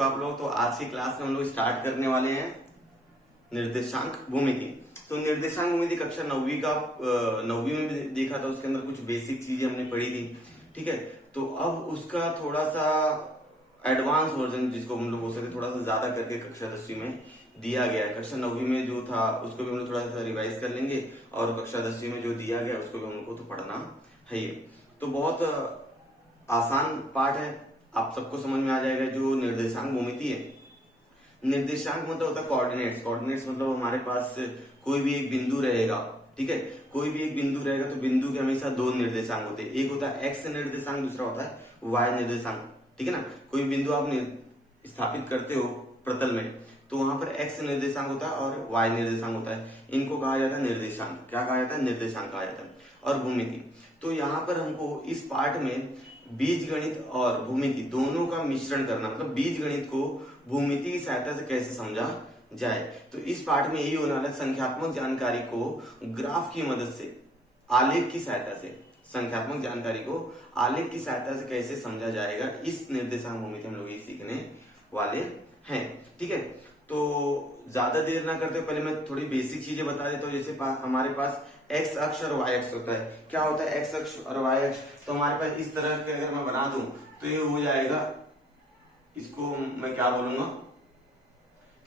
हो आप लोग। तो आज की क्लास में हम लोग स्टार्ट करने वाले हैं निर्देशांक भूमिति। तो निर्देशांक भूमिति कक्षा 9वीं का 9वीं में भी देखा था, उसके अंदर कुछ बेसिक चीजें हमने पढ़ी थी। ठीक है, तो अब उसका थोड़ा सा एडवांस वर्जन, जिसको हम लोग बोल सकते, थोड़ा सा ज्यादा करके कक्षा 10वीं में दिया गया है। कक्षा 9वीं में जो था उसको भी हम लोग थोड़ा सा रिवाइज कर लेंगे, और कक्षा 10वीं में जो दिया गया उसको भी हम लोग को तो पढ़ना है। ये तो बहुत आसान पाठ है, आप सबको समझ में आ जाएगा। जो निर्देशांक भूमिति है, निर्देशांक मतलब होता है कोऑर्डिनेट्स। कोऑर्डिनेट्स मतलब हमारे पास कोई भी एक बिंदु रहेगा, ठीक है, कोई भी एक बिंदु रहेगा तो बिंदु के हमेशा दो निर्देशांक होते हैं। एक होता है एक्स निर्देशांक, दूसरा होता है वाई निर्देशांक। ठीक है ना, कोई बिंदु आप स्थापित करते हो प्रतल में, तो वहां पर एक्स निर्देशांक होता है और वाई निर्देशांक होता है। इनको कहा जाता है निर्देशांक। क्या कहा जाता है? निर्देशांक कहा जाता है। और भूमिति, तो यहाँ पर हमको इस पाठ में बीज गणित और भूमिति दोनों का मिश्रण करना, मतलब बीज गणित को भूमिति की सहायता से कैसे समझा जाए। तो इस पाठ में यही होने वाला है, संख्यात्मक जानकारी को ग्राफ की मदद से, आलेख की सहायता से, संख्यात्मक जानकारी को आलेख की सहायता से कैसे समझा जाएगा, इस निर्देशांक भूमिति हम लोग ये सीखने वाले हैं। ठीक है, तो ज्यादा देर ना करते पहले मैं थोड़ी बेसिक चीजें बता देता हूँ। जैसे हमारे पास एक्स अक्ष और वाई अक्ष होता है। क्या होता है एक्स अक्ष और वाई अक्ष? तो हमारे पास इस तरह के अगर मैं बना दूं तो ये हो जाएगा, इसको मैं क्या बोलूंगा,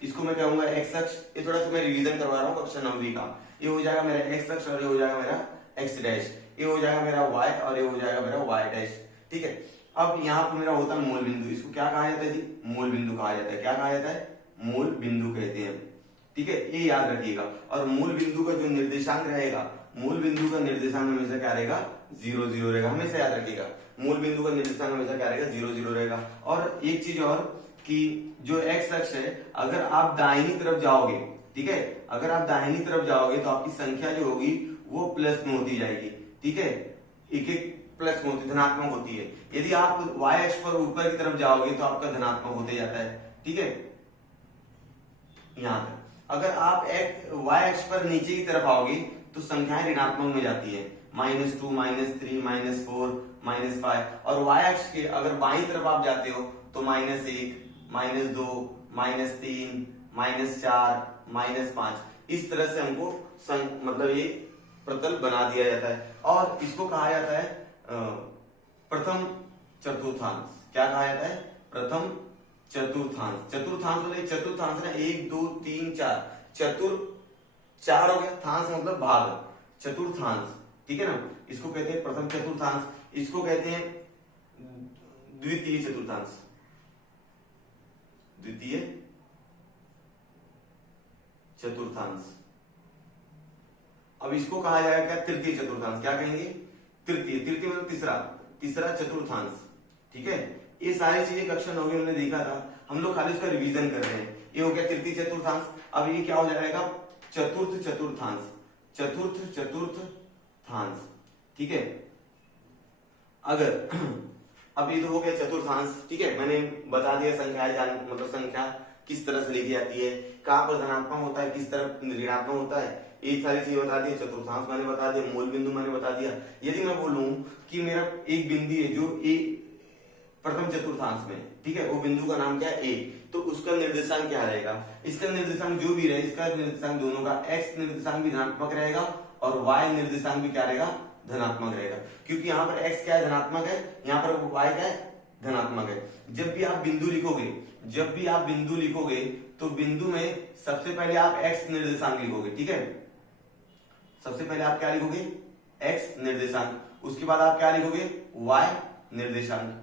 इसको मैं कहूंगा एक्स अक्ष। ये थोड़ा सा मैं रिवीजन करवा रहा हूँ कक्षा 9वीं का। ये हो जाएगा मेरा एक्स अक्ष और ये हो जाएगा मेरा एक्स डैश। ये हो जाएगा मेरा वाई और ये हो जाएगा मेरा वाई डैश। ठीक है, अब यहाँ पर मेरा होता है मूल बिंदु। इसको क्या कहा जाता है जी? मूल बिंदु कहा जाता है। क्या कहा जाता है? मूल बिंदु कहते हैं। ठीक है, ये याद रखिएगा। और मूल बिंदु का जो निर्देशांक रहेगा, मूल बिंदु का निर्देशांक हमेशा क्या रहेगा? 0 0 रहेगा। हमेशा याद रखिएगा, मूल बिंदु का निर्देशांक हमेशा क्या रहेगा? 0 0 रहेगा। और एक चीज और कि जो एक्स अक्ष है, अगर आप दाहिनी तरफ जाओगे, ठीक है, अगर आप दाहिनी तरफ जाओगे तो आपकी संख्या जो होगी वो प्लस में होती जाएगी। ठीक है, एक एक प्लस में होती, धनात्मक होती है। यदि आप वाई अक्ष पर ऊपर की तरफ जाओगे तो आपका धनात्मक होते जाता है। ठीक है, यहां तक। अगर आप वाई अक्ष पर नीचे की तरफ आओगे तो संख्याएं ऋणात्मक में जाती है, -2, -3, -4, -5। और वाई अक्ष के अगर बाईं तरफ आप जाते हो तो -1, -2, -3, -4, -5। इस तरह से हमको मतलब ये प्रतल बना दिया जाता है। और इसको कहा जाता है प्रथम चतुर्थांश। क्या कहा जाता है? प्रथम चतुर्थांश। चतुर्थांश मतलब चतुर्थांश ना 1 2 3 4, चतुर 4 हो गया, थांश मतलब भाग, चतुर्थांश। ठीक है ना, इसको कहते हैं प्रथम चतुर्थांश। इसको कहते हैं द्वितीय चतुर्थांश। द्वितीय चतुर्थांश। अब इसको कहा जाएगा क्या? तृतीय चतुर्थांश। क्या कहेंगे? तृतीय। तृतीय मतलब तीसरा, तीसरा चतुर्थांश। ठीक है, ये सारी चीजें कक्षा 9वीं में हमने देखा था, हम लोग खाली उसका रिवीजन कर रहे हैं। ये हो गया तृतीय चतुर्थांश। अब ये क्या हो जाएगा? चतुर्थ चतुर्थांश। चतुर्थ चतुर्थांश। ठीक है, अगर अब ये तो हो गया चतुर्थांश। ठीक है, मैंने बता दिया संख्या मतलब संख्या किस तरह से लिखी जाती है, कहां पर धनात्मक होता है, किस तरह ऋणात्मक होता है, ये सारी चीज बता दी। चतुर्थांश मैंने बता दिया, मूल बिंदु मैंने बता दिया। यदि मैं बोलूं कि मेरा एक बिंदु है जो प्रथम चतुर्थांश में, ठीक है, वो बिंदु का नाम क्या है? ए, तो उसका निर्देशांक क्या रहेगा? इसका निर्देशांक जो भी रहे, इसका निर्देशांक दोनों का एक्स निर्देशांक भी धनात्मक रहेगा और वाई निर्देशांक भी क्या रहेगा? धनात्मक रहेगा। क्योंकि यहाँ पर एक्स क्या है? धनात्मक है, यहाँ पर वाई क्या है? धनात्मक है। जब भी आप बिंदु लिखोगे, जब भी आप बिंदु लिखोगे तो बिंदु में सबसे पहले आप एक्स निर्देशांक लिखोगे। ठीक है, सबसे पहले आप क्या लिखोगे? एक्स निर्देशांक। उसके बाद आप क्या लिखोगे? वाई निर्देशांक।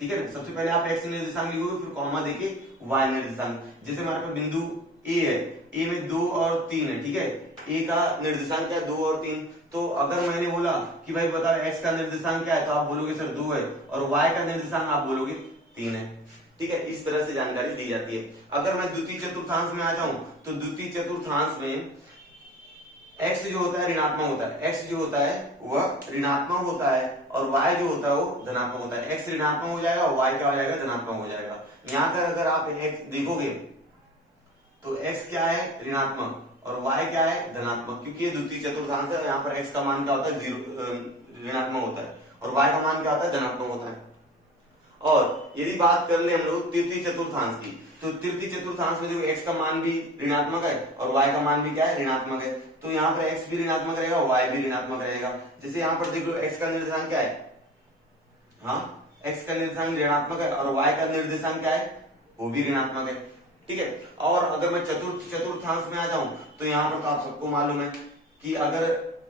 ठीक है, सबसे पहले आप एक्स निर्देशांक लिखोगे, फिर कॉमा देके वाई निर्देशांक। जैसे हमारे पास बिंदु ए है, ए में 2 और 3 है। ठीक है, ए का निर्देशांक क्या है? 2 और 3। तो अगर मैंने बोला कि भाई बताओ एक्स का निर्देशांक क्या है, तो आप बोलोगे सर 2 है, और वाई का निर्देशांक आप बोलोगे 3 है। ठीक है, इस तरह से जानकारी दी जाती है। अगर मैं द्वितीय चतुर्थांश में आ जाऊं तो द्वितीय चतुर्थांश में एक्स जो होता है ऋणात्मक होता है, एक्स जो होता है वह ऋणात्मक होता है और वाई जो होता है वो धनात्मक होता है। एक्स ऋणात्मक हो जाएगा और वाई क्या हो जाएगा? धनात्मक हो जाएगा। यहां पर अगर आप एक्स देखोगे तो एक्स क्या है? ऋणात्मक, और वाई क्या है? धनात्मक। क्योंकि ये द्वितीय चतुर्थांश है, यहाँ पर एक्स का मान क्या होता है? 0 ऋणात्मक होता है, और वाई का मान क्या होता है? धनात्मक होता है। और यदि बात कर ले हम लोग तृतीय चतुर्थांश की, तो तृतीय चतुर्थांश में देखो x का मान भी ऋणात्मक है और y का मान भी क्या है, ऋणात्मक है। तो यहाँ पर x भी ऋणात्मक रहेगा, y भी ऋणात्मक रहेगा। जैसे यहाँ पर देख लो x का निर्देशांक क्या है, हाँ x का निर्देशांक ऋणात्मक है और y का निर्देशांक क्या है, वो भी ऋणात्मक है, ठीक है। और अगर मैं चतुर्थांश में आ जाऊं तो यहाँ पर तो आप सबको मालूम है कि अगर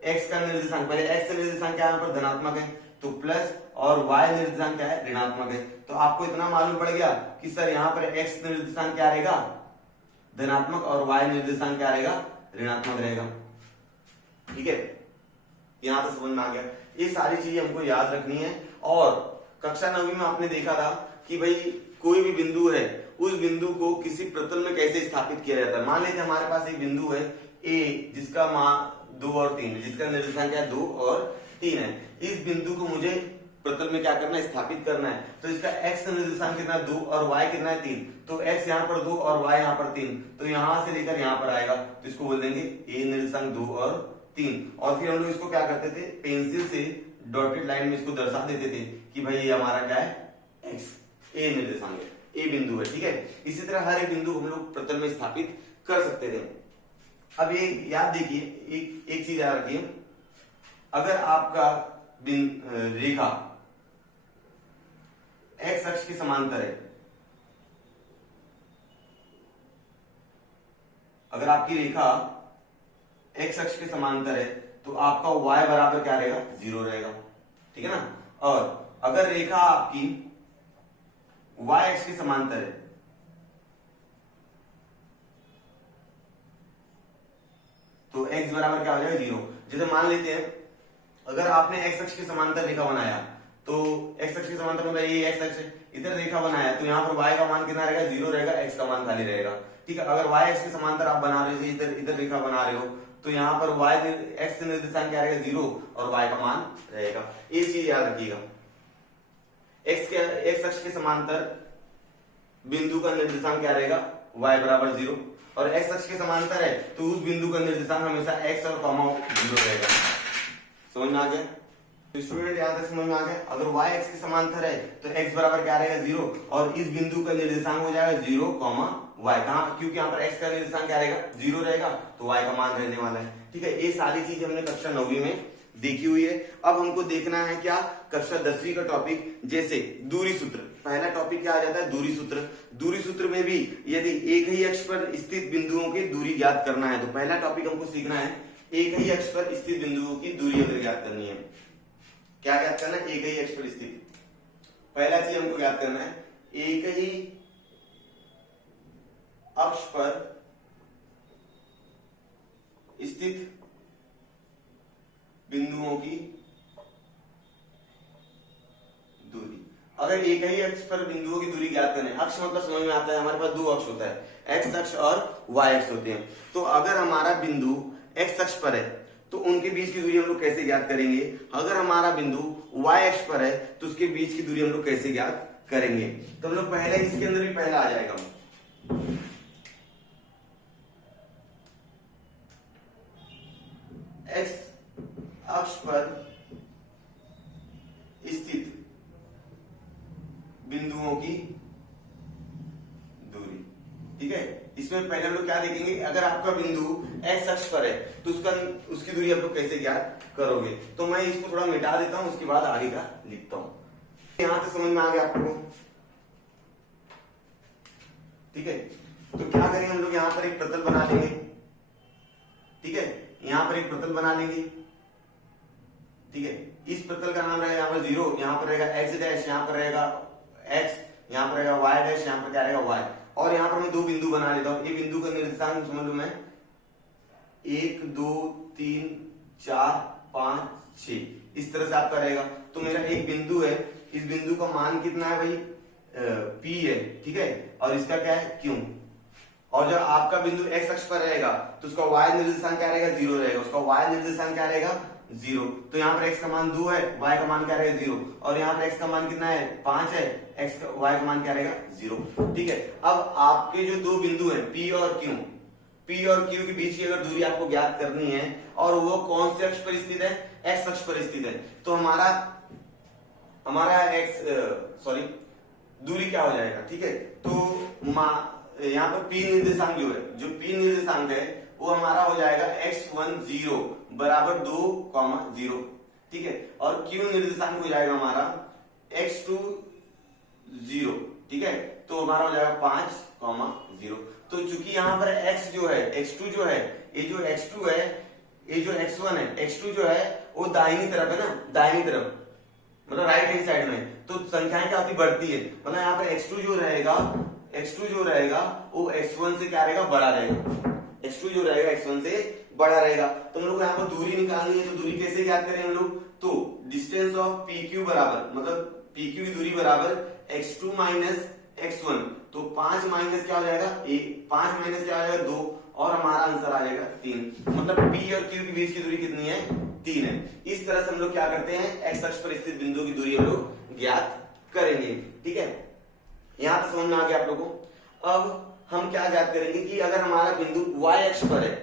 x का निर्देशांक, पहले x का निर्देशांक क्या है, यहाँ पर धनात्मक है, तो प्लस, और y निर्देशांक क्या है, ऋणात्मक है। तो आपको इतना मालूम पड़ गया कि सर यहाँ पर x निर्देशांक क्या रहेगा, धनात्मक, और y निर्देशांक क्या रहेगा, ऋणात्मक रहेगा, ठीक है। यहां तो समझ में आ गया। ये सारी चीजें हमको याद रखनी है। और कक्षा 9वीं में आपने देखा था कि भाई कोई भी बिंदु है, उस बिंदु को किसी प्रतल में कैसे स्थापित किया जाता है। मान लीजिए हमारे पास एक बिंदु है A, जिसका मान 2 और 3, जिसका निर्देशांक क्या है, 2 और 3 है। इस बिंदु को मुझे प्रतल में क्या करना है, स्थापित करना है। तो इसका x निर्देशांक कितना है, 2, और y कितना है, 3। तो x यहाँ पर 2 और y यहाँ पर 3, तो यहां से लेकर यहाँ पर आएगा, तो इसको बोल देंगे a निर्देशांक 2 और 3। और फिर हम लोग इसको क्या करते थे, पेंसिल से डॉटेड लाइन में इसको दर्शा देते थे कि भाई ये हमारा क्या है, x, a निर्देशांक है, a बिंदु है, ठीक है। इसी तरह हर एक बिंदु हम लोग प्रतल में स्थापित कर सकते थे। अब ये याद देखिए, एक चीज याद रखिए, अगर आपका रेखा x अक्ष के समांतर है, अगर आपकी रेखा x अक्ष के समांतर है तो आपका y बराबर क्या रहेगा, 0 रहेगा, ठीक है ना। और अगर रेखा आपकी y अक्ष के समांतर है तो x बराबर क्या हो जाएगा, 0। जैसे मान लेते हैं अगर आपने x अक्ष के समांतर रेखा बनाया, तो x अक्ष के समांतर मतलब ये x अक्ष है, इधर रेखा बनाया तो यहाँ पर y का मान कितना रहेगा, 0 रहेगा, x का मान खाली रहेगा, ठीक है। अगर y अक्ष के समांतर आप बना रहे हो, इधर इधर रेखा बना रहे हो, तो यहाँ पर x निर्देशांक क्या रहेगा, 0, और y का मान रहेगा। ये चीज याद रखिएगा, x अक्ष के समांतर बिंदु का निर्देशांक क्या रहेगा, y बराबर 0, और x अक्ष के समांतर है तो उस बिंदु का निर्देशांक हमेशा x और कॉमा 0 रहेगा। समझ में आ गया तो स्टूडेंट, याद है, समझ में आ गया। अगर y x के समांतर है तो x बराबर क्या रहेगा, 0, और इस बिंदु का निर्देशांक हो जाएगा 0, y। कहां, क्योंकि यहाँ पर x का निर्देशांक क्या रहेगा, 0 रहेगा, तो y का मान रहने वाला है, ठीक है। ये सारी चीज हमने कक्षा 9वीं में देखी हुई है। अब हमको देखना है क्या, कक्षा 10वीं का टॉपिक, जैसे दूरी सूत्र। पहला टॉपिक क्या आ जाता है, दूरी सूत्र। दूरी सूत्र में भी यदि एक ही अक्ष पर स्थित बिंदुओं की दूरी ज्ञात करना है, तो पहला टॉपिक हमको सीखना है, एक ही अक्ष पर स्थित बिंदुओं की दूरी अगर ज्ञात करनी है, क्या ज्ञात करना है, एक ही अक्ष पर स्थित। पहला चीज हमको ज्ञात करना है, एक ही अक्ष पर स्थित बिंदुओं की दूरी। अगर एक ही अक्ष पर बिंदुओं की दूरी ज्ञात करना है, अक्ष मतलब समझ में आता है, हमारे पास 2 अक्ष होता है, x अक्ष और y अक्ष होते हैं। तो अगर हमारा बिंदु x अक्ष पर है तो उनके बीच की दूरी हम लोग कैसे ज्ञात करेंगे। अगर हमारा बिंदु y अक्ष पर है तो उसके बीच की दूरी हम लोग कैसे ज्ञात करेंगे। तो हम लोग पहले इसके अंदर भी पहला आ जाएगा, x अक्ष पर स्थित बिंदुओं की दूरी, ठीक है। इसमें पहले हम लोग क्या देखेंगे, अगर आपका बिंदु x अक्ष पर है तो उसकी दूरी आप लोग कैसे ज्ञात करोगे। तो मैं इसको थोड़ा मिटा देता हूं, उसके बाद आगे का लिखता हूं। यहां तक समझ में आ गया आपको, ठीक है। तो क्या करेंगे हम लोग, यहां पर एक प्रतल बना लेंगे, ठीक है। यहां पर एक प्रतल बना लेंगे, ठीक है। इस प्रतल का नाम रहेगा यहाँ पर 0, यहाँ पर रहेगा x डैश, यहाँ पर रहेगा x, यहाँ पर रहेगा y डैश, यहाँ पर क्या रहेगा y। और यहाँ पर मैं 2 बिंदु बना लेता हूँ। ये बिंदु का निर्देशांक समझ लो मैं 1 2 3 4 5 6 इस तरह से आपका रहेगा। तो मेरा एक बिंदु है, इस बिंदु का मान कितना है भाई, P है, ठीक है, और इसका क्या है, Q। और जब आपका बिंदु x अक्ष पर रहेगा तो उसका y निर्देशांक क्या रहेगा, 0 रहेगा, उसका y निर्देशांक क्या रहेगा, 0। तो यहाँ पर x का मान 2 है, y का मान क्या रहेगा, 0, और यहाँ पर x का मान कितना है, 5 है, y का मान क्या रहेगा, 0, ठीक है। अब आपके जो 2 बिंदु हैं P और Q, P और Q के बीच की अगर दूरी आपको ज्ञात करनी है और वो कौन से अक्ष पर स्थित है, x अक्ष पर स्थित है, तो हमारा दूरी क्या हो जाएगा, ठीक है। तो यहाँ पर पी निर्देशांक जो है, जो पी निर्देशांक है वो हमारा हो जाएगा x10 बराबर 2,0, ठीक है। और क्यू निर्देशांक हो जाएगा हमारा x20, ठीक है। तो हमारा हो जाएगा 5,0। तो चूंकि यहाँ पर x जो है, x2 जो है, ये जो x2 है, ये जो x1 है, x2 जो है वो दाहिनी तरफ है ना, दाहिनी तरफ मतलब राइट हैंड साइड में, तो संख्याएं काफी बढ़ती है, मतलब यहाँ पर x2 जो रहेगा वो x1 से क्या रहेगा, बड़ा रहेगा। x2 जो रहेगा x1 से बड़ा रहेगा। तो हम लोग यहाँ पर दूरी निकालनी है, तो दूरी कैसे ज्ञात करें हम लोग, तो डिस्टेंस ऑफ PQ बराबर, मतलब PQ की दूरी बराबर x2 माइनस x1, तो 5 माइनस क्या हो जाएगा, 5 माइनस क्या हो जाएगा 2, और हमारा आंसर आ जाएगा 3। मतलब P और Q के बीच की दूरी कितनी है, 3 है। इस तरह से हम लोग क्या करते हैं, x अक्ष पर स्थित बिंदु की दूरी हम लोग ज्ञात करेंगे, ठीक है। यहां तक समझ में आ गया आप लोगों को। अब हम क्या ज्ञात करेंगे कि अगर हमारा बिंदु y अक्ष पर है,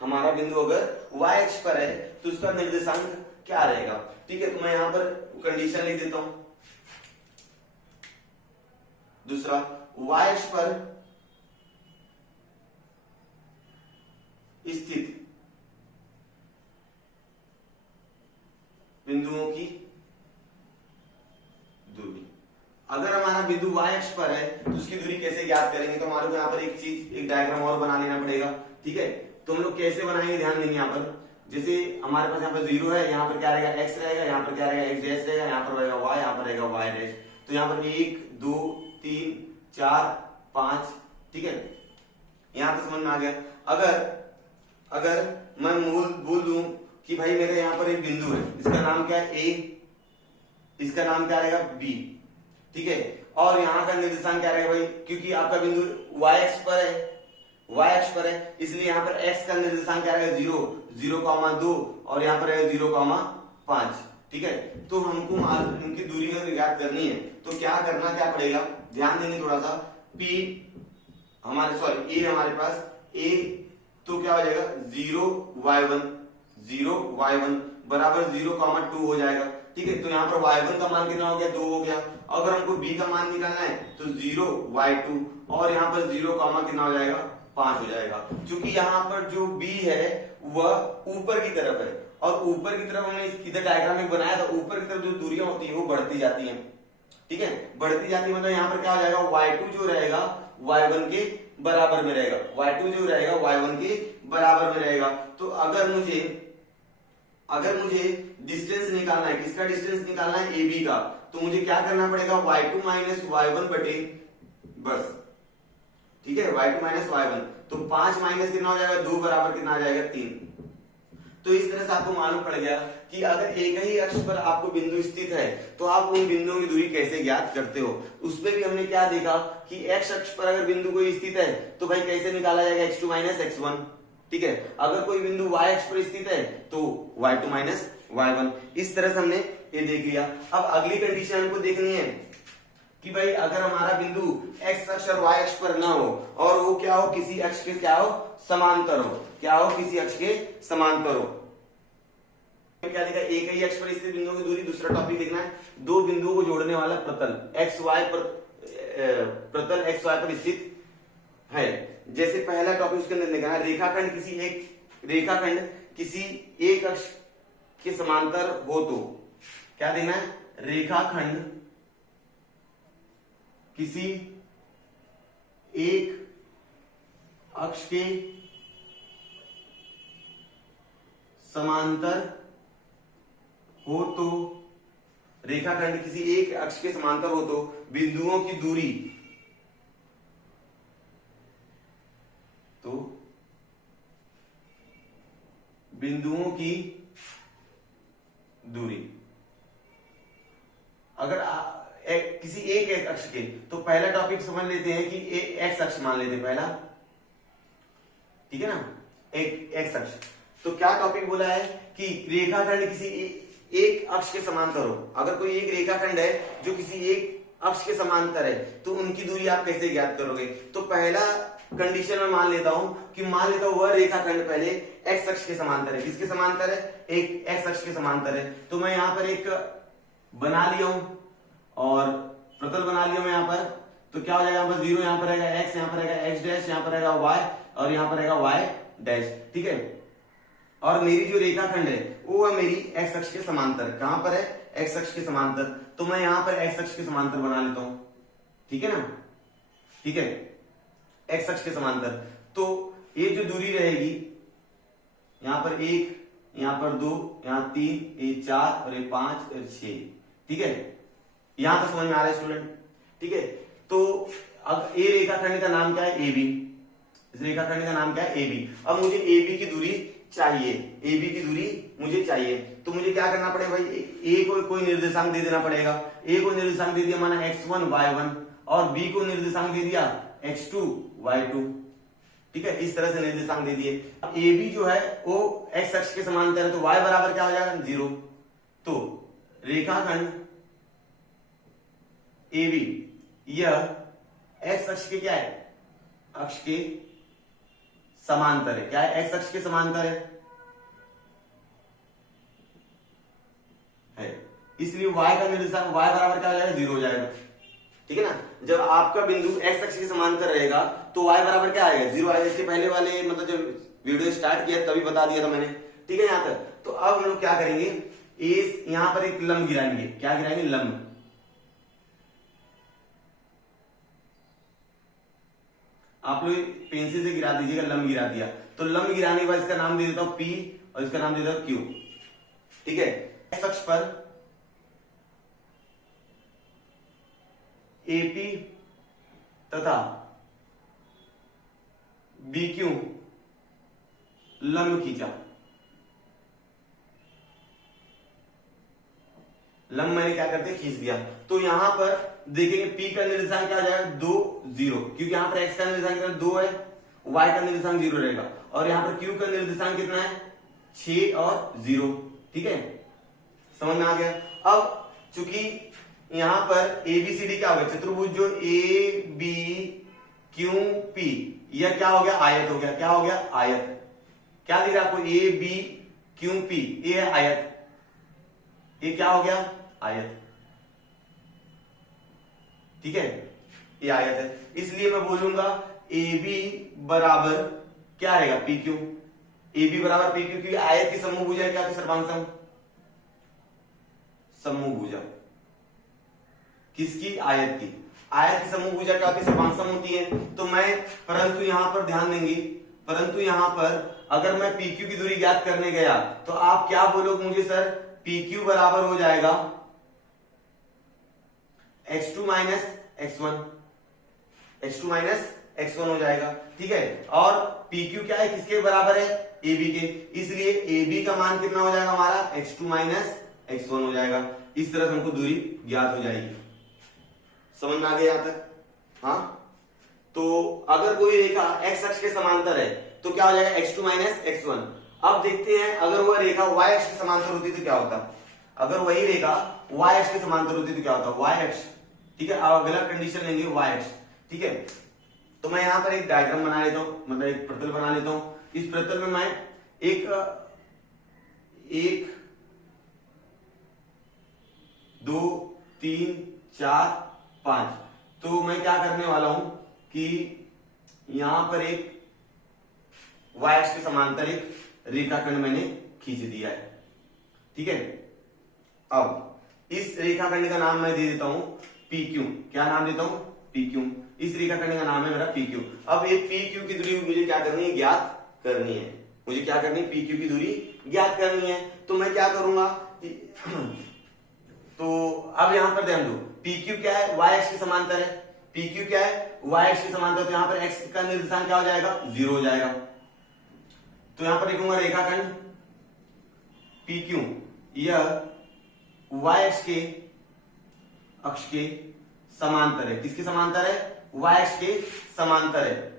हमारा बिंदु अगर y अक्ष पर है तो उसका निर्देशांक क्या रहेगा, ठीक है। तो मैं यहां पर कंडीशन लिख देता हूं। दूसरा, y अक्ष पर स्थित बिंदुओं की दूरी, अगर हमारा बिंदु y अक्ष पर है तो उसकी दूरी कैसे ज्ञात करेंगे, तो हमारे को यहाँ पर एक डायग्राम और बना लेना पड़ेगा, ठीक है। तो हम लोग कैसे बनाएंगे, ध्यान देंगे। यहाँ पर जैसे हमारे पास यहाँ पर 0 है, यहाँ पर क्या रहेगा x रहेगा, यहाँ पर क्या रहेगा x डैश रहेगा, यहाँ पर रहेगा y, यहाँ पर रहेगा y डैश। तो यहाँ पर 1 2 3 4 5, ठीक है। यहाँ पर समझ में आ गया। अगर मैं बोल दूं कि भाई मेरे यहाँ पर एक बिंदु है, इसका नाम क्या है a, इसका नाम क्या रहेगा b, ठीक है। और यहाँ का निर्देशांक क्या रहेगा भाई, क्योंकि आपका बिंदु y अक्ष पर है, इसलिए यहाँ पर x का निर्देशांक क्या रहेगा 0,2 और यहाँ पर रहेगा 0,5, ठीक है। तो हमको इनकी दूरी अगर ज्ञात करनी है तो क्या पड़ेगा, ध्यान देंगे थोड़ा सा। p a हमारे पास a, तो क्या हो जाएगा 0y1 बराबर 0,2 हो जाएगा, ठीक है। तो यहाँ पर y1 का मान कितना हो गया, 2 हो गया। अगर हमको b का मान निकालना है तो 0y2, और यहाँ पर 0, कितना हो जाएगा 5 हो जाएगा। क्योंकि यहाँ पर जो b है वह ऊपर की तरफ है, और ऊपर की तरफ हमने इधर डायग्राम में बनाया था, ऊपर की तरफ जो दूरियां होती है वो बढ़ती जाती हैं, ठीक है, बढ़ती जाती है। मतलब यहाँ पर क्या हो जाएगा, y2 जो रहेगा y1 के बराबर में रहेगा, y2 जो रहेगा y1 के बराबर में रहेगा। तो अगर मुझे डिस्टेंस निकालना है, किसका डिस्टेंस निकालना है, AB का, तो मुझे क्या करना पड़ेगा, y2 माइनस y1 बटे बस, ठीक है, y2 माइनस y1। तो 5 माइनस कितना हो जाएगा 2 बराबर कितना आ जाएगा 3। तो इस तरह से आपको मालूम पड़ गया कि अगर एक ही अक्ष पर आपको बिंदु स्थित है तो आप उन बिंदुओं की दूरी कैसे ज्ञात करते हो। उसमें भी हमने क्या देखा कि x अक्ष पर अगर बिंदु कोई स्थित है तो भाई कैसे निकाला जाएगा, x2 माइनस x1, ठीक है। अगर कोई बिंदु y अक्ष पर स्थित है तो y2 माइनस y1। इस तरह से हमने ये देख लिया। अब अगली कंडीशन हमको देखनी है कि भाई अगर हमारा बिंदु x अक्ष और y अक्ष पर ना हो, और वो क्या हो, किसी अक्ष के क्या हो, समांतर हो, क्या हो, किसी अक्ष के समांतर हो। क्या देखा, एक ही अक्ष पर स्थित बिंदुओं की दूरी। दूसरा टॉपिक देखना है, दो बिंदुओं को जोड़ने वाला प्रतल प्रतल xy पर स्थित है। जैसे पहला टॉपिक उसके अंदर देखना है, रेखाखंड किसी एक अक्ष के समांतर हो तो क्या देना है, रेखाखंड किसी एक अक्ष के समांतर हो तो, रेखाखंड किसी एक अक्ष के समांतर हो तो बिंदुओं की दूरी, तो बिंदुओं की दूरी अगर किसी एक अक्ष के, तो पहला टॉपिक समझ लेते हैं कि एक्स अक्ष मान लेते हैं पहला, ठीक है ना, एक एक्स अक्ष। तो क्या टॉपिक बोला है कि रेखाखंड किसी एक अक्ष के समांतर हो। अगर कोई एक रेखाखंड है जो किसी एक अक्ष के समांतर है तो उनकी दूरी आप कैसे ज्ञात करोगे। तो पहला कंडीशन में मान लेता हूं वह रेखाखंड पहले एक्स अक्ष के समांतर है। किसके समांतर है, एक एक्स अक्ष के समांतर है। तो मैं यहां पर एक बना लिया हूं और प्रतल बना लिया मैं यहाँ पर, तो क्या हो जाएगा यहाँ पर 0, यहाँ पर रहेगा x, यहाँ पर रहेगा x डैश, यहाँ पर रहेगा y और यहाँ पर रहेगा y डैश। ठीक है, और मेरी जो रेखाखंड है वो है मेरी x अक्ष के समांतर। कहां पर है? x अक्ष के समांतर। तो मैं यहां पर x अक्ष के समांतर बना लेता हूं, ठीक है ना। ठीक है, x अक्ष के समांतर। तो ये जो दूरी रहेगी यहां पर 1, यहां पर 2, यहां 3, ये 4 और ये 5 और 6। ठीक है, यहां तक समझ में आ रहा है स्टूडेंट? ठीक है, तो अब ए रेखाखंड का नाम क्या है? AB। इस रेखाखंड का नाम क्या है? AB। अब मुझे AB की दूरी चाहिए, AB की दूरी मुझे चाहिए, तो मुझे क्या करना पड़ेगा भाई? A को कोई निर्देशांक दे देना पड़ेगा। A को निर्देशांक दे दिया माना x1 y1 और B को निर्देशांक दे दिया x2 y2। ठीक है, इस तरह से निर्देशांक दे दिए। अब AB जो है वो x अक्ष के समांतर है, तो y बराबर क्या हो जाएगा? 0। तो रेखाखंड AB यह x अक्ष के क्या है? अक्ष के समांतर है। क्या है? x अक्ष के समांतर है। इसलिए y का निर्देशांक y बराबर क्या हो जाएगा? 0 हो जाएगा। ठीक है ना, जब आपका बिंदु x अक्ष के समांतर रहेगा तो y बराबर क्या आएगा? 0 आएगा। इसके पहले वाले मतलब जब वीडियो स्टार्ट किया तभी बता दिया था मैंने। ठीक है, यहां तक। तो अब हम लोग क्या करेंगे? यहां पर एक लंब गिराएंगे। क्या गिराएंगे? लंब। आप लोग पेंसिल से गिरा दीजिएगा, लंब गिरा दिया। तो लंब गिराने के बाद इसका नाम दे देता हूं P और इसका नाम दे देता हूं Q। ठीक है, x अक्ष पर AP तथा BQ लंब खींचा। लंब मैंने क्या करते खींच दिया। तो यहां पर देखेंगे P का निर्देशांक क्या आ जाएगा? 2 0, क्योंकि यहां पर x का निर्देशांक कितना 2 है, y का निर्देशांक 0 रहेगा, और यहां पर Q का निर्देशांक कितना है? 6 और 0। ठीक है, समझ में आ गया। अब चूंकि यहां पर ABCD क्या हो गया? चतुर्भुज जो ABQP यह क्या हो गया? आयत हो गया। क्या हो गया? आयत। क्या दिख रहा है आपको? ABQP ये है आयत। ये क्या हो गया? आयत। ठीक है, ये आयत है। इसलिए मैं बोलूंगा AB बराबर क्या रहेगा? PQ। AB बराबर PQ, क्योंकि आयत की समूह भुजा क्या होती है? सर्वांग समूह भुजा। किसकी? आयत की। आयत की समूह भुजा क्या होती है? सर्वांग सम होती है। तो मैं परंतु यहां पर ध्यान देंगे, परंतु यहां पर अगर मैं PQ की दूरी ज्ञात करने गया तो आप क्या बोलोगे मुझे? सर PQ बराबर हो जाएगा x2 minus x1, x2 minus x1 हो जाएगा। ठीक है, और PQ क्या है? किसके बराबर है? AB के। इसलिए AB का मान कितना हो जाएगा हमारा? x2 माइनस x1 हो जाएगा। इस तरह से हमको दूरी ज्ञात हो जाएगी। समझ में आ गया यहां तक? हाँ, तो अगर कोई रेखा x अक्ष के समांतर है तो क्या हो जाएगा? x2 minus x1। अब देखते हैं अगर वह रेखा y अक्ष के समांतर होती तो क्या होता? अगर वही रेखा y अक्ष के समांतर होती तो क्या होता? y अक्ष। ठीक है, अब अगला कंडीशन लेंगे y अक्ष। ठीक है, तो मैं यहां पर एक डायग्राम बना लेता हूं, मतलब एक प्रतल बना लेता हूं। इस प्रतल में मैं एक 2 3 4 5, तो मैं क्या करने वाला हूं कि यहां पर एक y अक्ष के समांतर एक रेखाखंड मैंने खींच दिया है। ठीक है, अब इस रेखाखंड का नाम मैं दे देता हूं PQ। क्या नाम देता हूं? PQ। इस रेखाखंड का नाम है मेरा PQ। अब ये PQ की दूरी मुझे क्या करनी है? ज्ञात करनी है। मुझे क्या करनी है? PQ की दूरी ज्ञात करनी है। तो मैं क्या करूंगा? तो अब यहां पर ध्यान दो, PQ क्या है? y अक्ष के समांतर है। PQ क्या है? y अक्ष के समांतर। तो यहां पर x का निर्देशांक क्या हो जाएगा? 0 हो जाएगा। तो यहां पर लिखूंगा रेखाखंड PQ यह y अक्ष के समांतर है। किसके समांतर है? y अक्ष के समांतर है।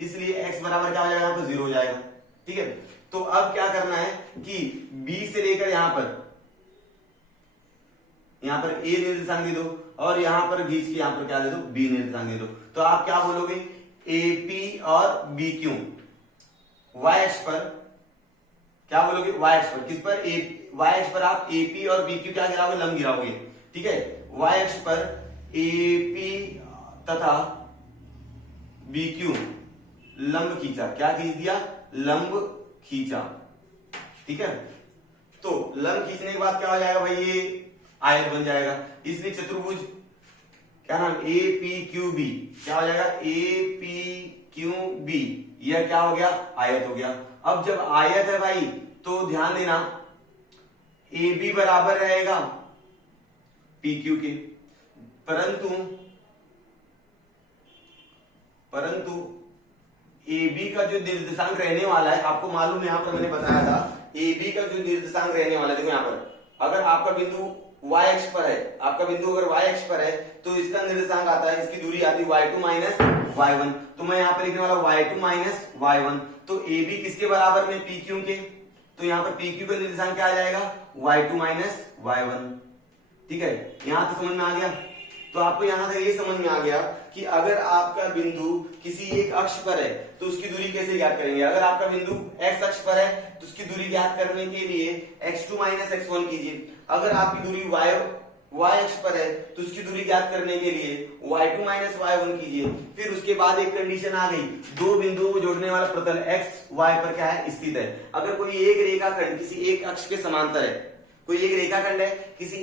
इसलिए x बराबर क्या हो जाएगा? यहां पर 0 हो जाएगा। ठीक है, तो अब क्या करना है कि B से लेकर यहां पर A निर्देशांक दे दो और यहां पर खींच के यहां पर क्या दे दो? B निर्देशांक दे दो। तो आप क्या बोलोगे? AP और BQ वाई एक्स पर क्या बोलोगे, वाई एक्स पर, किस पर, वाई एक्स पर आप एपी और बीक्यू क्या गिराओगे, लंब गिराओगे, ठीक है। वाई एक्स पर एपी तथा बीक्यू लंब खींचा, क्या खींच दिया, लंब खींचा, ठीक है। तो लंब खींचने के बाद क्या हो जाएगा भाई, ये आयत बन जाएगा, इसलिए चतुर्भुज क्या नाम, ए पी क्यू बी, क्या हो जाएगा, ए पी क्यू बी, यह क्या हो गया, आयत हो गया। अब जब आयत है भाई तो ध्यान देना ए बी बराबर रहेगा पी क्यू के, परंतु ए बी का जो निर्देशांक रहने वाला है, आपको मालूम है, यहां पर मैंने बताया था ए बी का जो निर्देशांक रहने वाला है, देखो यहां पर अगर आपका बिंदु y एक्स पर है, आपका बिंदु अगर y एक्स पर है तो इसका निर्देशांक आता है, इसकी दूरी आती है y2 माइनस y1, तो मैं यहां पर लिखने वाला y2 माइनस y1, तो AB किसके बराबर में, PQ के, तो यहां पर PQ का निर्देशांक क्या आ जाएगा, y2 माइनस y1, ठीक है। यहां तक समझ में आ गया। तो आपको यहां तक ये समझ में आ गया कि अगर आपका बिंदु किसी एक अक्ष पर है तो उसकी दूरी कैसे ज्ञात करेंगे, अगर आपका बिंदु x अक्ष पर है तो उसकी दूरी ज्ञात करने के लिए x2 माइनस x1 कीजिए, अगर आपकी दूरी y अक्ष पर है तो उसकी दूरी ज्ञात करने के लिए y2 माइनस y1 कीजिए। फिर उसके बाद एक कंडीशन आ गई, दो बिंदुओं को जोड़ने वाला प्रतल x y पर क्या है, स्थित है। अगर कोई एक रेखाखंड किसी एक अक्ष के समांतर है, कोई एक रेखाखंड है किसी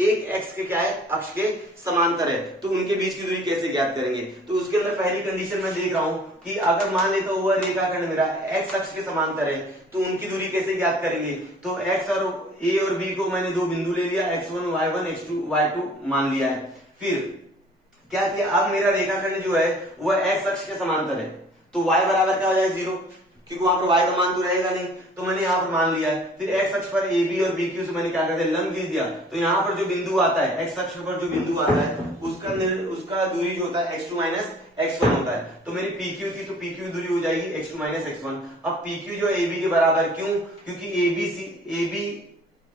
एक एक्स के क्या है, अक्ष के समांतर है, तो उनके बीच की दूरी कैसे ज्ञात करेंगे, तो उसके अंदर पहली कंडीशन मैं देख रहा हूं कि अगर मान लेता तो हुआ रेखाखंड मेरा एक्स अक्ष के समांतर है तो उनकी दूरी कैसे ज्ञात करेंगे, तो एक्स और ए और बी को मैंने दो बिंदु ले लिया, x1 y1 x2 y2 मान लिया है। फिर क्या किया, अब मेरा रेखाखंड जो है वह एक्स अक्ष के समांतर है, तो y बराबर क्या हो जाएगा 0, क्योंकि वहां पर y का मान तो रहेगा नहीं, तो मैंने यहां पर मान लिया है। फिर x अक्ष पर AB और BQ से मैंने क्या कर दिया, लंब खींच दिया, तो यहां पर जो बिंदु आता है, x अक्ष पर जो बिंदु आता है उसका दूरी जो होता है x2 माइनस x1 होता है, तो मेरी PQ की तो PQ दूरी हो जाएगी x2 माइनस x1। अब PQ जो AB के बराबर, क्यों, क्योंकि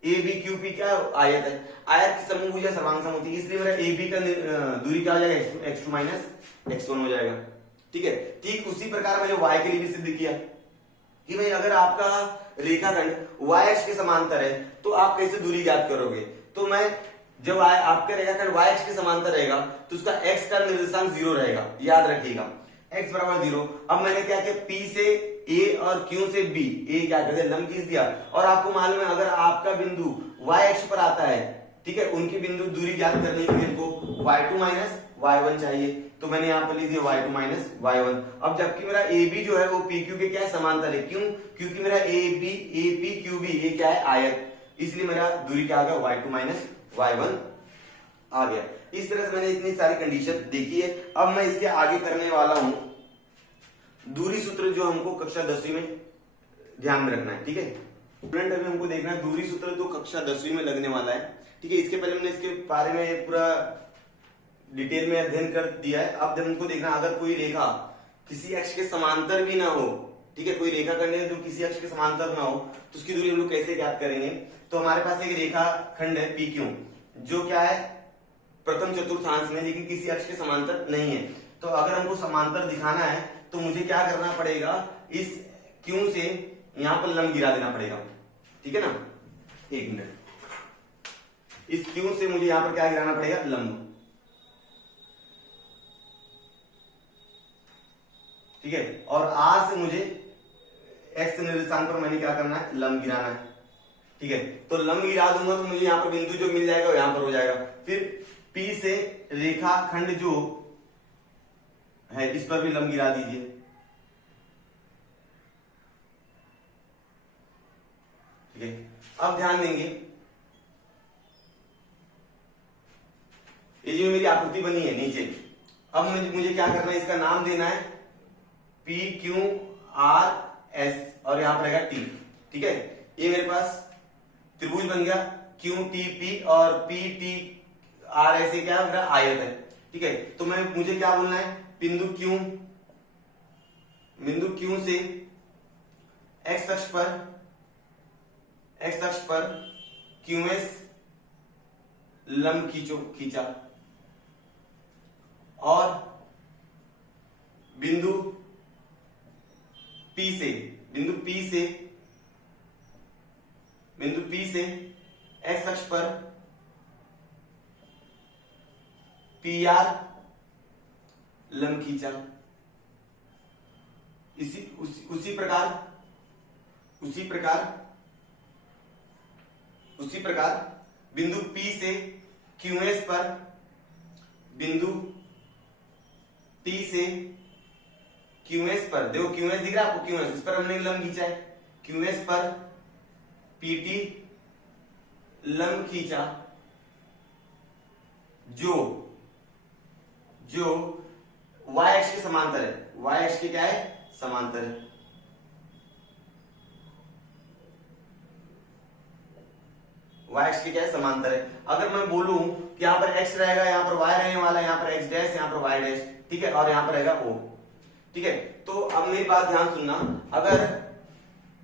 ABQP क्या आयत है, आयत की समभुज या सर्वांग होती है, इसलिए मेरा AB का दूरी क्या हो जाएगा, x2 माइनस x1 हो जाएगा, ठीक है। ठीक उसी प्रकार मैंने y के लिए भी सिद्ध किया कि भाई अगर आपका रेखाखंड y अक्ष के समांतर है तो आप कैसे दूरी ज्ञात करोगे, तो मैं जब आपका रेखाखंड y अक्ष के समांतर रहेगा तो उसका x का निर्देशांक 0 रहेगा, याद रखिएगा x बराबर 0। अब मैंने क्या किया, P से A और Q से B, A क्या कहते हैं, लंब खींच दिया, और आपको मालूम है अगर आपका बिंदु y अक्ष पर आता है, ठीक है, उनकी बिंदु दूरी ज्ञात करने के लिए इनको y2 माइनस y1 चाहिए, तो मैंने यहां पर लिख दिया y2 माइनस y1। अब जबकि मेरा AB जो है वो PQ के क्या है, समांतर है, क्यों, क्योंकि मेरा APQB ये क्या है, आयत, इसलिए मेरा दूरी क्या आ गया, y2 माइनस y1 आ गया। इस तरह से मैंने इतनी सारी कंडीशन देखी है। अब मैं इसके आगे करने वाला हूं दूरी सूत्र, जो हमको कक्षा 10वीं में ध्यान में रखना है, ठीक है स्टूडेंट। अभी हमको देखना है दूरी सूत्र जो कक्षा 10वीं में लगने वाला है, ठीक है। इसके पहले हमने इसके बारे में पूरा डिटेल में अध्ययन कर दिया है। अब हमको देखना, अगर कोई रेखा किसी अक्ष के समांतर भी ना हो, ठीक है, कोई रेखाखंड है जो किसी अक्ष के समांतर ना हो, तो उसकी दूरी हम लोग कैसे ज्ञात करेंगे। तो हमारे पास एक रेखाखंड है PQ, जो क्या है, प्रथम चतुर्थांश में, लेकिन किसी अक्ष के समांतर नहीं है। तो अगर हमको समांतर दिखाना है तो मुझे क्या करना पड़ेगा, इस Q से यहां पर लंब गिरा देना पड़ेगा, ठीक है ना। एक मिनट, इस Q से मुझे यहां पर क्या गिराना पड़ेगा, लंब, ठीक है। और R से मुझे x निर्देशांक पर मैंने क्या करना है, लंब गिराना है, ठीक है। तो लंब गिरा दूंगा तो मुझे यहां पर बिंदु जो मिल जाएगा यहां पर हो जाएगा। फिर P से रेखाखंड जो है इस पर भी लंब गिरा दीजिए, ठीक है। अब ध्यान देंगे, ये जो मेरी आकृति बनी है नीचे, अब मुझे क्या करना है, इसका नाम देना है PQRS और यहां पर रहेगा T, ठीक है। ये मेरे पास त्रिभुज बन गया, QTP और PTRS ये क्या है, मेरा आयत है, ठीक है। तो मुझे क्या बोलना है, बिंदु Q से x अक्ष पर QS लंब खींचा, और बिंदु P से बिंदु P से एक्स अक्ष पर PR लंब खींचा। उसी प्रकार बिंदु P से QS पर, बिंदु P से QS पर, देखो QS दिख रहा है आपको, QS इस पर हमने लंब खींचा है, QS पर PT लंब खींचा जो y अक्ष के समांतर है, y अक्ष के क्या है, समांतर है। y अक्ष के क्या है, समांतर है। अगर मैं बोलूं कि यहां पर x रहेगा, यहां पर y रहने वाला है, यहां पर x डैश, यहां पर y डैश, ठीक है, और यहां पर रहेगा O, ठीक है। तो अब मेरी बात ध्यान सुनना,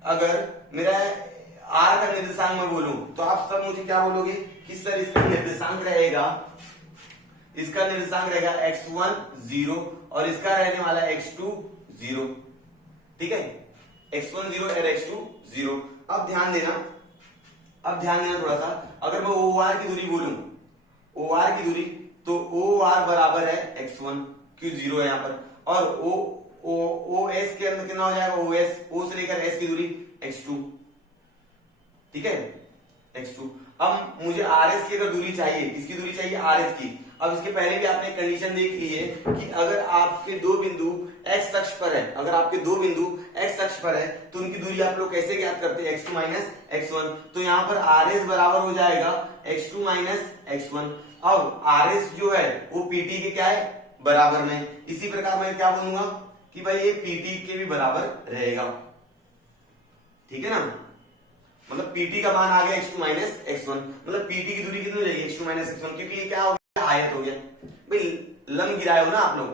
अगर मेरा r का निर्देशांक मैं बोलूं तो आप सब मुझे क्या बोलोगे कि सर इसका निर्देशांक रहेगा x1 0 और इसका रहने वाला x2 0, ठीक है, x1 0 और x2 0। अब ध्यान देना थोड़ा सा, अगर मैं OR की दूरी बोलूं, OR की दूरी, तो OR बराबर है x1, क्यों 0 है यहां पर, और OS के अंदर कितना हो जाएगा, O से लेकर S की दूरी x2, ठीक है, x2। अब मुझे RS की अगर दूरी चाहिए, किसकी दूरी चाहिए, RS की। अब इसके पहले भी आपने कंडीशन देख ली है कि अगर आपके दो बिंदु x अक्ष पर है, तो उनकी दूरी आप लोग कैसे ज्ञात करते हैं, x2 माइनस x1। तो यहाँ पर RS बराबर हो जाएगा x2 माइनस x1। अब RS जो है वो PT के क्या है, बराबर में। इसी प्रकार मैं क्या बोलूंगा कि भाई ये PT के भी बराबर रहेगा, ठीक है ना, मतलब PT का मान आ गया x2 माइनस x1, मतलब PT की दूरी कितनी हो जाएगी, x2 माइनस x1, क्योंकि ये क्या हो गया, आयत हो गया। भाई लंब गिराए हो ना आप लोग,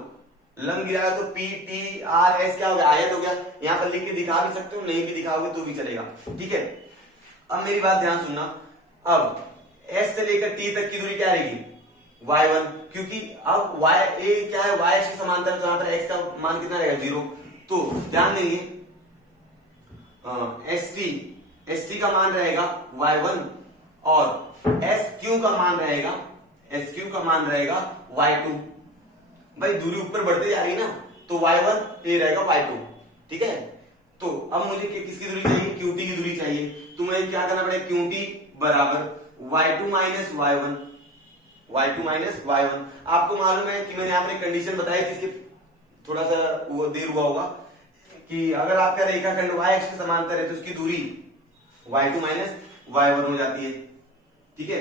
लंब गिराए हो तो PTRS क्या हो गया, आयत हो गया। यहाँ पर लिख के दिखा भी सकते हो, नहीं भी दिखाओगे तो भी चलेगा, ठीक है। अब मेरी बात ध्यान सुनना, अब S से लेकर T तक की दूरी क्या रहेगी, y1, क्योंकि अब a क्या है, y के समांतर, तो यहाँ पर x का मान कितना रहेगा, 0। तो ध्यान देंगे ST का मान रहेगा y1 और SQ का मान रहेगा y2। भाई दूरी ऊपर बढ़ते जा रही है ना, तो y1 ये रहेगा y2, ठीक है। तो अब मुझे किसकी दूरी चाहिए, QT की दूरी चाहिए, तो मुझे क्या करना पड़ेगा, QT बराबर y2 माइनस y1। आपको मालूम है कि मैंने यहाँ पर कंडीशन बताई थी, इसके थोड़ा सा वो देर हुआ होगा, कि अगर आपका रेखाखंड y अक्ष के समांतर है तो उसकी दूरी y2 माइनस y1 हो जाती है, ठीक है।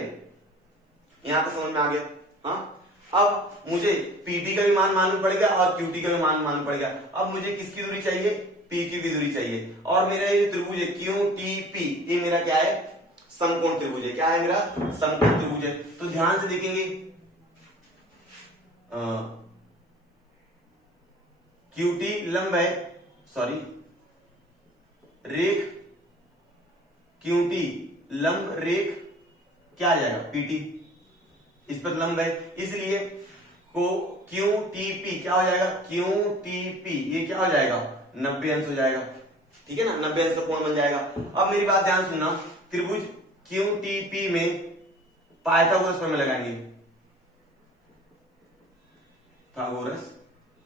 यहां तक समझ में आ गया, हाँ। अब मुझे PT का भी मान मालूम पड़ेगा और QT का भी मान मालूम पड़ेगा। अब मुझे किसकी दूरी चाहिए, PQ की दूरी चाहिए, और मेरा ये त्रिभुज है QTP, ये मेरा क्या है, समकोण त्रिभुज है। क्या है मेरा, समकोण त्रिभुज है। तो ध्यान से देखेंगे, QT लंब है, सॉरी रेख QT लंब रेख क्या आ जाएगा, PT, इस पर लंब है, इसलिए को QTP क्या हो जाएगा, QTP ये क्या हो जाएगा, 90 अंश हो जाएगा, ठीक है ना, 90 अंश का कोण बन जाएगा। अब मेरी बात ध्यान सुनना, त्रिभुज QTP में पाइथागोरस प्रमेय लगाएंगे, पाइथागोरस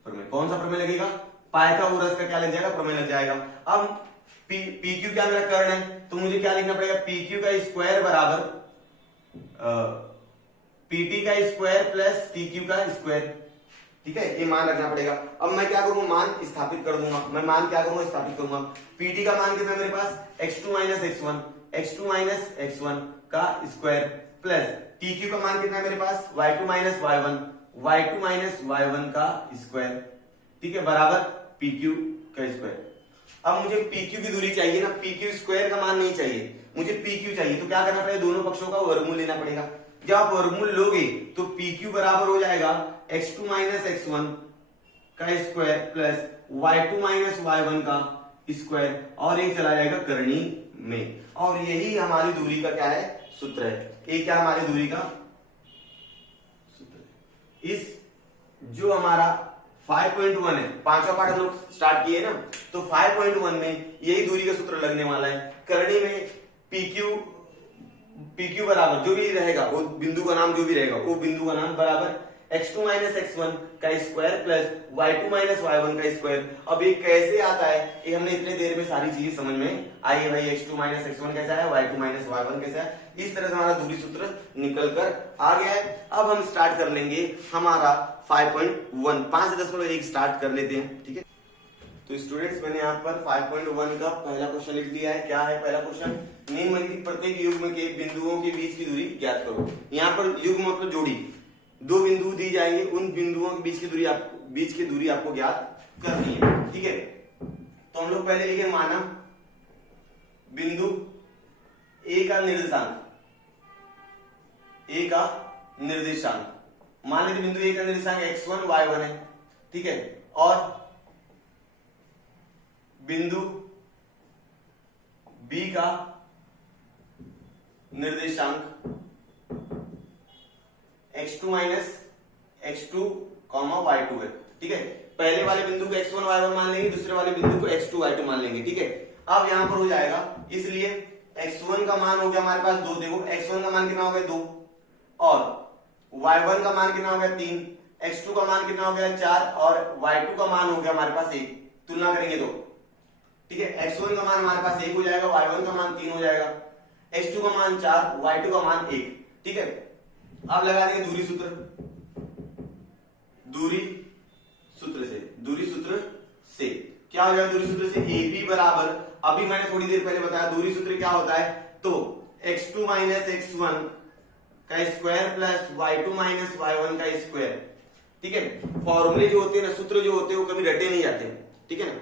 प्रमेय, कौन सा प्रमेय लगेगा, पाइथागोरस का क्या लग जाएगा, प्रमेय लग जाएगा। अब PQ क्या मेरा कर्ण है, तो मुझे क्या लिखना पड़ेगा, PQ का स्क्वायर बराबर PT का स्क्वायर प्लस TQ का स्क्वायर, ठीक है, ये मान रखना पड़ेगा। अब मैं क्या करूंगा, मान स्थापित कर दूंगा, स्थापित करूंगा। PT का मान कितना है मेरे पास, x2 माइनस x1 का स्क्वायर प्लस TQ का मान कितना है मेरे पास, y2 माइनस y1 का स्क्वायर, ठीक है, बराबर PQ का स्क्वायर। अब मुझे PQ की दूरी चाहिए ना, PQ स्क्वायर का मान नहीं चाहिए, मुझे PQ चाहिए, तो क्या करना पड़ेगा, दोनों पक्षों का वर्गमूल लेना पड़ेगा। जब आप वर्गमूल लोगे तो PQ बराबर हो जाएगा x2 माइनस x1 का square plus y2 minus y1 का स्क्वायर, और एक चला जाएगा करनी में, और यही हमारी दूरी का क्या है, सूत्र है। ये क्या हमारी दूरी का सूत्र है। इस जो हमारा 5.1 है, पांचवा पार्ट हम लोग स्टार्ट किए ना, तो 5.1 में यही दूरी का सूत्र लगने वाला है। करनी में PQ बराबर जो भी रहेगा, वो बिंदु का नाम जो भी रहेगा, वो बिंदु का नाम बराबर x2 माइनस x1 का square plus y2 minus y1 का स्क्वायर। अब ये कैसे आता है, ये हमने इतने देर में सारी चीजें समझ में आई है भाई। x2 माइनस x1 कैसा है, y2 माइनस y1 कैसा है, इस तरह से हमारा दूरी सूत्र निकल कर आ गया है। अब हम स्टार्ट कर लेंगे हमारा 5.1, 5.1 स्टार्ट कर लेते हैं, ठीक है। तो स्टूडेंट्स मैंने यहाँ पर 5.1 का पहला क्वेश्चन लिख दिया है। क्या है पहला क्वेश्चन, निम्नलिखित प्रत्येक युग्म के बिंदुओं के बीच की दूरी ज्ञात करो। यहाँ पर युग्म मतलब जोड़ी, दो बिंदु दी जाएंगे, उन बिंदुओं के बीच की दूरी आपको ज्ञात करनी है, ठीक है। तो हम लोग पहले लिखे माना बिंदु ए का निर्देशांक, ए का निर्देशांक मान लीजिए बिंदु ए का निर्देशांक x1 y1 है, ठीक है। और बिंदु बी का निर्देशांक x2 माइनस x2 y2 है, ठीक है। पहले वाले बिंदु को x1 y1 मान लेंगे, दूसरे वाले बिंदु को x2 y2 मान लेंगे, ठीक है। अब यहां पर हो जाएगा, इसलिए x1 का मान हो गया हमारे पास 2, देखो x1 का मान कितना हो गया 2, और y1 का मान कितना हो गया 3, x2 का मान कितना हो गया 4, और y2 का मान हो गया हमारे पास 1। तुलना करेंगे तो, ठीक है, x1 का मान हमारे पास 1 हो जाएगा, y1 का मान 3 हो जाएगा, x2 का मान 4, y2 का मान 1, ठीक है। अब लगा देंगे दूरी सूत्र, दूरी सूत्र से क्या हो जाएगा, दूरी सूत्र से AB बराबर, अभी मैंने थोड़ी देर पहले बताया दूरी सूत्र क्या होता है, तो x2 माइनस x1 का square plus y2 minus y1 का स्क्वायर, ठीक है। फॉर्मूले जो होते हैं ना, सूत्र जो होते हैं वो कभी रटे नहीं जाते, ठीक है ना,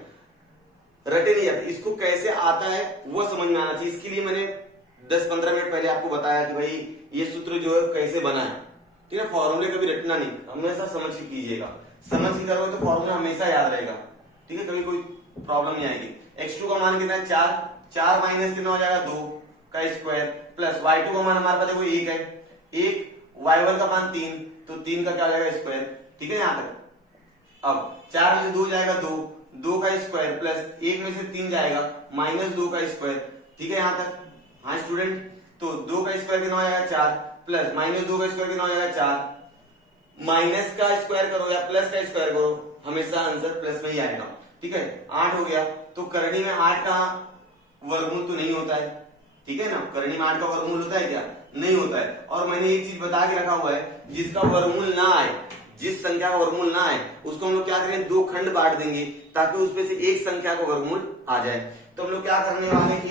रटे नहीं जाते। इसको कैसे आता है वो समझ में आना चाहिए। इसके लिए मैंने 10-15 मिनट पहले आपको बताया कि भाई ये सूत्र जो है कैसे बना है, ठीक है। फॉर्मूले कभी रटना नहीं, हमेशा समझ के कीजिएगा, समझ के करोगे तो फॉर्मूला हमेशा याद रहेगा, ठीक है, कभी कोई प्रॉब्लम नहीं आएगी। x2 का मान कितना है 4 माइनस कितना हो जाएगा 2 का स्क्वायर प्लस y2 का मान हमारे पास देखो 1 है, 1 y1 का मान 3, तो 3 का क्या हो जाएगा स्क्वायर, ठीक है। यहां तक अब 4 में से 2 जाएगा 2 का स्क्वायर प्लस 1 में से 3 जाएगा -2 का स्क्वायर, ठीक है। यहां तक हाँ स्टूडेंट, तो 2 का स्क्वायर कितना हो जाएगा 4 प्लस -2 का स्क्वायर कितना हो जाएगा 4, माइनस का स्क्वायर करो या प्लस का स्क्वायर करो, हमेशा आंसर प्लस में ही आएगा, ठीक है। 8 हो गया, तो करनी में 8 का वर्गमूल तो नहीं होता है, ठीक है ना, करनी में 8 का वर्गमूल होता है क्या, नहीं होता है। और मैंने एक चीज बता के रखा हुआ है, जिसका वर्गमूल ना आए, जिस संख्या का वर्गमूल ना आए उसको हम लोग क्या करेंगे 2 खंड बांट देंगे, ताकि उसमें से एक संख्या का वर्गमूल आ जाए। तो हम लोग क्या करने वाले हैं,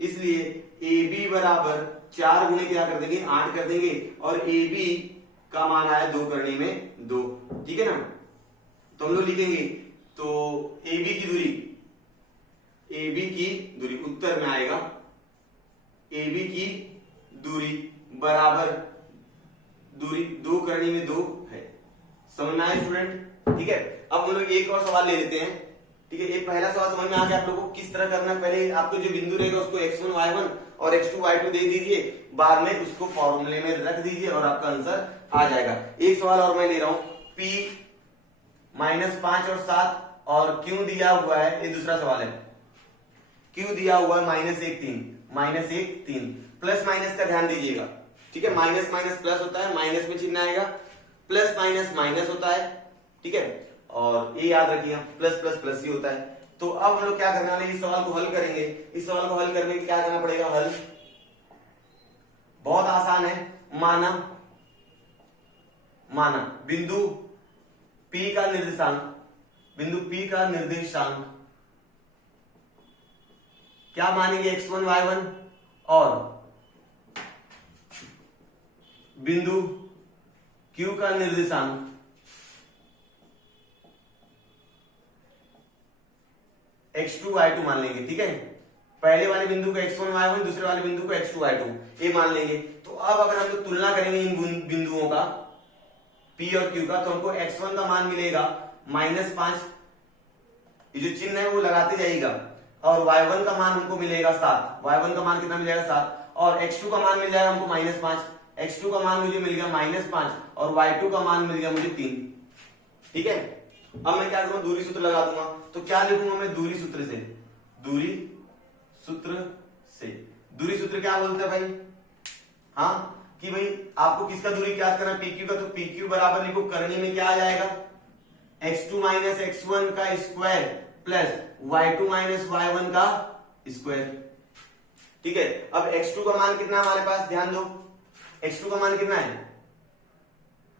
इसलिए AB बराबर 4 गुणे क्या कर देंगे 8 कर देंगे, और AB का मान आया 2 करनी में 2, ठीक है ना। तो हम लोग लिखेंगे, तो AB की दूरी उत्तर में आएगा, AB की दूरी बराबर दूरी 2 करनी में 2 है। समझ में आया स्टूडेंट, ठीक है। अब हम लोग एक और सवाल ले लेते हैं, ठीक है। ये पहला सवाल समझ में आ गया आप लोगों को किस तरह करना है। पहले आपको जो बिंदु रहेगा उसको x1 y1 और x2 y2 दे दीजिए, बाद में उसको फॉर्मूले में रख दीजिए और आपका आंसर आ जाएगा। एक सवाल और मैं ले रहा हूं, p -5 और 7 और q दिया हुआ है, ये दूसरा सवाल है, q दिया हुआ है -1 3, प्लस माइनस का ध्यान दीजिएगा, ठीक है। माइनस माइनस प्लस होता है, माइनस में चिन्ह आएगा, प्लस माइनस माइनस होता है, ठीक है। और ये याद रखिए प्लस प्लस प्लस ही होता है। तो अब हम लोग क्या करने वाले, इस सवाल को हल करेंगे। इस सवाल को हल करने के क्या करना पड़ेगा, हल बहुत आसान है। माना बिंदु P का निर्देशांक क्या मानेंगे x1 y1, और बिंदु Q का निर्देशांक x2 y2 मान लेंगे, ठीक है। पहले वाले बिंदु को x1 y1, दूसरे वाले बिंदु को x2 y2 ये मान लेंगे। तो अब अगर हम लोग तुलना करेंगे इन बिंदुओं का P और Q का, तो हमको x1 का मान मिलेगा -5, ये जो चिन्ह है वो लगाते जाइएगा, और y1 का मान हमको मिलेगा 7, y1 का मान कितना मिलेगा 7, और x2 का मान मिल जाएगा हमको -5, x2 का मान मुझे मिल गया -5, और y2 का मान मिल गया मुझे 3, ठीक है। अब मैं क्या करूंगा, दूरी सूत्र लगा दूंगा। तो क्या लिखूंगा मैं दूरी सूत्र से, दूरी सूत्र से, दूरी सूत्र क्या बोलते हैं भाई, हाँ कि भाई आपको किसका दूरी ज्ञात करना, PQ का, तो PQ बराबर लिखो, करनी में क्या आ जाएगा, x2 माइनस x1 का square plus y2 minus y1 का स्क्वायर। ठीक है, अब x2 का मान कितना है हमारे पास, ध्यान दो, x2 का मान कितना है,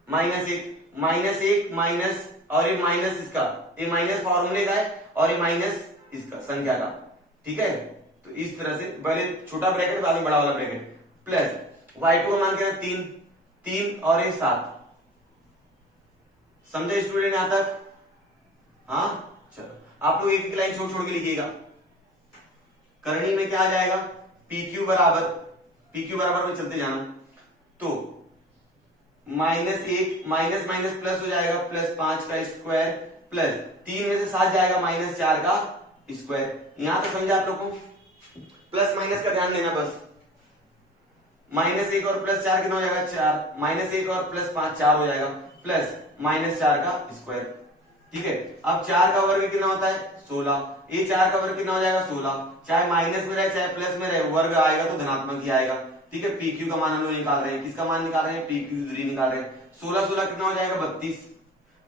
-1 माइनस और ये माइनस इसका, ये माइनस फॉर्मूले का है और ये माइनस इसका संख्या का। ठीक है, तो इस तरह से पहले छोटा ब्रैकेट बाद में बड़ा वाला ब्रैकेट, प्लस y2 का मान क्या है 3 और ये 7। समझे स्टूडेंट यहां तक, हाँ चलो आप लोग एक एक लाइन छोड़ छोड़ के लिखिएगा। करनी में क्या आ जाएगा, PQ बराबर में चलते जाना, तो -1 माइनस माइनस प्लस हो जाएगा, +5 का स्क्वायर प्लस 3 में से 7 जाएगा -4 का स्क्वायर। यहां तो समझा आप लोग को, प्लस माइनस का ध्यान देना बस, -1 और +4 कितना हो जाएगा 4, -1 और +5 4 हो जाएगा, प्लस -4 का स्क्वायर। ठीक है, अब 4 का वर्ग कितना होता है 16, ये 4 का वर्ग कितना हो जाएगा 16, चाहे माइनस में रहे चाहे प्लस में रहे, वर्ग आएगा तो धनात्मक ही आएगा। ठीक है, PQ का मान हम लोग निकाल रहे हैं, किसका मान निकाल रहे हैं, PQ दूरी निकाल रहे हैं, 16 कितना हो जाएगा 32।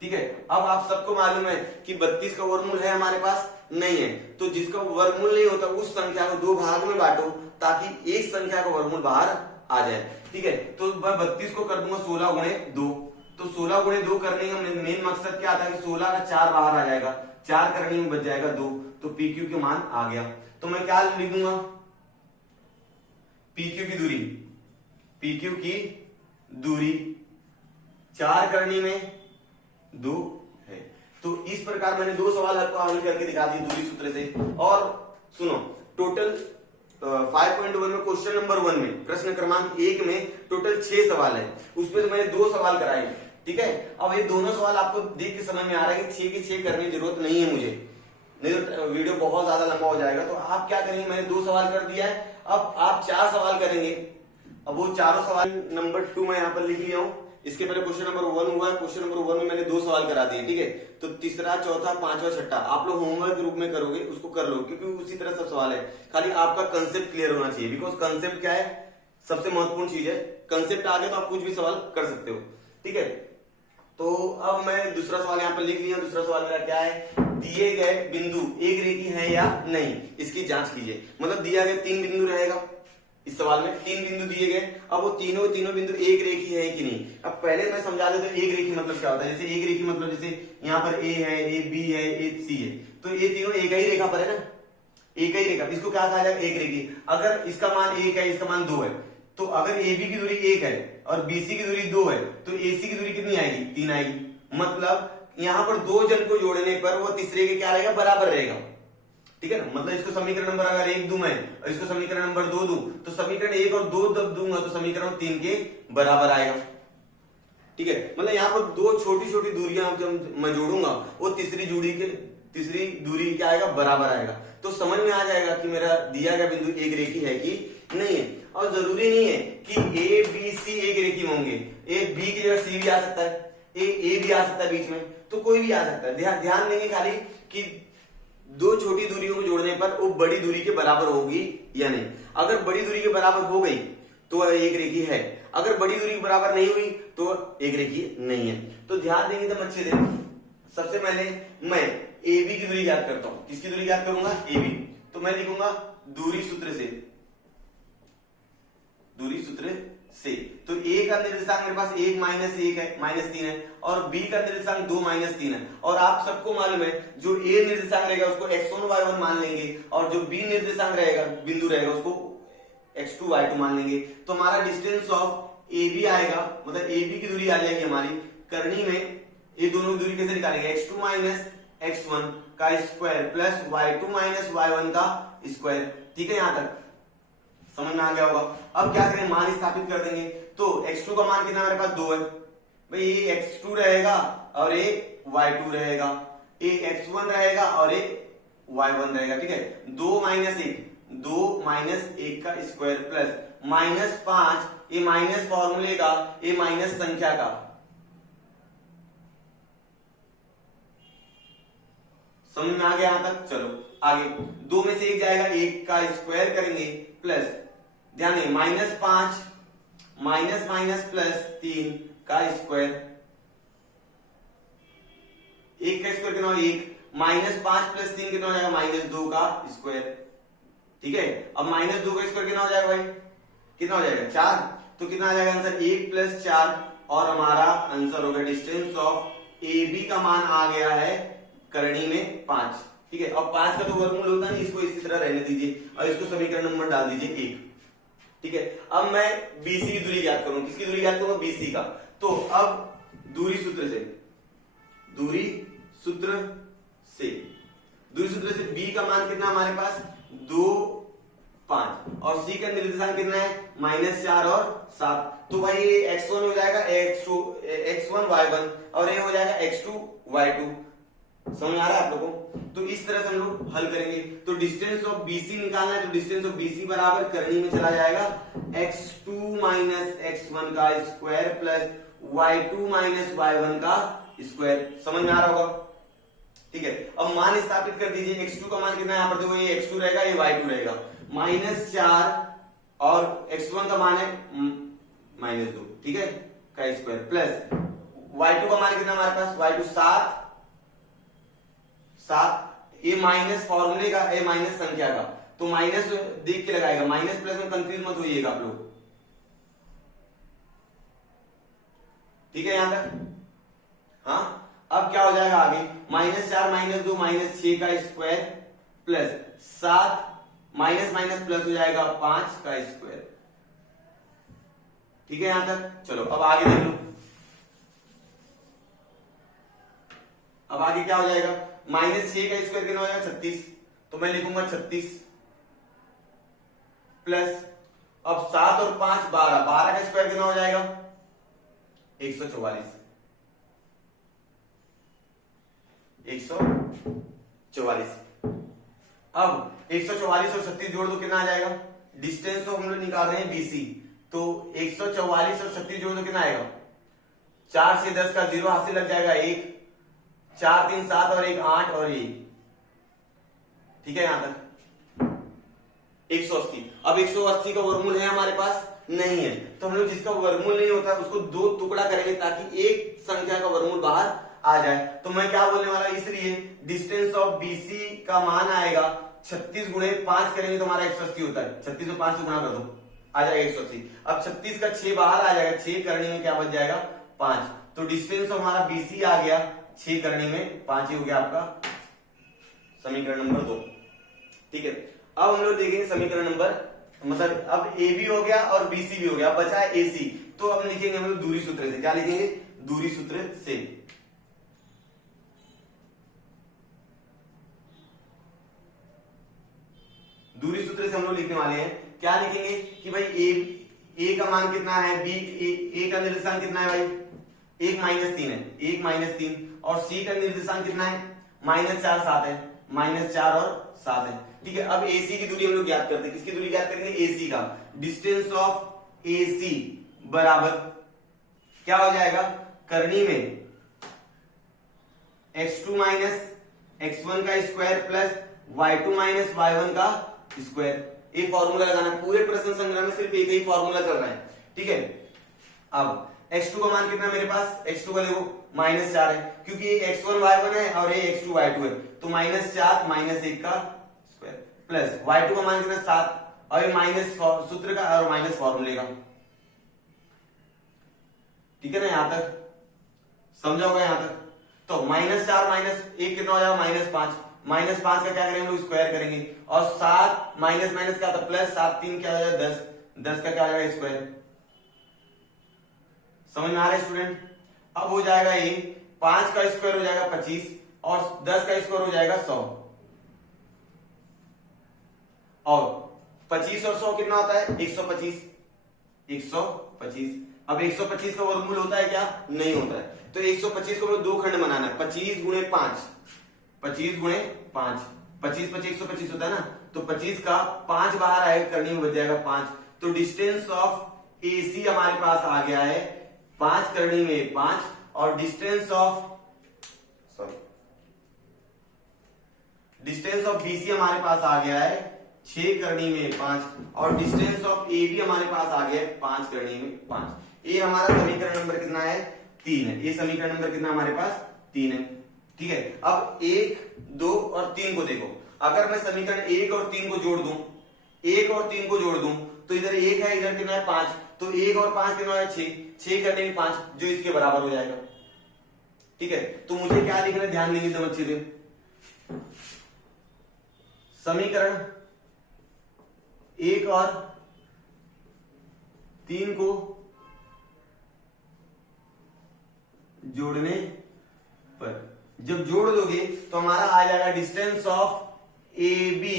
ठीक है, अब आप सबको मालूम है कि 32 का वर्गमूल है हमारे पास नहीं है, तो जिसका वर्गमूल नहीं होता उस संख्या को 2 भाग में बांटो ताकि एक संख्या का वर्गमूल बाहर आ जाए। ठीक है, तो मैं 32 को कर दूंगा 16 गुणे 2, तो 16 गुणे 2 करने का मेन मकसद क्या था कि 16 का 4 बाहर आ जाएगा, 4 करने में बच जाएगा 2, तो PQ के मान आ गया। तो मैं क्या लिखूंगा, PQ की दूरी 4 करनी में 2 है। तो इस प्रकार मैंने 2 सवाल आपको हल करके दिखा दिए दूरी सूत्र से। और सुनो, टोटल 5.1 में क्वेश्चन नंबर 1 में प्रश्न क्रमांक 1 में टोटल 6 सवाल है, उसमें से मैंने 2 सवाल कराए। ठीक है, अब ये दोनों सवाल आपको देख के समझ में आ रहा है कि 6 के 6 करने की जरूरत नहीं है मुझे, नहीं तो वीडियो बहुत ज्यादा लंबा हो जाएगा। तो आप क्या करेंगे, मैंने 2 सवाल कर दिया है, अब आप 4 सवाल करेंगे। अब वो चारों सवाल नंबर 2 मैं यहाँ पर लिख लिया हूँ, इसके पहले क्वेश्चन नंबर 1 हुआ है, क्वेश्चन नंबर 1 में मैंने 2 सवाल करा दिए। ठीक है, तो तीसरा, चौथा, पांचवा, छठा आप लोग होमवर्क के रूप में करोगे, उसको कर लो, क्योंकि उसी तरह सब सवाल है, खाली आपका कंसेप्ट क्लियर होना चाहिए। बिकॉज कंसेप्ट क्या है, सबसे महत्वपूर्ण चीज है, कंसेप्ट आ गया तो आप कुछ भी सवाल कर सकते हो। ठीक है, तो अब मैं दूसरा सवाल यहाँ पर लिख लिया। दूसरा सवाल मेरा क्या है, दिए गए बिंदु एक रेखी है या नहीं, इसकी जांच कीजिए। मतलब दिया गया 3 बिंदु रहेगा, इस सवाल में 3 बिंदु दिए गए, अब वो तीनों बिंदु एक रेखी है कि नहीं। अब पहले मैं समझा देता हूं एक रेखी मतलब क्या होता है। जैसे एक रेखी मतलब जैसे यहाँ पर A है, A B है, A C है, तो ये तीनों एक ही रेखा पर है ना, एक ही रेखा, इसको क्या कहा जाएगा, एक रेखी। अगर इसका मान 1 है, इसका मान 2 है, तो अगर AB की दूरी 1 है और BC की दूरी 2 है, तो AC की दूरी कितनी आएगी, 3 आएगी। मतलब यहाँ पर 2 जन को जोड़ने पर वो तीसरे के क्या रहेगा, बराबर रहेगा। ठीक है ना, मतलब इसको समीकरण नंबर अगर 1 दूं मैं और इसको समीकरण नंबर 2 दूं, तो समीकरण 1 और 2 जब दूंगा तो समीकरण 3 के बराबर आएगा। ठीक है, मतलब यहाँ पर 2 छोटी छोटी दूरियां जब मैं जोड़ूंगा, वो तीसरी दूरी क्या आएगा, बराबर आएगा। तो समझ में आ जाएगा कि मेरा दिया गया बिंदु एक रेखी है कि नहीं है। और जरूरी नहीं है कि A B C एक रेखी में होंगे, A B की जगह C भी आ सकता है, A भी आ सकता है बीच में, तो कोई भी आ सकता है। ध्यान देंगे खाली कि 2 छोटी दूरियों को जोड़ने पर वो बड़ी दूरी के बराबर होगी या नहीं। अगर बड़ी दूरी के बराबर हो गई तो एक रेखी है, अगर बड़ी दूरी के बराबर नहीं हुई तो एक रेखी नहीं है। तो ध्यान देंगे तो अच्छे से। सबसे पहले मैं AB की दूरी ज्ञात करता हूं। किसकी दूरी ज्ञात करूंगा, AB। तो मैं लिखूंगा दूरी सूत्र से, तो A का निर्देशांक मेरे पास 1 -1 है, -3 है, और B का निर्देशांक 2 -3 है। और आप सबको मालूम है जो A निर्देशांक रहेगा उसको x1 y1 मान लेंगे, और जो B निर्देशांक रहेगा, बिंदु रहेगा, उसको x2 y2 मान लेंगे। तो हमारा डिस्टेंस ऑफ AB आएगा, मतलब AB की दूरी आ जाएगी हमारी करनी में। ये दोनों दूरी कैसे निकालेंगे, x2 - x1 का स्क्वायर प्लस y2 - y1 का स्क्वायर। ठीक है, यहां तक समझ में आ गया होगा। अब क्या करें, मान स्थापित कर देंगे। तो x2 का मान कितना हमारे पास 2 है, भाई ये x2 रहेगा और ये y2 रहेगा, ये x1 रहेगा और ये y1 रहेगा। ठीक है, 2 - 1 का स्क्वायर प्लस -5, ये माइनस फॉर्मूले का, ये माइनस संख्या का, समझ में आ गया यहां तक? चलो आगे, दो में से एक जाएगा, एक का स्क्वायर करेंगे प्लस, ध्यान दें, -5 माइनस माइनस प्लस 3 का स्क्वायर, एक का स्क्वायर कितना हो, एक, -5 प्लस 3 कितना हो जाएगा, -2 का स्क्वायर, ठीक है। अब -2 का स्क्वायर कितना हो जाएगा भाई, कितना हो जाएगा 4, तो कितना आ जाएगा आंसर 1 + 4, और हमारा आंसर होगा डिस्टेंस ऑफ ए बी का मान आ गया है करणी में 5, ठीक है। अब 5 का तो वर्गमूल होता है, इसको इसी तरह रहने दीजिए और इसको समीकरण नंबर डाल दीजिए 1, ठीक है। अब मैं बीसी की दूरी ज्ञात करूं, किसकी दूरी ज्ञात करूंगा, बीसी का। तो अब दूरी सूत्र से बी का मान कितना हमारे पास 2 5 और सी का निर्देशांक कितना है -4 और 7, तो भाई x1 हो जाएगा x1 y1 और ये हो जाएगा x2 y2, समझ आ रहा है आप लोगों को? तो इस तरह से हम लोग हल करेंगे। तो डिस्टेंस ऑफ BC निकालना है, तो डिस्टेंस ऑफ BC बराबर करनी में चला जाएगा x2 - x1 का स्क्वायर प्लस y2 - y1 का स्क्वायर, समझ में आ रहा होगा, ठीक है। अब मान स्थापित कर दीजिए, x2 का मान कितना है, यहाँ पर देखो ये x2 रहेगा, ये y2 रहेगा, -4 और x1 का मान है -2, ठीक है, का स्क्वायर प्लस y2 का मान कितना हमारे पास, y2 7, ये माइनस फॉर्मूले का, ये माइनस संख्या का, तो माइनस देख के लगाएगा, माइनस प्लस में कंफ्यूज मत होइएगा आप लोग, ठीक है यहां तक। हाँ, अब क्या हो जाएगा आगे, -4 - 2 -6 का square plus 7 minus minus plus हो जाएगा 5 का स्क्वायर, ठीक है यहां तक। चलो अब आगे देख लो, अब आगे क्या हो जाएगा, -6 का स्क्वायर कितना हो जाएगा 36, तो मैं लिखूंगा 36 प्लस, अब 7 और 5 12, 12 का स्क्वायर कितना हो जाएगा 144, 144। अब 144 और 36 जोड़ दो, कितना आ जाएगा, डिस्टेंस तो हम लोग निकाल रहे हैं BC, तो 144 और 36 जोड़ दो, कितना आएगा, 4 से 10 का 0 हाथ से लग जाएगा 1, 4 3 7 और 1 8 और 1, ठीक है यहां तक 180। अब 180 का वर्गमूल है हमारे पास, नहीं है, तो हम लोग जिसका वर्गमूल नहीं होता उसको 2 टुकड़ा करेंगे ताकि एक संख्या का वर्गमूल बाहर आ जाए। तो मैं क्या बोलने वाला, इसलिए डिस्टेंस ऑफ BC का मान आएगा 36 गुणे 5 करेंगे तो हमारा 180 होता है, 36 में 5 से गुणा कर दो, आ जाएगा 180। अब 36 का 6 बाहर आ जाएगा, 6 करने में क्या बच जाएगा 5, तो डिस्टेंस हमारा BC आ गया 6 करने में 5 ही हो गया आपका समीकरण नंबर 2, ठीक है। अब हम लोग देखेंगे समीकरण नंबर, मतलब अब AB हो गया और BC भी हो गया, अब बचा है AC, तो अब लिखेंगे हम लोग दूरी सूत्र से, क्या लिखेंगे, दूरी सूत्र से। दूरी सूत्र से हम लोग लिखने वाले हैं, क्या लिखेंगे कि भाई A का मान कितना है, A का निर्देशांक कितना है भाई, 1 - 3 है, 1 - 3, और C का निर्देशांक कितना है -4 7 है, -4 और 7 है, ठीक है। अब AC की दूरी हम लोग ज्ञात करते हैं, किसकी दूरी ज्ञात करेंगे, AC का, डिस्टेंस ऑफ AC बराबर क्या हो जाएगा, करनी में x2 - x1 का स्क्वायर प्लस y2 - y1 का स्क्वायर, एक फॉर्मूला लगाना, पूरे प्रश्न संग्रह में सिर्फ एक ही फॉर्मूला चल रहा है, ठीक है। अब x2 का मान कितना मेरे पास, x2 का देखो -4 है, क्योंकि ये x1 y1 है और ये x2 y2 है, तो -4 -1 का स्क्वायर प्लस y2 का मान कितना 7 और ये माइनस सूत्र का और माइनस फॉर्मूले का, ठीक है ना, यहां तक समझा होगा यहां तक। तो -4 -1 कितना हो जाएगा -5, -5 का क्या करेंगे हम लोग स्क्वायर करेंगे, और 7 माइनस माइनस क्या था प्लस, 7 3 क्या हो जाएगा 10, 10 का क्या हो जाएगा स्क्वायर, समझ में आ रहा है स्टूडेंट। अब हो जाएगा ये 5 का स्क्वायर हो जाएगा 25 और 10 का स्क्वायर हो जाएगा 100, और 25 और 100 कितना होता है 125, 125। अब 125 का वर्गमूल होता है क्या, नहीं होता है, तो 125 को दो खंड बनाना है, 25 गुणे 5, 25 गुणे 5, 25 25 125 होता है ना, तो 25 का 5 बाहर आएगा, करनी में बच जाएगा 5, तो डिस्टेंस ऑफ AC हमारे पास आ गया है 5 करनी में 5, और distance of distance of BC हमारे पास आ गया है 6 करनी में 5, और डिस्टेंस ऑफ ए बी हमारे पास आ गया है 5 करनी में 5। ये हमारा समीकरण नंबर कितना है? 3 है। ये समीकरण नंबर कितना हमारे पास? 3 है। ठीक है, अब 1, 2 और 3 को देखो। अगर मैं समीकरण 1 और 3 को जोड़ दूं, 1 और 3 को जोड़ दूं, तो इधर 1 है, इधर कितना है? 5। तो 1 और 5 कितना है? 6। 6 करने में 5, जो इसके बराबर हो जाएगा। ठीक है, तो मुझे क्या लिखना है, ध्यान देंगे एकदम अच्छे से। समीकरण 1 और 3 को जोड़ने पर जब जोड़ दोगे तो हमारा आ जाएगा distance of A B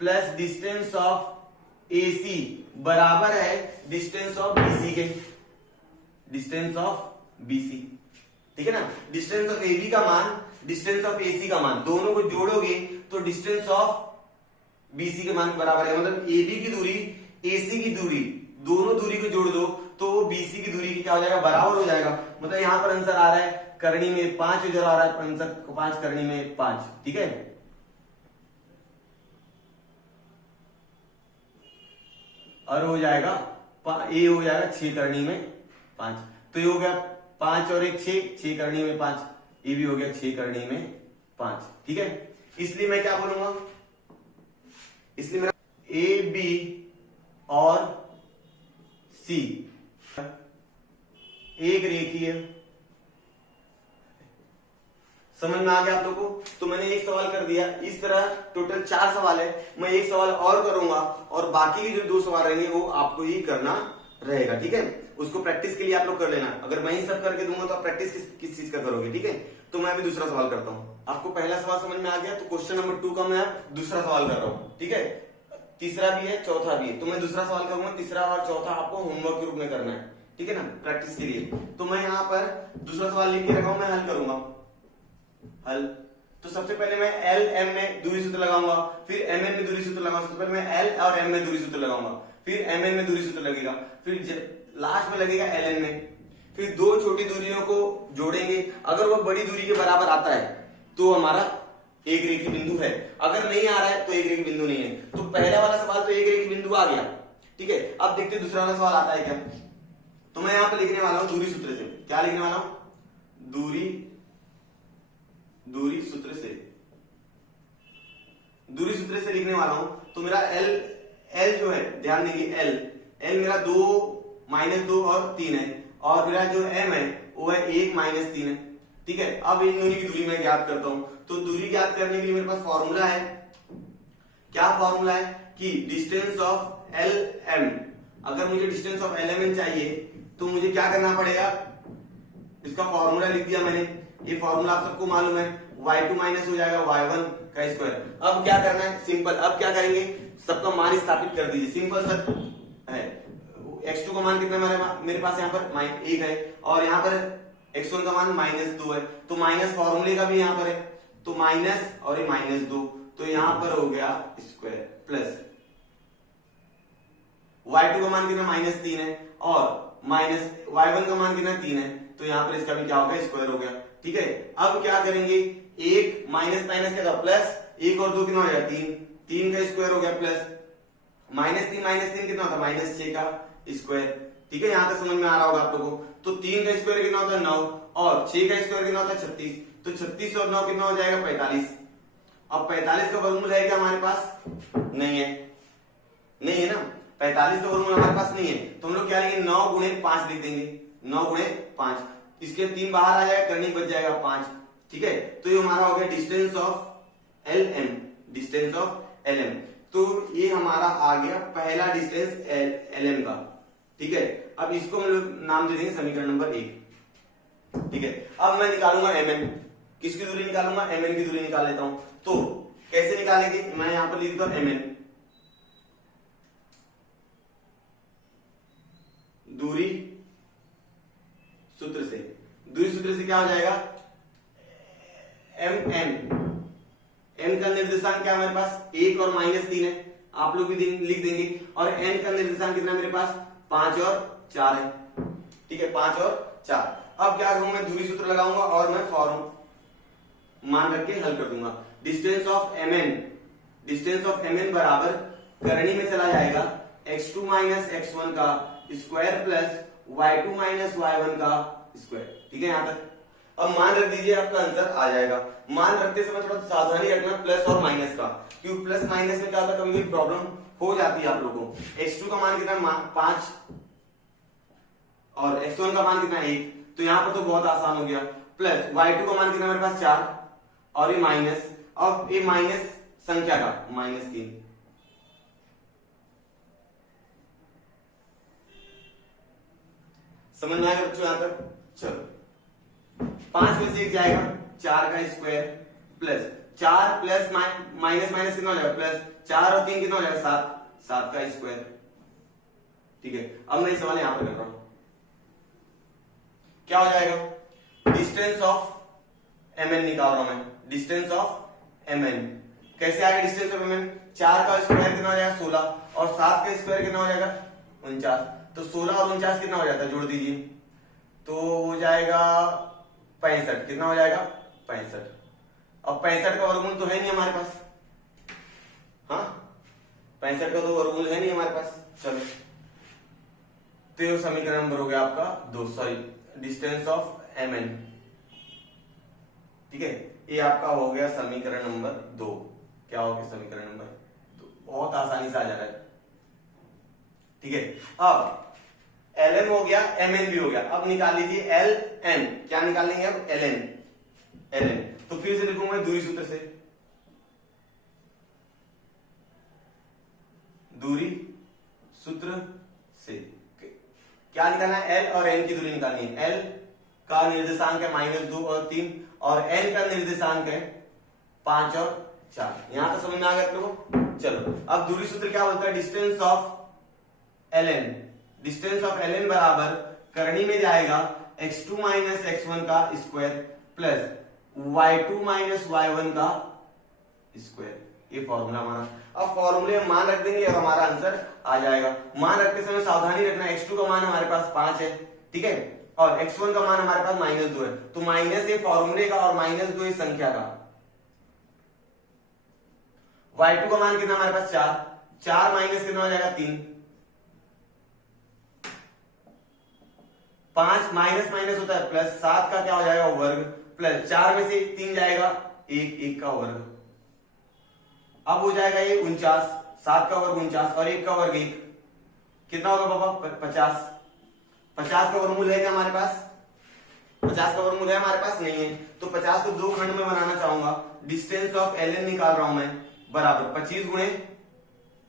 plus distance of A C बराबर है डिस्टेंस ऑफ बीसी के। डिस्टेंस ऑफ बीसी, ठीक है ना। डिस्टेंस ऑफ ए बी का मान, डिस्टेंस ऑफ ए सी का मान, दोनों को जोड़ोगे तो डिस्टेंस ऑफ बीसी के मान के बराबर है। मतलब ए बी की दूरी, ए सी की दूरी, दोनों दूरी को जोड़ दो तो बीसी की दूरी की क्या हो जाएगा? बराबर हो जाएगा। मतलब यहां पर आंसर आ रहा है करनी में 5, इधर आ रहा है आंसर 5 करनी में 5। ठीक है, और हो जाएगा ए हो जाएगा 6 करनी में 5। तो ये हो गया 5 और 1 6 करनी में 5। ये भी हो गया 6 करनी में 5। ठीक है, इसलिए मैं क्या बोलूंगा, इसलिए मेरा ए बी और सी एक रेखीय। समझ में आ गया आप लोगों को? तो मैंने एक सवाल कर दिया। इस तरह टोटल 4 सवाल है। मैं एक सवाल और करूंगा और बाकी के जो 2 सवाल रहेंगे वो आपको ही करना रहेगा। ठीक है, उसको प्रैक्टिस के लिए आप लोग कर लेना। अगर मैं ही सब करके दूंगा तो आप प्रैक्टिस किस चीज का करोगे? ठीक है, तो मैं अभी दूसरा सवाल करता हूं। आपको पहला सवाल समझ में आ गया, तो क्वेश्चन नंबर 2 का मैं दूसरा सवाल कर रहा हूं। ठीक है, तीसरा भी है, चौथा भी है, तो मैं दूसरा सवाल करूंगा। तीसरा और चौथा आपको होमवर्क के रूप में करना है। ठीक है ना, प्रैक्टिस के लिए। तो मैं यहाँ पर दूसरा सवाल लिख के रखा हूं, मैं हल करूंगा। हल, तो सबसे पहले मैं एल एम में दूरी सूत्र लगाऊंगा, फिर एम एन में दूरी सूत्र लगाऊंगा। सबसे पहले मैं एल और एम में दूरी सूत्र लगाऊंगा, फिर एम एन में दूरी सूत्र लगेगा, फिर लास्ट में लगेगा एल एन में। फिर 2 छोटी दूरियों को जोड़ेंगे। अगर वो बड़ी दूरी के बराबर आता है तो हमारा एक रेखी बिंदु है, अगर नहीं आ रहा है तो एक रेखी बिंदु नहीं है। तो पहला वाला सवाल तो एक रेखी बिंदु आ गया। ठीक है, अब देखते दूसरा वाला सवाल आता है क्या। तो मैं यहां पर लिखने वाला हूं दूरी सूत्र से। क्या लिखने वाला हूं? दूरी सूत्र से, दूरी सूत्र से लिखने वाला हूं। तो मेरा एल जो है, ध्यान देंगे, एल मेरा 2 -2 और 3 है, और मेरा जो एम है वो है 1 - 3 है। ठीक है, अब इन दोनों की दूरी मैं ज्ञात करता हूं। तो दूरी ज्ञात करने के लिए मेरे पास फॉर्मूला है। क्या फॉर्मूला है कि डिस्टेंस ऑफ एल एम। अगर मुझे डिस्टेंस ऑफ एल एम चाहिए तो मुझे क्या करना पड़ेगा? इसका फॉर्मूला लिख दिया मैंने। ये फॉर्मूला आप सबको मालूम है, y2 माइनस हो जाएगा y1 का स्क्वायर। अब क्या करना है? सिंपल। अब क्या करेंगे? सबका मान स्थापित कर दीजिए। सिंपल सर है। x2 का मान कितना मेरे पास यहाँ पर 1 है, और यहाँ पर x1 का मान -2 है। तो माइनस फॉर्मूले का भी यहाँ पर है, तो माइनस और ये -2, तो यहां पर हो गया स्क्वायर प्लस y2 का मान कितना -3 है, और माइनस y1 का मान कितना 3 है, तो यहां पर इसका भी क्या होगा? स्क्वायर हो गया। ठीक है, अब क्या करेंगे? 1 माइनस क्या था? प्लस 1 और 2 कितना हो गया? 3 का स्क्वायर हो गया, प्लस -3 कितना होता? -6 का स्क्वायर। ठीक है, यहां तक समझ में आ रहा होगा आप लोगों को। तो 3 का स्क्वायर कितना होता है? 9, और 6 का स्क्वायर कितना होता है? 36। तो 36 और 9 कितना हो जाएगा? 45। अब 45 का वर्गमूल है क्या हमारे पास? नहीं है, नहीं है ना। 45 का वर्गमूल हमारे पास नहीं है, तो हम लोग क्या लिखेंगे? 9 × 5 लिख देंगे। 9 × 5, इसके 3 बाहर आ जाएगा, करनी बच जाएगा 5। ठीक है, तो ये हमारा हो गया distance of L M. Distance of L M, तो ये हमारा आ गया पहला डिस्टेंस एल एम का। ठीक है, अब इसको हम लोग नाम दे देंगे समीकरण नंबर 1। ठीक है, अब मैं निकालूंगा एम एन। किसकी दूरी निकालूंगा? एम एन की दूरी निकाल लेता हूं। तो कैसे निकालेंगे? मैं यहां पर लिख देता हूं एम एन, दूरी सूत्र से। दूरी सूत्र से क्या हो जाएगा? M N. एन का निर्देशांक क्या है मेरे पास? 1 और -3 है, आप लोग भी लिख देंगे। और एन का निर्देशांक कितना मेरे पास? 5 और 4 है। ठीक है, 5 और 4। अब क्या करूंगा? मैं दूरी सूत्र लगाऊंगा और मैं फॉर्म मान रख के हल कर दूंगा। डिस्टेंस ऑफ एम एन बराबर करनी में चला जाएगा x2 माइनस x1 का square plus y2 minus y1 का स्क्वायर। ठीक है यहां तक। अब मान रख दीजिए, आपका आंसर आ जाएगा। मान रखते समय थोड़ा सावधानी रखना प्लस और माइनस का, क्योंकि प्लस माइनस में क्या होता है कभी कभी प्रॉब्लम हो जाती है आप लोगों को। x2 का मान कितना 5 और x1 का मान कितना 1, तो यहां पर तो बहुत आसान हो गया। प्लस y2 का मान कितना मेरे पास 4 और ये माइनस, अब ये माइनस संख्या का -3। समझ में आएगा बच्चों यहां तक? चलो 5 में से 1 जाएगा 4 का square plus 4 plus minus minus कितना हो जाएगा प्लस 4 और 3 कितना हो जाएगा 7 का स्क्वायर। ठीक है, अब मैं सवाल यहां पर कर रहा हूं, क्या हो जाएगा? डिस्टेंस ऑफ एम एन निकाल रहा हूं मैं, डिस्टेंस ऑफ एम एन। कैसे आएगा डिस्टेंस ऑफ एम एन? 4 का स्क्वायर कितना हो जाएगा 16 और 7 का स्क्वायर कितना हो जाएगा 49। तो 16 और 49 कितना हो जाता है, जोड़ दीजिए तो हो जाएगा 65। कितना हो जाएगा 65। अब 65 का वर्गमूल तो है नहीं हमारे पास, हाँ 65 का तो वर्गमूल है नहीं हमारे पास। चलो तो ये समीकरण नंबर हो गया आपका 2, sorry distance of M N. ठीक है, ये आपका हो गया समीकरण नंबर 2। क्या हो गया समीकरण नंबर 2? बहुत आसानी से आ जा रहा है। ठीक है, अब एल एन हो गया, एम एन भी हो गया। अब निकाल लीजिए एल एन। क्या निकाल लेंगे अब? L N. तो फिर से लिखूंगा दूरी सूत्र से, दूरी सूत्र से क्या निकालना है? एल और एन की दूरी निकालनी है। एल का निर्देशांक है -2 और 3 और एन का निर्देशांक है 5 और 4। यहां तक समझ में आ गया आप लोगों को? चलो अब दूरी सूत्र क्या बोलता है? Distance of L N. Distance of L N बराबर करनी में जाएगा x2 माइनस x1 का square plus y2 minus y1 का स्क्वायर। ये फॉर्मूला हमारा। अब फॉर्मूले में मान रख देंगे और हमारा आंसर आ जाएगा। मान रखते समय सावधानी रखना, x2 का मान हमारे पास 5 है, ठीक है, और x1 का मान हमारे पास -2 है। तो माइनस ये फॉर्मूले का और -2 ये संख्या का। y2 का मान कितना हमारे पास 4 माइनस कितना हो जाएगा 3। 5 माइनस माइनस होता है प्लस, 7 का क्या हो जाएगा वर्ग, प्लस 4 में से 3 जाएगा 1 का वर्ग। अब हो जाएगा ये 49, 7 का वर्ग 49 और 1 का वर्ग 1, कितना होगा पापा 50। 50 का वर्गमूल है क्या हमारे पास? 50 का वर्गमूल है हमारे पास? नहीं है। तो 50 को 2 खंड में बनाना चाहूंगा। डिस्टेंस ऑफ एल एन निकाल रहा हूं मैं, बराबर 25 गुणे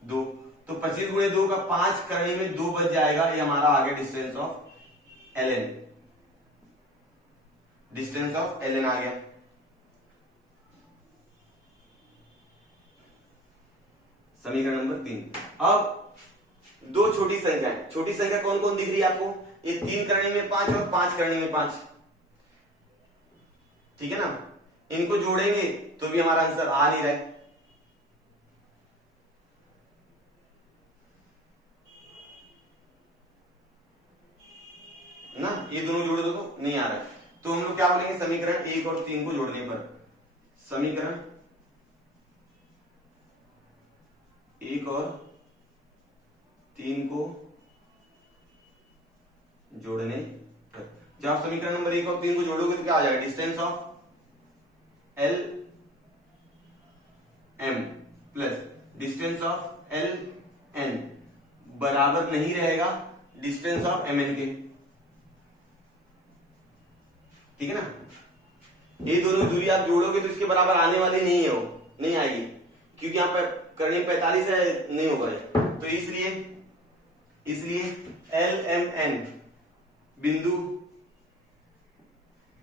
2। तो 25 गुणे 2 का 5 करने में 2 बच जाएगा। ये हमारा आ गया distance of L N. Distance of L N आ गया। समीकरण नंबर 3। अब दो छोटी संख्या है। छोटी संख्या कौन कौन दिख रही है आपको? ये 3 करने में 5 और 5 करने में 5, ठीक है ना। इनको जोड़ेंगे तो भी हमारा आंसर आ नहीं रहा है। ना ये दोनों जोड़ दो तो नहीं आ रहा है। तो हम लोग क्या बोलेंगे? समीकरण 1 और 3 को जोड़ने पर, समीकरण 1 और 3 को जोड़ने पर, जब आप समीकरण नंबर 1 और 3 को जोड़ोगे तो क्या आ जाएगा? Distance of L M plus distance of L N बराबर नहीं रहेगा डिस्टेंस ऑफ एम एन के, ठीक है ना। ये दोनों दूरी आप जोड़ोगे तो इसके बराबर आने वाली नहीं है, वो नहीं आएगी, क्योंकि यहां पर करनी 45 है, नहीं होगा। तो इसलिए एल एम एन बिंदु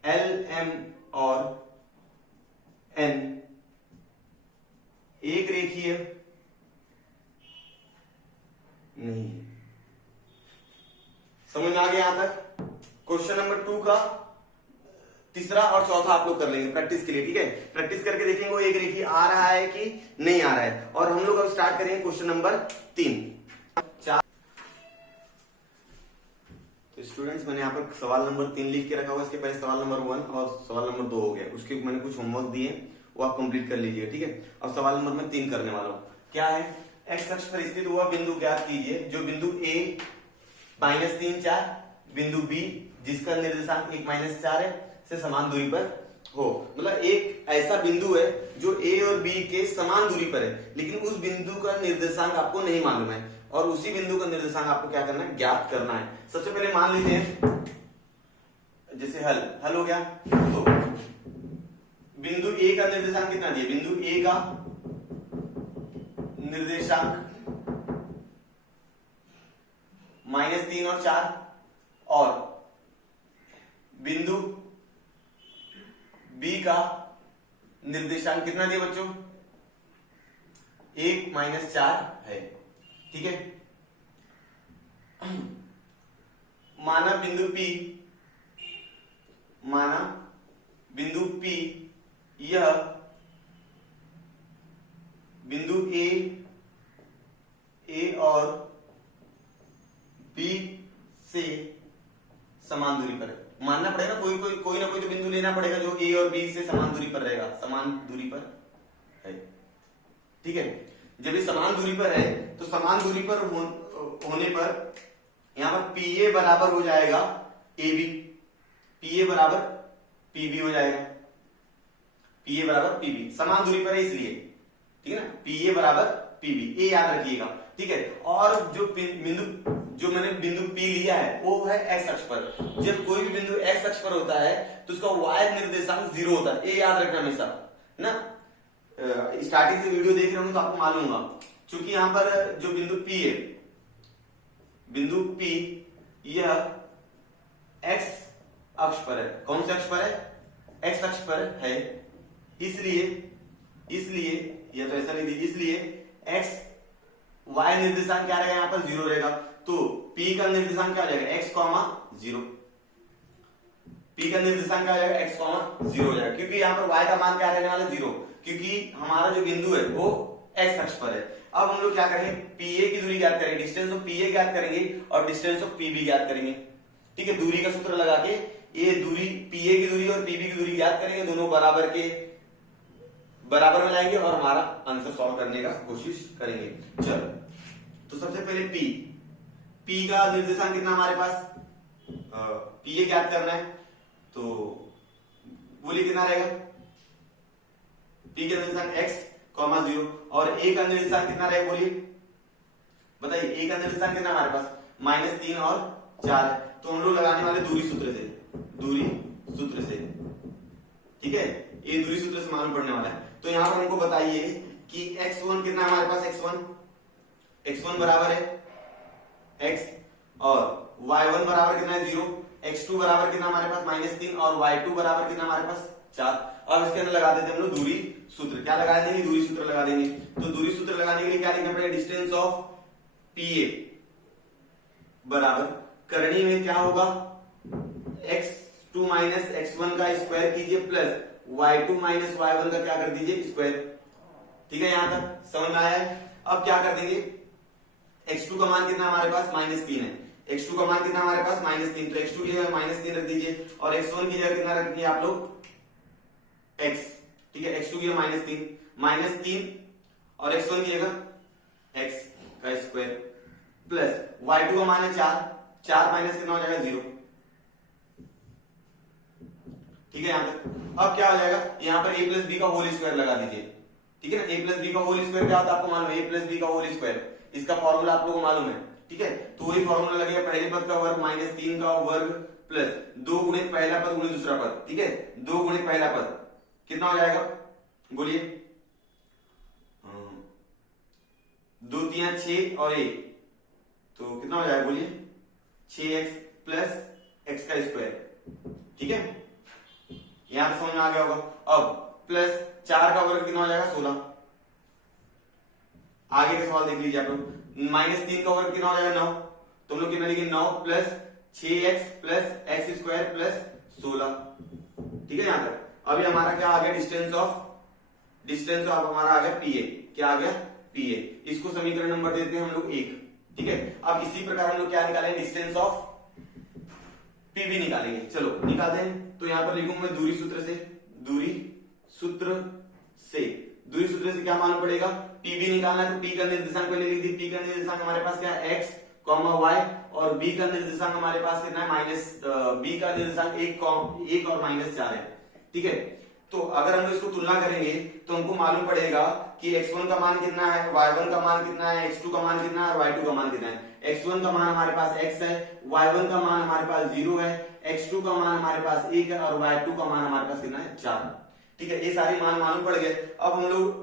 एल एम और एन एक रेखीय नहीं है। समझ में आ गया यहां तक? क्वेश्चन नंबर 2 का तीसरा और चौथा आप लोग कर लेंगे प्रैक्टिस के लिए, ठीक है। प्रैक्टिस करके देखेंगे वो एक रेखीय आ रहा है कि नहीं आ रहा है। और हम लोग अब स्टार्ट करेंगे क्वेश्चन नंबर 3। तो स्टूडेंट्स मैंने यहाँ पर सवाल नंबर 3 लिख के रखा हुआ। इसके पहले सवाल नंबर 1 और सवाल नंबर 2 हो गया। उसके मैंने कुछ होमवर्क दिए, वो आप कंप्लीट कर लीजिए। ठीक है, अब सवाल नंबर मैं 3 करने वाला हूं। क्या है, एक्स अक्ष पर स्थित हुआ बिंदु ज्ञात कीजिए जो बिंदु ए -3 4 बिंदु बी जिसका निर्देशांक 1 -4 है से समान दूरी पर हो। मतलब एक ऐसा बिंदु है जो ए और बी के समान दूरी पर है, लेकिन उस बिंदु का निर्देशांक आपको नहीं मालूम है, और उसी बिंदु का निर्देशांक आपको क्या करना है, ज्ञात करना है। सबसे पहले मान लेते हैं जैसे हल हो गया, तो बिंदु ए का निर्देशांक कितना दिया, बिंदु ए का निर्देशांक -3 और 4, और बिंदु बी का निर्देशांक कितना दिया बच्चों, 1 -4 है। ठीक है, माना बिंदु P यह बिंदु ए और बी से समान दूरी पर है। मानना पड़ेगा, कोई ना कोई तो बिंदु लेना पड़ेगा जो ए और बी से समान दूरी पर रहेगा, समान दूरी पर है। ठीक है, जब ये समान दूरी पर है तो समान दूरी पर होने पर यहां पर पीए बराबर हो जाएगा ए बी, पीए बराबर पीबी हो जाएगा, पीए बराबर पीबी, समान दूरी पर है इसलिए। ठीक है ना, पीए बराबर पीबी, ए याद रखिएगा। ठीक है, और जो मैंने बिंदु पी लिया है वो है एक्स अक्ष पर। जब कोई भी बिंदु एक्स अक्ष पर होता है तो उसका वाई निर्देशांक 0 होता है, ए याद रखना हमेशा ना। स्टार्टिंग से वीडियो देख रहे होंगे तो आपको मालूम होगा, क्योंकि यहां पर जो बिंदु पी है, बिंदु पी यह एक्स अक्ष पर है। कौन से अक्ष पर है, एक्स अक्ष पर है, इसलिए या तो ऐसा लिख दीजिए, इसलिए एक्स वाई निर्देशांक क्या रहेगा, यहां पर 0 रहेगा। तो P का निर्देशांक क्या हो जाएगा, x, 0। P का निर्देशांक क्या हो जाएगा, x, 0 हो जाएगा, क्योंकि यहां पर y का मान क्या रहने वाला, 0, क्योंकि हमारा जो बिंदु है वो x अक्ष पर है। अब हम लोग क्या करेंगे, PA की दूरी ज्ञात करेंगे, डिस्टेंस ऑफ PA ज्ञात करेंगे और डिस्टेंस ऑफ PB ज्ञात करेंगे। ठीक है, दूरी का सूत्र लगा के ये दूरी PA की दूरी और PB की दूरी ज्ञात करेंगे, दोनों बराबर में लाएंगे और हमारा आंसर सॉल्व करने का कोशिश करेंगे। चलो, तो सबसे पहले P का निर्देशांक कितना हमारे पास, PA ज्ञात करना है, तो बोलिए कितना रहेगा, P का निर्देशांक x, 0, और A का निर्देशांक कितना रहेगा, बोलिए बताइए। A का निर्देशांक कितना हमारे पास, -3 और 4 है, तो हम लोग लगाने वाले दूरी सूत्र से। ठीक है, ये दूरी सूत्र से मालूम पड़ने वाला है। तो यहां पर हमको बताइए कि x1 कितना है हमारे पास, x1 बराबर है x, और y1 बराबर कितना है, 0, x2 बराबर कितना हमारे पास, -3, और y2 बराबर कितना हमारे पास, 4। अब इसके अंदर लगा देते हैं हम लोग दूरी सूत्र। क्या लगा देंगे, दूरी सूत्र लगा देंगे। तो दूरी सूत्र लगाने के लिए क्या लिखना पड़ेगा, डिस्टेंस ऑफ PA बराबर करणी में क्या होगा, x2 - x1 का स्क्वायर कीजिए प्लस y2 - y1 का क्या कर दीजिए, स्क्वायर। ठीक है, यहां तक समझ में आया है। अब क्या कर देंगे, x2 का मान कितना हमारे पास, -3 है, x2 का मान कितना हमारे पास, -3, तो x2 की जगह -3 रख दीजिए, और x1 की जगह कितना रखेंगे आप लोग, x। ठीक है, x2 की जगह -3 और x1 की जगह x का स्क्वायर प्लस y2 का मान है 4 माइनस कितना हो जाएगा, 0। ठीक है, यहां तक। अब क्या हो जाएगा, यहां पर a + b का होल स्क्वायर लगा दीजिए। ठीक है ना, a + b का होल स्क्वायर क्या होता है आपको मालूम है, a + b का होल स्क्वायर, इसका फॉर्मूला आप लोगों को मालूम है। ठीक है, तो वही फॉर्मूला लगेगा, पहले पद का वर्ग -3 का वर्ग प्लस 2 गुणित पहला पद गुणित दूसरा पद। ठीक है, 2 गुणित पहला पद कितना हो जाएगा, बोलिए, 2 × 3 = 6 और 1, तो कितना हो जाएगा, बोलिए, 6x प्लस x का स्क्वायर। ठीक है, यहां पर समझ में आ गया होगा। अब प्लस 4 का वर्ग कितना हो जाएगा, 16। आगे का सवाल देख लीजिए आप लोग, -3 का वर्ग कितना हो जाएगा, 9, तो हम लोग कितना लिखेंगे, 9 plus 6x plus x square plus 16। ठीक है, यहां तक। अभी हमारा क्या आ गया, डिस्टेंस ऑफ हमारा आ गया PA। क्या आ गया, PA। इसको समीकरण नंबर देते हैं हम लोग 1। ठीक है, अब इसी प्रकार हम लोग क्या निकालेंगे, डिस्टेंस ऑफ PB निकालेंगे। चलो निकालते हैं। तो यहां पर लिखूंगा मैं दूरी सूत्र से, दूरी सूत्र से। दूसरे सूत्र से क्या मालूम पड़ेगा, पीबी निकालना है तो पी का निर्देशांक पहले लिख दी। पी का निर्देशांक हमारे पास क्या है, एक्स कॉमा वाई, और बी का निर्देशांक हमारे पास कितना है, माइनस, बी का निर्देशांक एक और -4 है। ठीक है, तो अगर हम इसको तुलना करेंगे तो हमको मालूम पड़ेगा कि x1 का मान कितना है, y1 का मान कितना है, x2 का मान कितना है और y2 का मान कितना है। x1 का मान हमारे पास x है, y1 का मान हमारे पास 0 है, x2 का मान हमारे पास 1 है और y2 का मान हमारे पास कितना है, 4। ठीक है, ये सारे मान मालूम पड़ गए। अब हम लोग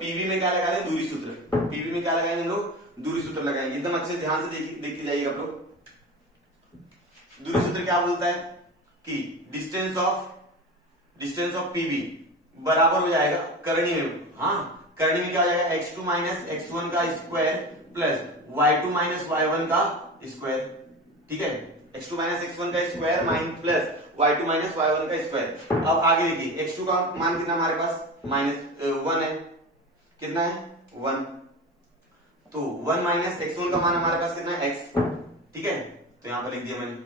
पीवी में क्या लगा दें, दूरी सूत्र। पीवी में क्या लगाएंगे हम लोग, दूरी सूत्र लगाएंगे। एकदम अच्छे ध्यान से देखते जाइएगा आप लोग। दूरी सूत्र क्या बोलता है कि डिस्टेंस ऑफ पीवी बराबर हो जाएगा करनी में, हाँ करनी में क्या हो जाएगा, x2 माइनस x1 का square plus y2 minus y1 का स्क्वायर। ठीक है, x2 माइनस x1 का square plus y2 minus y1 का स्क्वायर। अब आगे देखिए, x2 का मान कितना हमारे पास, -1 है, कितना है 1, तो 1 माइनस x1 का मान हमारे पास कितना है, x। ठीक है, तो यहां पर लिख दिया मैंने,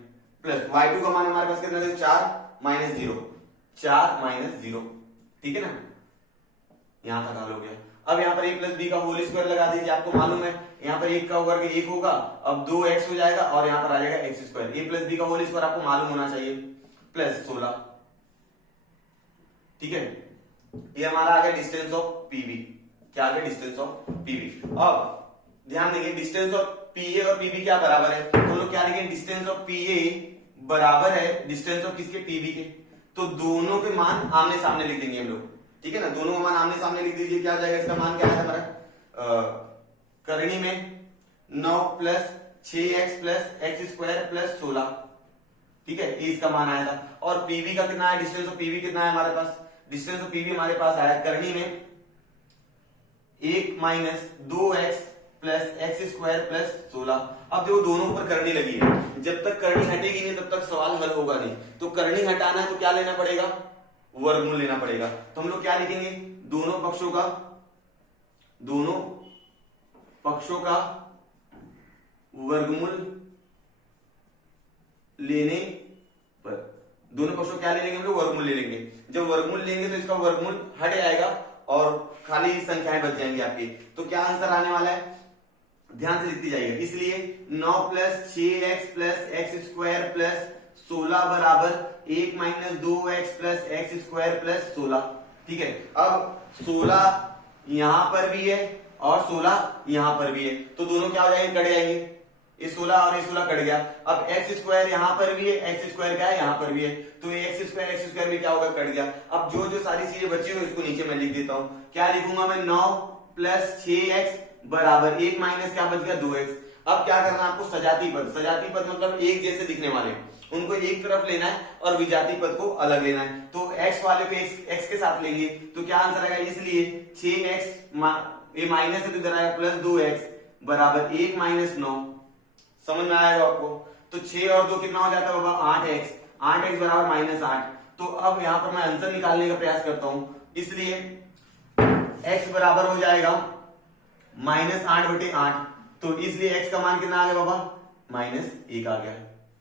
प्लस y2 का मान हमारे पास कितना है, 4 माइनस 0, 4 माइनस 0। ठीक है ना, यहां तक हल हो गया। अब यहाँ पर a प्लस बी का होल स्क्वायर लगा दीजिए। आपको मालूम है यहाँ पर 1 का वर्ग 1 होगा, अब 2x हो जाएगा और यहाँ पर आ जाएगा x square. a plus b का होल स्क्वायर आपको मालूम होना चाहिए, प्लस 16। ठीक है, ये हमारा आ गया डिस्टेंस ऑफ पीवी। क्या आ गया, डिस्टेंस ऑफ पीवी। अब ध्यान देंगे, डिस्टेंस ऑफ पीए और पीबी क्या बराबर है, तो हम लोग क्या लिखेंगे, डिस्टेंस ऑफ पीए बराबर है डिस्टेंस ऑफ किसके, पीबी के। तो दोनों के मान आमने सामने लिख देंगे हम लोग। ठीक है ना, दोनों का मान आमने सामने लिख दीजिए। क्या आ जाएगा, इसका मान क्या है हमारा, करनी में 9 plus 6x plus x square plus 16। ठीक है, ये इसका मान आया था। और पीवी का कितना है, डिस्टेंस ऑफ पीवी कितना है हमारे पास, डिस्टेंस ऑफ पीवी हमारे पास आया करनी में 1 minus 2x plus x square plus 16। अब देखो दोनों पर करनी लगी है, जब तक करनी हटेगी नहीं तब तक सवाल हल होगा नहीं। तो करनी हटाना है तो क्या लेना पड़ेगा, वर्गमूल लेना पड़ेगा। तो हम लोग क्या लिखेंगे, दोनों पक्षों का वर्गमूल लेने पर, दोनों पक्षों क्या ले लेंगे हम लोग, वर्गमूल ले लेंगे। जब वर्गमूल लेंगे तो इसका वर्गमूल हट जाएगा और खाली संख्याएं बच जाएंगी आपकी। तो क्या आंसर आने वाला है, ध्यान से लिखते जाइए। इसलिए 9 plus 6x plus x square plus 16 बराबर 1 minus 2x plus x square plus 16। ठीक है, अब 16 यहां पर भी है और 16 यहां पर भी है, तो दोनों क्या हो जाएंगे, कट जाएंगे। ये 16 और ये 16 कट गया। अब एक्स स्क्वायर यहां पर भी है, एक्स स्क्वायर क्या है, यहां पर भी है, तो ये एक्स स्क्वायर भी क्या होगा, कट गया। अब जो सारी चीजें बची हुई उसको नीचे मैं लिख देता हूं। क्या लिखूंगा मैं, 9 प्लस 6x बराबर 1 माइनस क्या बच गया, 2x। अब क्या करना है आपको, सजाती पद मतलब एक जैसे दिखने वाले, उनको एक तरफ लेना है और विजातीय पद को अलग लेना है। तो x वाले को x के साथ लेंगे तो क्या आंसर आएगा, इसलिए 6x ये माइनस है तो इधर आएगा प्लस 2x बराबर 1 माइनस 9। समझ में आएगा आपको। तो 6 और 2 कितना हो जाता है बाबा, 8x बराबर -8। तो अब यहां पर मैं आंसर निकालने का प्रयास करता हूं, इसलिए x बराबर हो जाएगा -8/8। तो इसलिए x का मान कितना आ गया बाबा, -1 आ गया।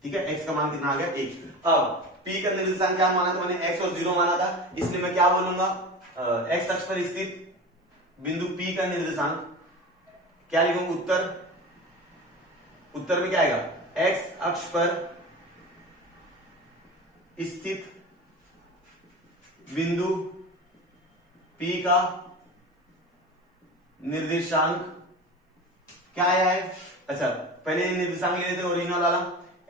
ठीक है, x का मान कितना आ गया, 1। अब p का निर्देशांक क्या माना था मैंने, x और 0 माना था, इसलिए मैं क्या बोलूंगा, x अक्ष पर स्थित बिंदु p का निर्देशांक क्या लिखूंगा, उत्तर में क्या आएगा, x अक्ष पर स्थित बिंदु p का निर्देशांक क्या आया है। अच्छा, पहले निर्देशांक ले लेते हैं ओरिजिनल वाला,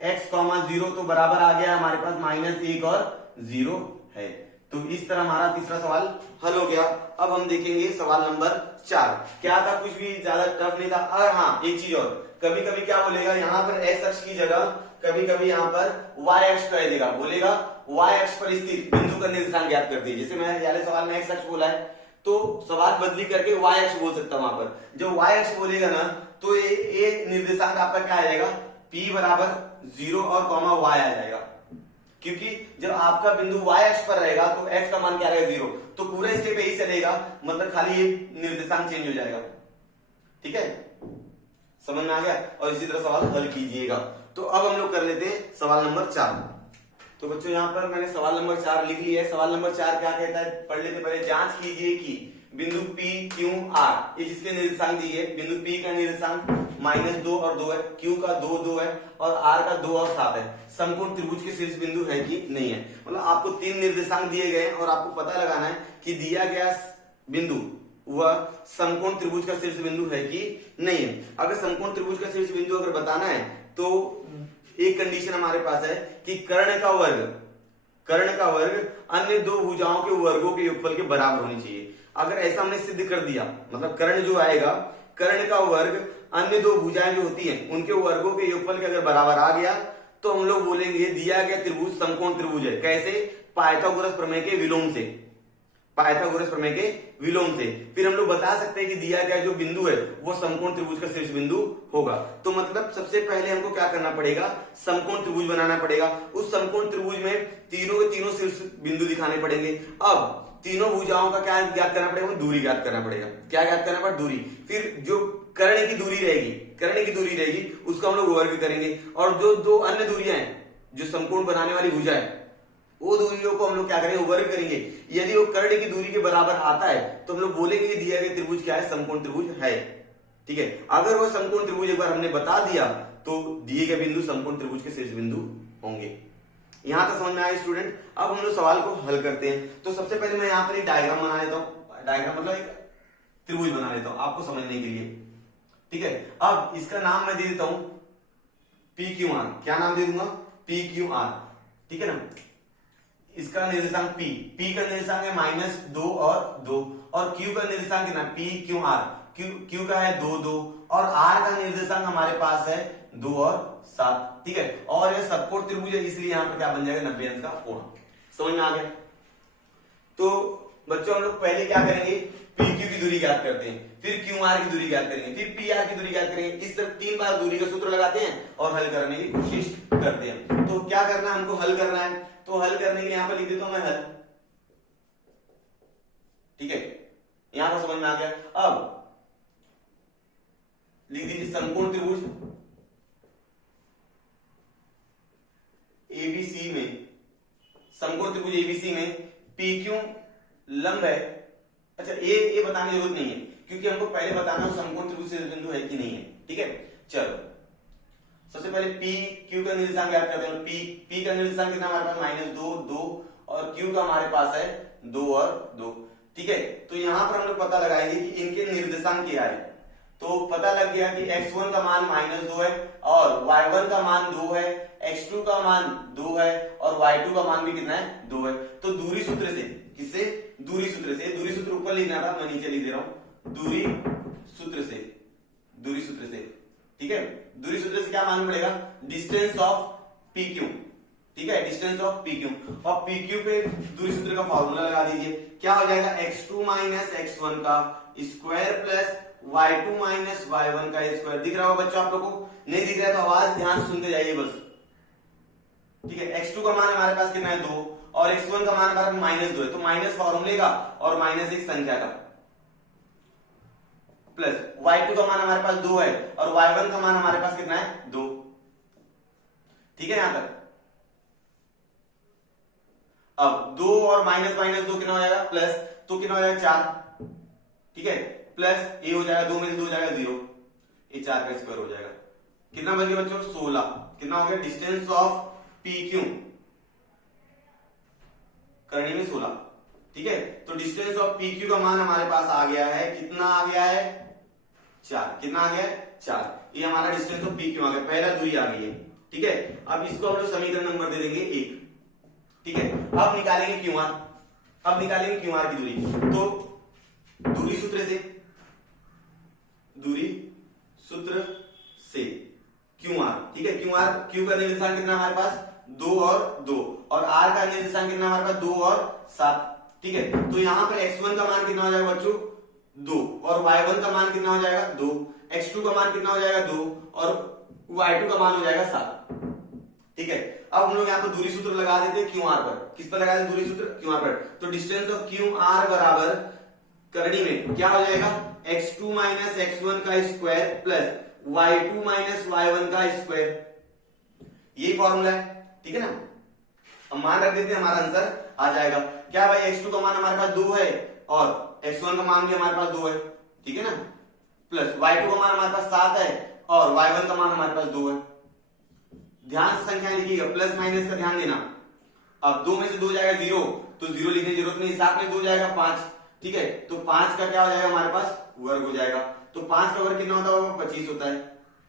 x, 0 तो बराबर आ गया हमारे पास -1 और 0 है। तो इस तरह हमारा तीसरा सवाल हल हो गया। अब हम देखेंगे सवाल नंबर 4। क्या था, कुछ भी ज्यादा टफ नहीं था। और हाँ, एक चीज और, कभी कभी क्या बोलेगा, यहाँ पर x अक्ष की जगह कभी कभी यहाँ पर y अक्ष कह देगा, बोलेगा y अक्ष पर स्थित बिंदु का निर्देशांक ज्ञात कर दीजिए। जैसे मैंने पहले सवाल में x अक्ष बोला है तो सवाल बदली करके y अक्ष बोल सकता हूं। वहां पर जब y अक्ष बोलेगा ना तो ये निर्देशांक आपका क्या आ जाएगा, p बराबर 0 और y आ जाएगा, क्योंकि जब आपका बिंदु y अक्ष पर रहेगा तो x का मान क्या रहेगा, 0। तो पूरा स्टेप यही चलेगा, मतलब खाली ये निर्देशांक चेंज हो जाएगा। ठीक है, समझ में आ गया। और इसी तरह सवाल हल कीजिएगा। तो अब हम लोग कर लेते हैं सवाल नंबर 4। तो बच्चों यहाँ पर मैंने सवाल नंबर 4 लिख लिया है। सवाल नंबर 4 क्या कहता है, पढ़ लेते पहले। जांच कीजिए कि बिंदु P Q R, ये जिसके निर्देशांक दिए, बिंदु P का निर्देशांक -2 और 2 है, Q का 2 2 है और R का 2 और 7 है, समकोण त्रिभुज के शीर्ष बिंदु है कि नहीं है। मतलब आपको 3 निर्देशांक दिए गए और आपको पता लगाना है कि दिया गया बिंदु वह समकोण त्रिभुज का शीर्ष बिंदु है कि नहीं है। अगर समकोण त्रिभुज का शीर्ष बिंदु अगर बताना है तो एक कंडीशन हमारे पास है कि कर्ण का वर्ग अन्य दो भुजाओं के वर्गों के योगफल के बराबर होनी चाहिए। अगर ऐसा हमने सिद्ध कर दिया, मतलब कर्ण जो आएगा, कर्ण का वर्ग अन्य दो भुजाएं जो होती हैं उनके वर्गों के योगफल के अगर बराबर आ गया तो हम लोग बोलेंगे दिया गया त्रिभुज समकोण त्रिभुज है। कैसे? पाइथागोरस प्रमेय के विलोम से, पाइथागोरस प्रमेय के विलोम से। फिर हम लोग बता सकते हैं कि दिया गया जो बिंदु है वो समकोण त्रिभुज का शीर्ष बिंदु होगा। तो मतलब सबसे पहले हमको क्या करना पड़ेगा, समकोण त्रिभुज बनाना पड़ेगा। उस समकोण त्रिभुज में तीनों के तीनों शीर्ष बिंदु दिखाने पड़ेंगे। अब तीनों भुजाओं का क्या ज्ञात करना पड़ेगा, दूरी ज्ञात करना पड़ेगा। क्या ज्ञात करना पड़ेगा? दूरी। फिर जो कर्ण की दूरी रहेगी उसको हम लोग वर्ग करेंगे, और जो दो अन्य दूरियां हैं जो समकोण बनाने वाली भुजा है वो दूरियों को हम लोग क्या करेंगे, वर्ग करेंगे। यदि वो कर्ण की दूरी के बराबर आता है तो हम लोग बोलेंगे कि दिया गया त्रिभुज क्या है, समकोण त्रिभुज है। ठीक है, अगर वो समकोण त्रिभुज एक बार हमने बता दिया तो दिए गए बिंदु समकोण त्रिभुज के शीर्ष बिंदु होंगे। यहां तक समझ में आया स्टूडेंट? अब हम लोग सवाल को हल करते हैं। तो सबसे पहले मैं यहाँ पर एक डायग्राम बना लेता हूँ। डायग्राम मतलब एक त्रिभुज बना लेता हूं आपको समझने के लिए। ठीक है, अब इसका नाम मैं दे देता हूं PQR। क्या नाम दे दूंगा? PQR। ठीक है ना। इसका निर्देशांक P का निर्देशांक है -2 और 2, और Q का निर्देशांक कितना? PQR। Q का है 2 2 और R का निर्देशांक हमारे पास है 2 और 7। ठीक है, और यह सबकोण त्रिभुज है इसलिए यहां पर क्या बन जाएगा, 90 अंश का कोण। समझ में आ गया? तो बच्चों हम लोग पहले क्या करेंगे, PQ की दूरी ज्ञात करते हैं, फिर QR की दूरी ज्ञात करेंगे, फिर PR की दूरी ज्ञात करेंगे। इस तरह 3 बार दूरी का सूत्र लगाते हैं और हल करने की कोशिश करते हैं। तो क्या करना है, हमको हल करना है। तो हल करने के लिए यहां पर लिख देता हूं मैं हल। ठीक है, यहां पर समझ में आ गया। अब लिख दीजिए समकोण त्रिभुज ABC में, समकोण त्रिभुज ABC में PQ लंब है। अच्छा, ये बताने की जरूरत नहीं है क्योंकि हमको पहले बताना है समकोण त्रिभुज शीर्ष बिंदु है कि नहीं है। ठीक है, चलो सबसे पहले PQ का निर्देशांक याद करते हैं। P का निर्देशांक कितना हमारे पास? -2 2 और Q का हमारे पास है 2 और 2। ठीक है, तो यहां पर हम लोग पता लगाएंगे कि इनके निर्देशांक क्या है। तो पता लग गया कि x1 का मान -2 है और y1 का मान 2 है, x2 का मान 2 है और y2 का मान भी कितना है? 2 है। तो दूरी सूत्र से, किससे? दूरी सूत्र से। दूरी सूत्र ऊपर लिखना था, मैं नीचे लिख दे रहा हूं। दूरी सूत्र से, दूरी सूत्र से। ठीक है, दूरी सूत्र से क्या मालूम पड़ेगा? Distance of PQ। ठीक है, डिस्टेंस ऑफ PQ, और PQ पे दूरी सूत्र का फॉर्मूला लगा दीजिए। क्या हो जाएगा? x2 - x1 का स्क्वायर प्लस y2 - y1 का स्क्वायर। दिख रहा होगा बच्चों आप लोगों को? नहीं दिख रहा है तो आवाज ध्यान सुनते जाइए बस। ठीक है, x2 का मान हमारे पास कितना है? 2 और x1 का मान हमारे पास -2 है। तो माइनस फॉर्मूले का और माइनस एक संख्या का, प्लस y2 का मान हमारे पास 2 है और y1 का मान हमारे पास कितना है? 2। ठीक है, यहां तक। अब 2 और -2 कितना हो जाएगा? प्लस, तो कितना हो जाएगा? 4। ठीक है, प्लस ये हो जाएगा 2 में से 2 हो जाएगा 0, ये 4 का स्क्वायर हो जाएगा। कितना बन गया बच्चों? 16। कितना हो गया? डिस्टेंस ऑफ PQ करने में 16। ठीक है, तो डिस्टेंस ऑफ PQ का मान हमारे पास आ गया है, कितना आ गया है? 4। कितना आ गया है? 4। ये हमारा डिस्टेंस ऑफ PQ आ गया, पहला दूरी आ गई है। ठीक है, अब इसको हम लोग समीकरण नंबर दे देंगे 1। ठीक है, अब निकालेंगे QR। अब निकालेंगे QR की दूरी। तो दूरी सूत्र से, दूरी सूत्र से QR। ठीक है, Q का निर्देशांक कितना हमारे पास? 2 और 2, और R का निर्देशांक कितना हमारे पास? 2 और 7। ठीक है, तो यहां पर x1 का मान कितना हो जाएगा बच्चों? 2, और y1 का मान कितना हो जाएगा? 2, x2 का मान कितना हो जाएगा? 2, और y2 का मान हो जाएगा 7। ठीक है, अब हम लोग यहाँ पर दूरी सूत्र लगा देते हैं QR पर। किस पर लगा देते दूरी सूत्र? QR पर। तो डिस्टेंस ऑफ QR बराबर करनी में क्या हो जाएगा? x2 - x1 का स्क्वायर प्लस y2 - y1 का स्क्वायर। यही फॉर्मूला है। ठीक है ना। अब मान रख देते हैं, हमारा आंसर आ जाएगा क्या भाई, x2 का मान हमारे पास 2 है और x1 का मान भी हमारे पास 2 है, ठीक है ना, प्लस y2 का मान हमारे पास 7 है और y1 का मान हमारे पास 2 है। ध्यान से संख्या लिखिएगा, प्लस माइनस का ध्यान देना। अब 2 में से 2 जाएगा 0, तो 0 लिखने की जरूरत नहीं, 7 में 2 जाएगा 5, ठीक है, तो 5 का क्या हो जाएगा हमारे पास, वर्ग हो जाएगा। तो 5 का वर्ग कितना होता होगा, 25 होता है,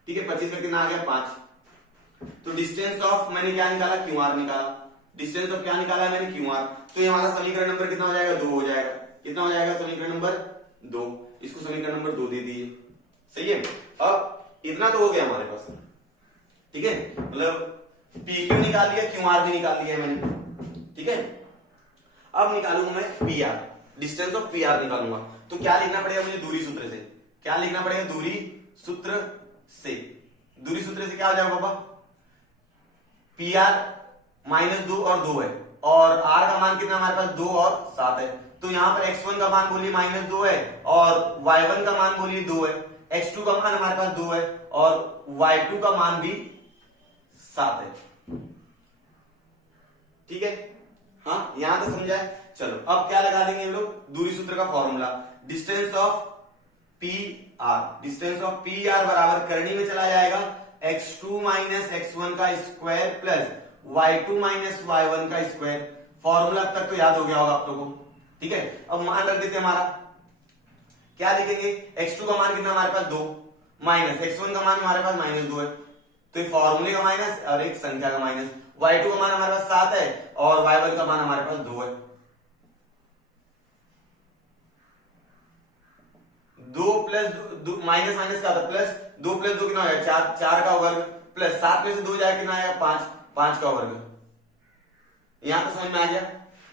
ठीक है, 25 का कितना आ गया 5। तो डिस्टेंस ऑफ मैंने क्या निकाला, QR निकाला, डिस्टेंस ऑफ क्या निकाला मैंने, QR। तो ये हमारा समीकरण नंबर कितना हो जाएगा, 2 हो जाएगा। कितना हो जाएगा समीकरण नंबर 2, इसको समीकरण नंबर 2 दे दीजिए, सही है। अब इतना तो हो गया हमारे पास, ठीक है, मतलब PQ निकाल लिया, QR भी निकाल लिया है मैंने, ठीक है। अब निकालूंगा मैं PR, डिस्टेंस ऑफ PR निकालूंगा। तो क्या लिखना पड़ेगा मुझे, दूरी सूत्र से। क्या लिखना पड़ेगा, दूरी सूत्र से। दूरी सूत्र से क्या हो जाएगा पापा, PR -2 और 2 है, और R का मान कितना हमारे पास 2 और 7 है। तो यहां पर x1 का मान बोलिए -2 है और y1 का मान बोलिए 2 है, x2 का मान हमारे पास 2 है और y2 का मान भी 7 है, ठीक है। हाँ, यहां तो समझा है। चलो अब क्या लगा देंगे हम लोग, दूरी सूत्र का formula, distance of PR, distance of PR बराबर करनी में चला जाएगा x2 माइनस x1 का square plus y2 minus y1 का स्क्वायर। फॉर्मूला तक तो याद हो गया होगा आप लोगों को, ठीक है। अब मान रख देते हैं, हमारा क्या लिखेंगे, x2 का मान कितना हमारे पास 2 माइनस x1 का मान हमारे पास -2 है, तो ये फॉर्मूले का माइनस और एक संख्या का माइनस। y2 का मान हमारे पास 7 है और y1 का मान हमारे पास 2 है। 2 प्लस माइनस माइनस का था प्लस, 2 प्लस 2 कितना होगा 4, 4 का वर्ग प्लस 7 में से 2 जाएगा कितना आएगा 5, 5 का वर्ग। यहां तो समझ में आ गया।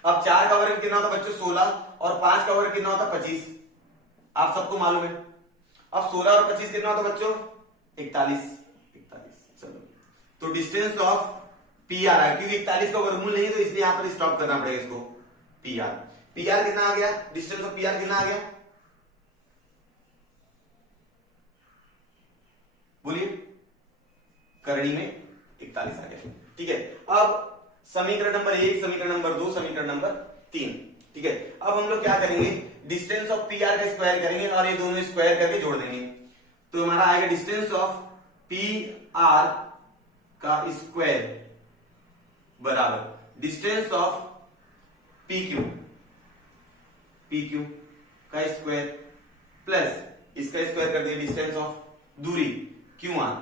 अब 4 का वर्ग कितना होता बच्चों 16 और 5 का वर्ग कितना होता 25, आप सबको मालूम है। अब 16 और 25 कितना होता बच्चों 41। चलो, तो डिस्टेंस ऑफ PR है, क्योंकि 41 का वर्गमूल नहीं है तो इसलिए यहां पर स्टॉप करना पड़ेगा इसको। PR कितना आ गया, डिस्टेंस ऑफ PR कितना आ गया, बोलिए, करणी में 41 आ गया, ठीक है। अब समीकरण नंबर 1, समीकरण नंबर 2, समीकरण नंबर 3, ठीक है। अब हम लोग क्या करेंगे, डिस्टेंस ऑफ PR का स्क्वायर करेंगे और ये दोनों स्क्वायर करके जोड़ देंगे। तो हमारा आएगा डिस्टेंस ऑफ PR का स्क्वायर बराबर डिस्टेंस ऑफ PQ का स्क्वायर प्लस इसका स्क्वायर कर दिया डिस्टेंस ऑफ दूरी QR।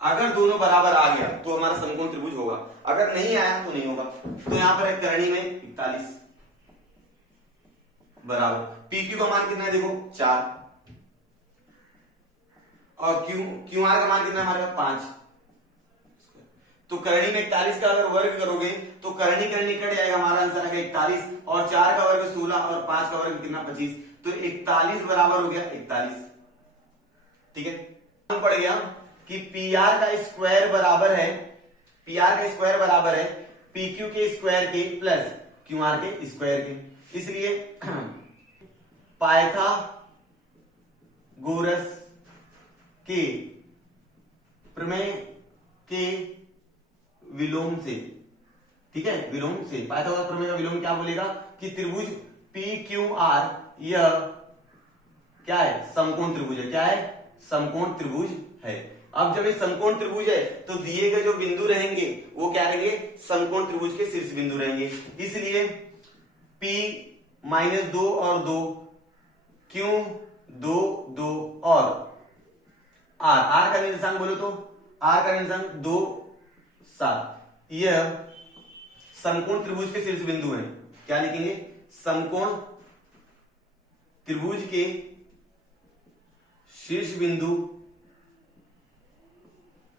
अगर दोनों बराबर आ गया तो हमारा समकोण त्रिभुज होगा, अगर नहीं आया तो नहीं होगा। तो यहां पर एक करणी में 41 बराबर PQ का मान कितना है देखो 4 और QR का मान कितना है हमारे पास 5। तो करणी में 41 का अगर वर्ग करोगे तो करणी कट जाएगा, हमारा आंसर आएगा 41 और 4 का वर्ग 16 और 5 का वर्ग कितना 25, तो 41 बराबर हो गया 41, ठीक है। पड़ गया कि PR का स्क्वायर बराबर है, PR का स्क्वायर बराबर है PQ के स्क्वायर के प्लस QR के स्क्वायर के, इसलिए पाइथागोरस के प्रमेय के विलोम से, ठीक है, विलोम से पाइथागोरस प्रमेय का विलोम क्या बोलेगा कि त्रिभुज PQR यह क्या है, समकोण त्रिभुज है। क्या है, समकोण त्रिभुज है। अब जब ये समकोण त्रिभुज है तो दिए गए जो बिंदु रहेंगे वो क्या रहेंगे, समकोण त्रिभुज के शीर्ष बिंदु रहेंगे। इसलिए P -2 और 2, Q 2 2 और R का निर्देशांक बोलो तो R का निर्देशांक 2 7, यह समकोण त्रिभुज के शीर्ष बिंदु हैं। क्या लिखेंगे, समकोण त्रिभुज के शीर्ष बिंदु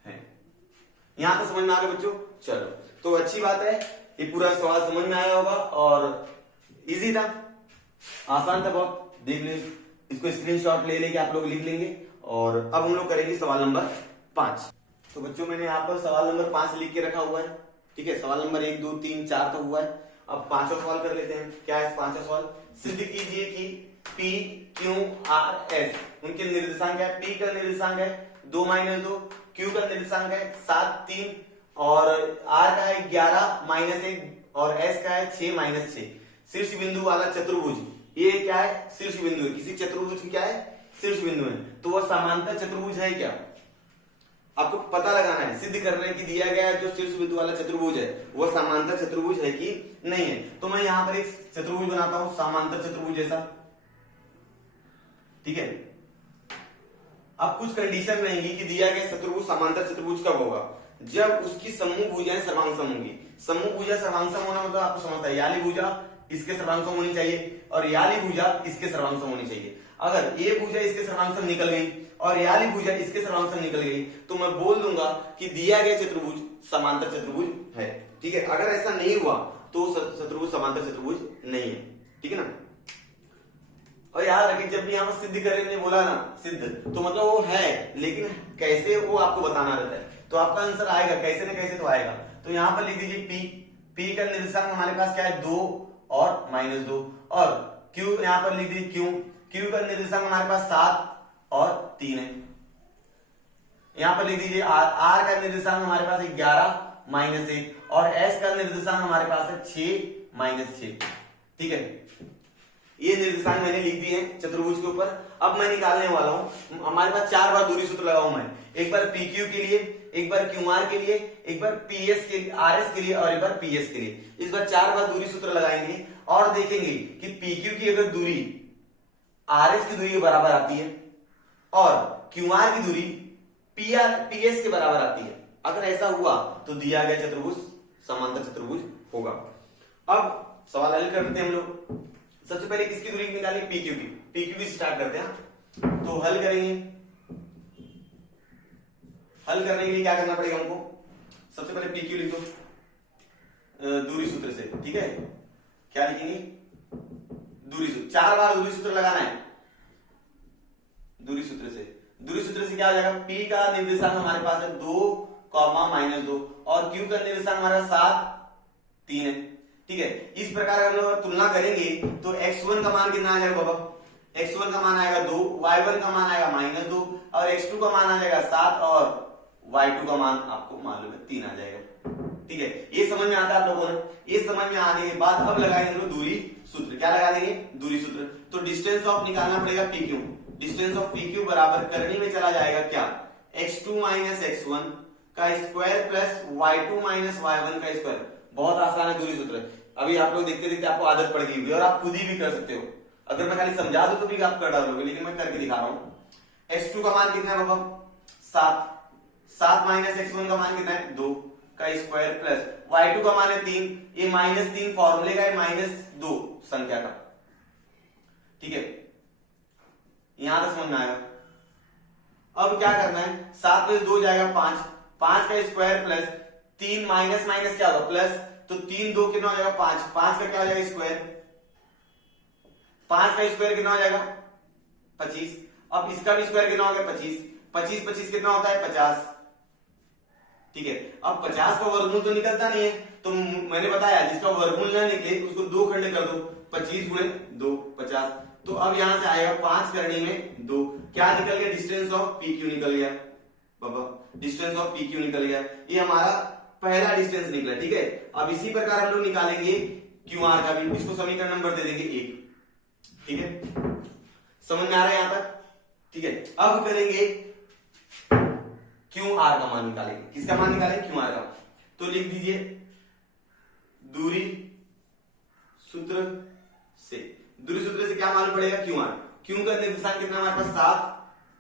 है। यहां तक समझ में आ गया बच्चों। चलो, तो अच्छी बात है, ये पूरा सवाल समझ में आया होगा और इजी था, आसान था बहुत। देख ले, इसको स्क्रीनशॉट ले लेके आप लोग लिख लेंगे। और अब हम लोग करेंगे सवाल नंबर 5। तो बच्चों मैंने यहाँ पर सवाल नंबर 5 लिख के रखा हुआ है, ठीक है। सवाल नंबर 1 2 3 4 तो हुआ है। अब 5वां सवाल कर लेते हैं। क्या है 5वां सवाल, सिद्ध कीजिए कि P Q R S उनके निर्देशांक है। P का निर्देशांक है 2 - 2, Q का निर्देशांक है 7 3 और आर का है 11 माइनस 1 और एस का है 6 माइनस 6। शीर्ष बिंदु वाला चतुर्भुज, ये क्या है? शीर्ष बिंदु है। किसी चतुर्भुज की क्या है? शीर्ष बिंदु है। तो वह समांतर चतुर्भुज है क्या? आपको पता लगाना है, सिद्ध करना है कि दिया गया जो शीर्ष बिंदु वाला चतुर्भुज है वह समांतर चतुर्भुज है कि नहीं है। तो मैं यहां पर एक चतुर्भुज बनाता हूं, समांतर चतुर्भुज जैसा, ठीक है। अब कुछ कंडीशन रहेंगी कि दिया गया चतुर्भुज समांतर चतुर्भुज कब होगा? जब उसकी समूह भुजाएं सर्वांग सम होंगी। समूह भुजा सर्वांग सम होना मतलब आपको समझता है, याली भुजा इसके सर्वांग सम होनी चाहिए और याली भुजा इसके सर्वांग सम होनी चाहिए। अगर ये भुजा इसके सर्वांग सम निकल गई और याली भुजा इसके सर्वांग सम निकल गई तो मैं बोल दूंगा कि दिया गया चतुर्भुज समांतर चतुर्भुज है, ठीक है। अगर ऐसा नहीं हुआ तो चतुर्भुज समांतर चतुर्भुज नहीं है, ठीक है ना। और याद रखिए, जब भी यहां पर सिद्ध करने बोला ना, सिद्ध तो मतलब वो है, लेकिन कैसे वो आपको बताना रहता है। तो आपका आंसर आएगा कैसे न कैसे तो आएगा। तो यहां पर लिख दीजिए पी। पी का निर्देशांक हमारे पास क्या है? 2 और -2। और क्यू यहां पर लिख दीजिए क्यू। क्यू का निर्देशांक हमारे पास 7 और 3 है। यहां पर लिख दीजिए आर। आर का निर्देशांक हमारे पास 11 माइनस 1 और एस का निर्देशांक हमारे पास है 6 माइनस 6, ठीक है। ये निर्देशांक मैंने लिख दिए हैं चतुर्भुज के ऊपर। अब मैं निकालने वाला हूं, हमारे पास 4 बार दूरी सूत्र लगाऊं मैं। एक बार PQ के लिए, एक बार QR के लिए, एक बार PS के RS के लिए और एक बार PS के लिए। इस बार 4 बार दूरी सूत्र लगाएंगे और देखेंगे कि PQ की अगर दूरी RS की दूरी के बराबर आती है और QR की दूरी PS के बराबर आती है। अगर ऐसा हुआ तो दिया गया चतुर्भुज समांतर चतुर्भुज होगा। अब सवाल हल करते हैं हम लोग। सबसे पहले किसकी दूरी निकालेंगे? PQ की। PQ की स्टार्ट करते हैं। तो हल करेंगे। हल करने के लिए क्या करना पड़ेगा हमको? सबसे पहले PQ लिख दो दूरी सूत्र से, ठीक है। क्या लिखेंगे? दूरी सूत्र। 4 बार दूरी सूत्र लगाना है दूरी सूत्र से। दूरी सूत्र से क्या हो जाएगा? P का निर्देशांक हमारे पास है 2, -2 और Q का निर्देशांक हमारा 7, 3 है, ठीक है। इस प्रकार हम लोग तुलना करेंगे तो x1 का मान कितना आ जाएगा बाबा? x1 का मान आएगा 2, y1 का मान आएगा -2 और x2 का मान आ जाएगा 7 और y2 का मान आपको मालूम है 3 आ जाएगा, ठीक है। ये समझ में आता है आप लोगों ने? ये समझ में आने के बाद अब लगाएंगे हम लोग दूरी सूत्र। क्या लगा देंगे? दूरी सूत्र। तो डिस्टेंस ऑफ निकालना पड़ेगा PQ। डिस्टेंस ऑफ PQ बराबर करने में चला जाएगा क्या? x2 माइनस x1 का square plus y2 minus y1 का स्क्वायर। बहुत आसान है दूरी सूत्र। अभी आप लोग देखते देखते आपको आदत पड़ गई होगी और आप खुद ही भी कर सकते हो। अगर मैं खाली समझा दूं तो भी आप कर डालोगे, लेकिन मैं करके दिखा रहा हूं। x2 का मान कितना है बाबा? 7। 7 माइनस x1 का मान कितना है? 2 का स्क्वायर प्लस y2 का मान है 3। ये -3 फॉर्मूले का है, -2 संख्या का, ठीक है। यहां तक समझ में आएगा। अब क्या करना है? 7 में 2 जाएगा 5। 5 का स्क्वायर प्लस 3 माइनस माइनस क्या होगा? प्लस। तो 3 2 कितना हो जाएगा? 5। 5 का क्या हो जाएगा? स्क्वायर। 5 का स्क्वायर कितना हो जाएगा? 25। अब इसका भी स्क्वायर कितना हो गया? 25। 25 25 कितना होता है? 50, ठीक है। अब 50 का वर्गमूल तो निकलता नहीं है, तो मैंने बताया जिसका वर्गमूल ना निकले उसको 2 खंड कर दो। 25 गुणे 2 50। तो अब यहां से आएगा 5 करने में 2। क्या निकल गया? डिस्टेंस ऑफ PQ निकल गया बाबा। डिस्टेंस ऑफ PQ निकल गया। ये हमारा पहला डिस्टेंस निकला, ठीक है। अब इसी प्रकार हम लोग निकालेंगे QR का भी। इसको समीकरण नंबर दे देंगे 1, ठीक है। समझ में आ रहा है यहां तक? ठीक है। अब करेंगे QR का मान निकालेंगे। किसका मान निकालेंगे? QR का। तो लिख दीजिए दूरी सूत्र से। दूरी सूत्र से क्या मालूम पड़ेगा? QR। Q का निर्देशांक कितना हमारे पास? 7,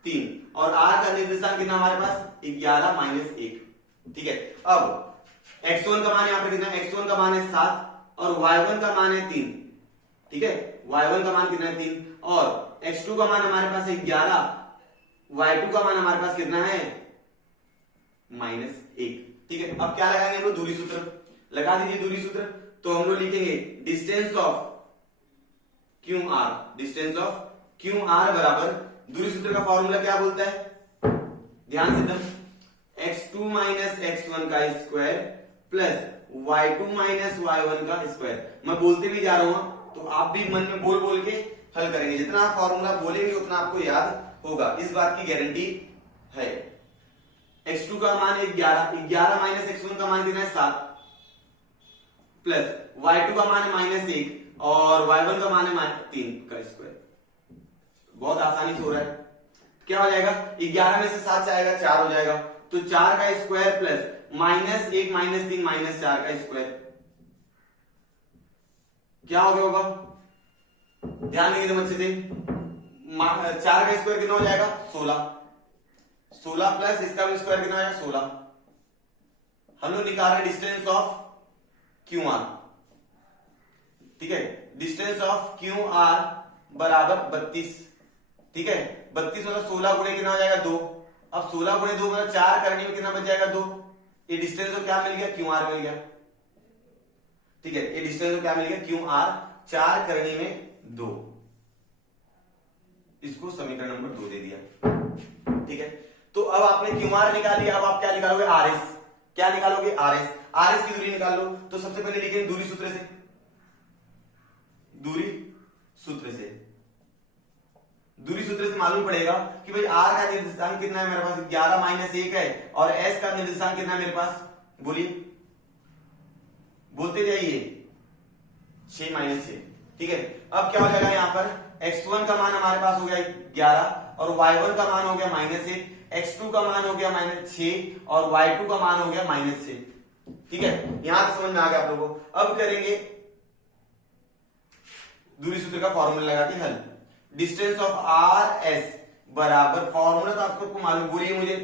3 और R का निर्देशांक कितना हमारे पास? 11 माइनस 1, ठीक है। अब x1 का मान यहां पर कितना? x1 का मान है 7 और y1 का मान है 3, ठीक है। y1 का मान कितना है? 3 और x2 का मान हमारे पास है 11, y2 का मान हमारे पास कितना है? -1, ठीक है। अब क्या लगाएंगे हम लोग? दूरी सूत्र। लगा दीजिए दूरी सूत्र। तो हम लोग लिखेंगे distance of QR। Distance of QR बराबर दूरी सूत्र का फॉर्मूला क्या बोलता है? ध्यान से एकदम, x2 माइनस x1 का square plus y2 minus y1 का स्क्वायर। मैं बोलते भी जा रहा हूं तो आप भी मन में बोल बोल के हल करेंगे। जितना आप फॉर्मूला बोलेंगे उतना आपको याद होगा, इस बात की गारंटी है। x2 का मान 11 माइनस x1 का मान कितना है 7 प्लस y2 का मान है -1 और y1 का मान है -3 का स्क्वायर। बहुत आसानी से हो रहा है। क्या हो जाएगा, 11 में से 7 जाएगा 4 हो जाएगा, तो 4 का स्क्वायर प्लस -1 -3 -4 का स्क्वायर क्या हो गया होगा, ध्यान देंगे तो अच्छे से। 4 का स्क्वायर कितना हो जाएगा 16 प्लस इसका भी स्क्वायर कितना हो जाएगा 16। हम लोग निकाल रहे डिस्टेंस ऑफ क्यू आर, ठीक है, डिस्टेंस ऑफ क्यू आर बराबर 32, ठीक है। 32 मतलब 16 गुणे कितना हो जाएगा 2। अब 16 गुणे 2 मतलब 4 करने में कितना बच जाएगा 2। ये डिस्टेंस को क्या मिल गया, क्यू आर मिल गया, ठीक है। ये डिस्टेंस को क्या मिल गया, क्यू आर, 4 करने में 2, इसको समीकरण नंबर 2 दे दिया, ठीक है। तो अब आपने क्यू आर निकाल लिया, अब आप क्या निकालोगे, आर एस। क्या निकालोगे, आर एस। आर एस की दूरी निकाल लो। तो सबसे पहले लिखेंगे दूरी सूत्र से, दूरी सूत्र से, दूरी सूत्र से मालूम पड़ेगा कि भाई आर का निर्देशांक कितना है मेरे पास, 11 माइनस 1 है, और एस का निर्देशांक कितना है मेरे पास, बोलिए, बोलते जाइए, 6 माइनस 6, ठीक है। अब क्या हो जाएगा, यहां पर x1 का मान हमारे पास हो गया 11 और y1 का मान हो गया -1, x2 का मान हो गया -6 और y2 का मान हो गया -6, ठीक है। यहां तक समझ में आ गया आप लोगों को। अब करेंगे दूरी सूत्र का फॉर्मूला लगा के हल। डिस्टेंस ऑफ आर एस बराबर, फॉर्मूला तो आपको मालूम, बोलिए मुझे,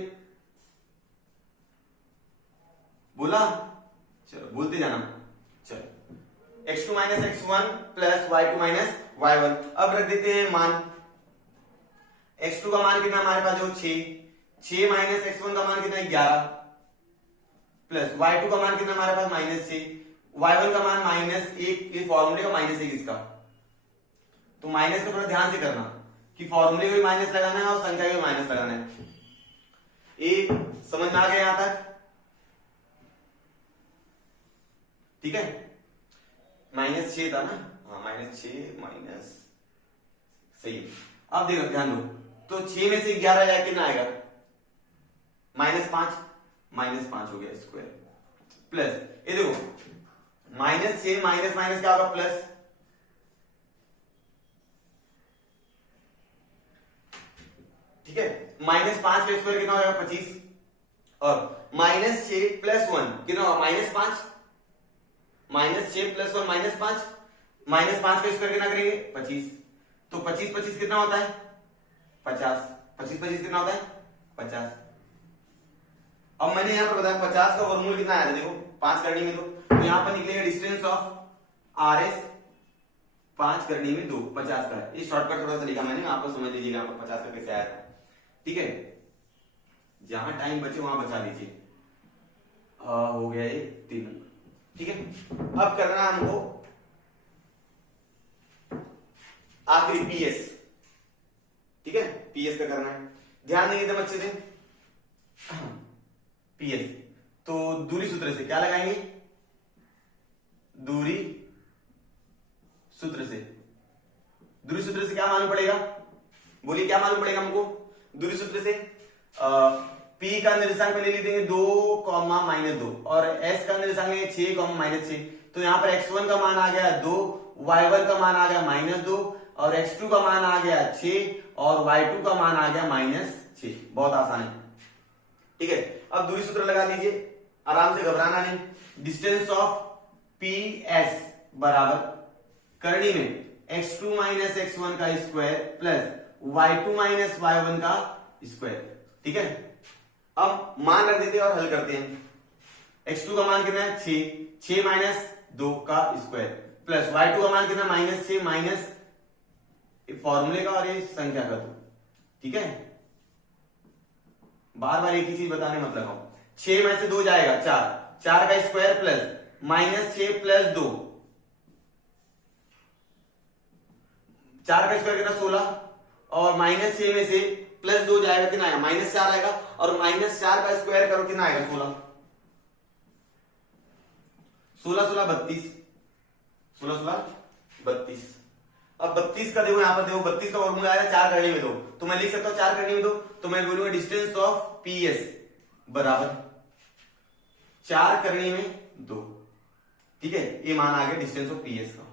बोला, चलो बोलते जाना, चलो, x2 minus x1 plus y2 minus y1। अब रख देते हैं मान, x2 का मान कितना हमारे पास जो 6 माइनस x1 का मान कितना 11 प्लस y2 का मान कितना हमारे पास -6, y1 का मान -1, ये फॉर्मूले का -1 इसका, तो माइनस का थोड़ा ध्यान से करना कि फॉर्मूले को भी माइनस लगाना है और संख्या को भी माइनस लगाना है। एक समझ में आ गया यहां तक, ठीक है। -6 था ना, हाँ -6 माइनस, सही। अब देखो ध्यान दो, तो 6 में से 11 जाए कितना आएगा, -5 हो गया स्क्वायर, प्लस ये देखो -6 माइनस माइनस क्या होगा, प्लस, ठीक है। -5 का स्क्वायर कितना हो जाएगा 25, और -6 प्लस 1 कितना होगा -5, -6 प्लस 1 -5, -5 का स्क्वायर कितना करेंगे 25, तो 25 कितना होता है 50, 25 कितना होता है 50। अब मैंने यहां पर बताया 50 का वर्गमूल कितना आया था, देखो 5 करने में 2, तो यहां पर निकलेगा डिस्टेंस ऑफ आर एस 5 करने में 2, 50 का है। ये शॉर्टकट थोड़ा सा लिखा मैंने, आपको समझ लीजिएगा यहाँ पर 50 का कैसे आया था, ठीक है। जहां टाइम बचे वहां बचा लीजिए। हो गया ये 3 नंबर, ठीक है। अब करना है हमको आखिरी पीएस, ठीक है, पीएस का करना है, ध्यान देंगे एकदम अच्छे से। पीएस तो दूरी सूत्र से क्या लगाएंगे, दूरी सूत्र से, दूरी सूत्र से क्या मालूम पड़ेगा, बोलिए क्या मालूम पड़ेगा हमको दूरी सूत्र से। P का निर्देशांक पहले लिख देंगे 2, -2 और S का निर्देशांक लेंगे 6, -6, तो यहां पर x1 का मान आ गया 2, y1 का मान आ गया -2 और x2 का मान आ गया 6 और y2 का मान आ गया -6। बहुत आसान है, ठीक है। अब दूरी सूत्र लगा लीजिए, आराम से घबराना नहीं। डिस्टेंस ऑफ PS बराबर करनी में x2 माइनस x1 का square plus y2 minus y1 का स्क्वायर, ठीक है। अब मान रख देते हैं और हल करते हैं। x2 का मान कितना है 6 माइनस 2 का स्क्वायर प्लस y2 का मान कितना -6 माइनस फॉर्मूले का और ये संख्या का 2, ठीक है। बार बार एक ही चीज बताने मत लगाओ। 6 में से 2 जाएगा 4 का स्क्वायर प्लस -6 प्लस 2, 4 का स्क्वायर कितना 16 और -6 में से प्लस 2 जाएगा कितना आएगा -4 आएगा और -4 का स्क्वायर करो कितना आएगा 16, 16 32, 16 32। अब 32 का देखो यहां पर देखो 32 का वर्गमूल आएगा 4 करने में 2, तो मैं लिख सकता हूं 4 करने में 2, तो मैं बोलूंगा डिस्टेंस ऑफ पीएस बराबर 4 करनी में 2। ठीक है, ये मान आ गया डिस्टेंस ऑफ पीएस का।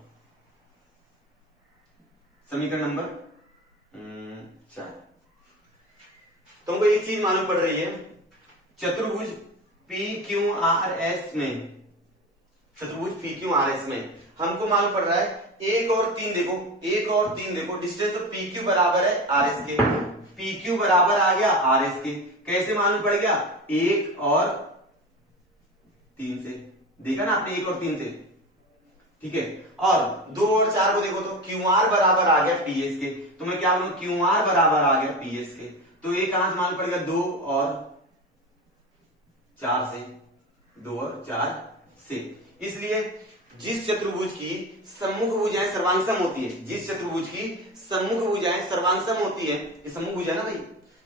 समीकरण नंबर 4। तुमको एक चीज मालूम पड़ रही है, चतुर्भुज PQRS में, चतुर्भुज PQRS में हमको मालूम पड़ रहा है 1 और 3 देखो, 1 और 3 देखो, डिस्टेंस ऑफ PQ बराबर है RS के, PQ बराबर आ गया RS के। कैसे मालूम पड़ गया? 1 और 3 से, देखा ना आपने 1 और 3 से। ठीक है, और 2 और 4 को देखो तो QR बराबर आ गया PS के, तो मैं क्या बोलूं, QR बराबर आ गया PS के। तो ये कहां से मालूम पड़ गया? 2 और 4 से, 2 और 4 से। इसलिए जिस चतुर्भुज की सम्मुख भुजाएं सर्वांगसम होती है, जिस चतुर्भुज की सम्मुख भुजाएं सर्वांगसम होती है, ये सम्मुख भुजा ना भाई,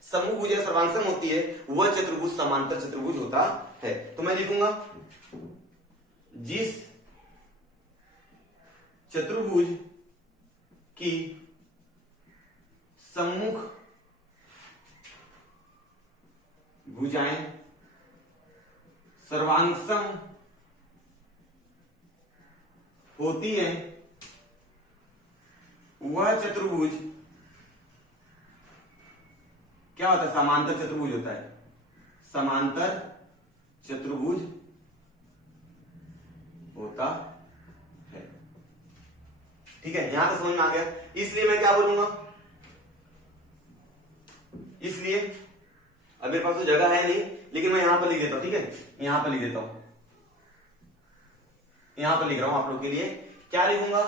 सम्मुख भुजाएं सर्वांगसम होती है, वह चतुर्भुज समांतर चतुर्भुज होता है। तो मैं लिखूंगा जिस चतुर्भुज की सम्मुख भुजाएं सर्वांगसम होती है, वह चतुर्भुज क्या होता है? समांतर चतुर्भुज होता है, समांतर चतुर्भुज होता है। ठीक है, यहां तक समझ में आ गया। इसलिए मैं क्या बोलूंगा, इसलिए अब मेरे पास तो जगह है नहीं, लेकिन मैं यहां पर लिख देता हूं। ठीक है, यहां पर लिख देता हूं, यहां पर लिख रहा हूं आप लोग के लिए। क्या लिखूंगा?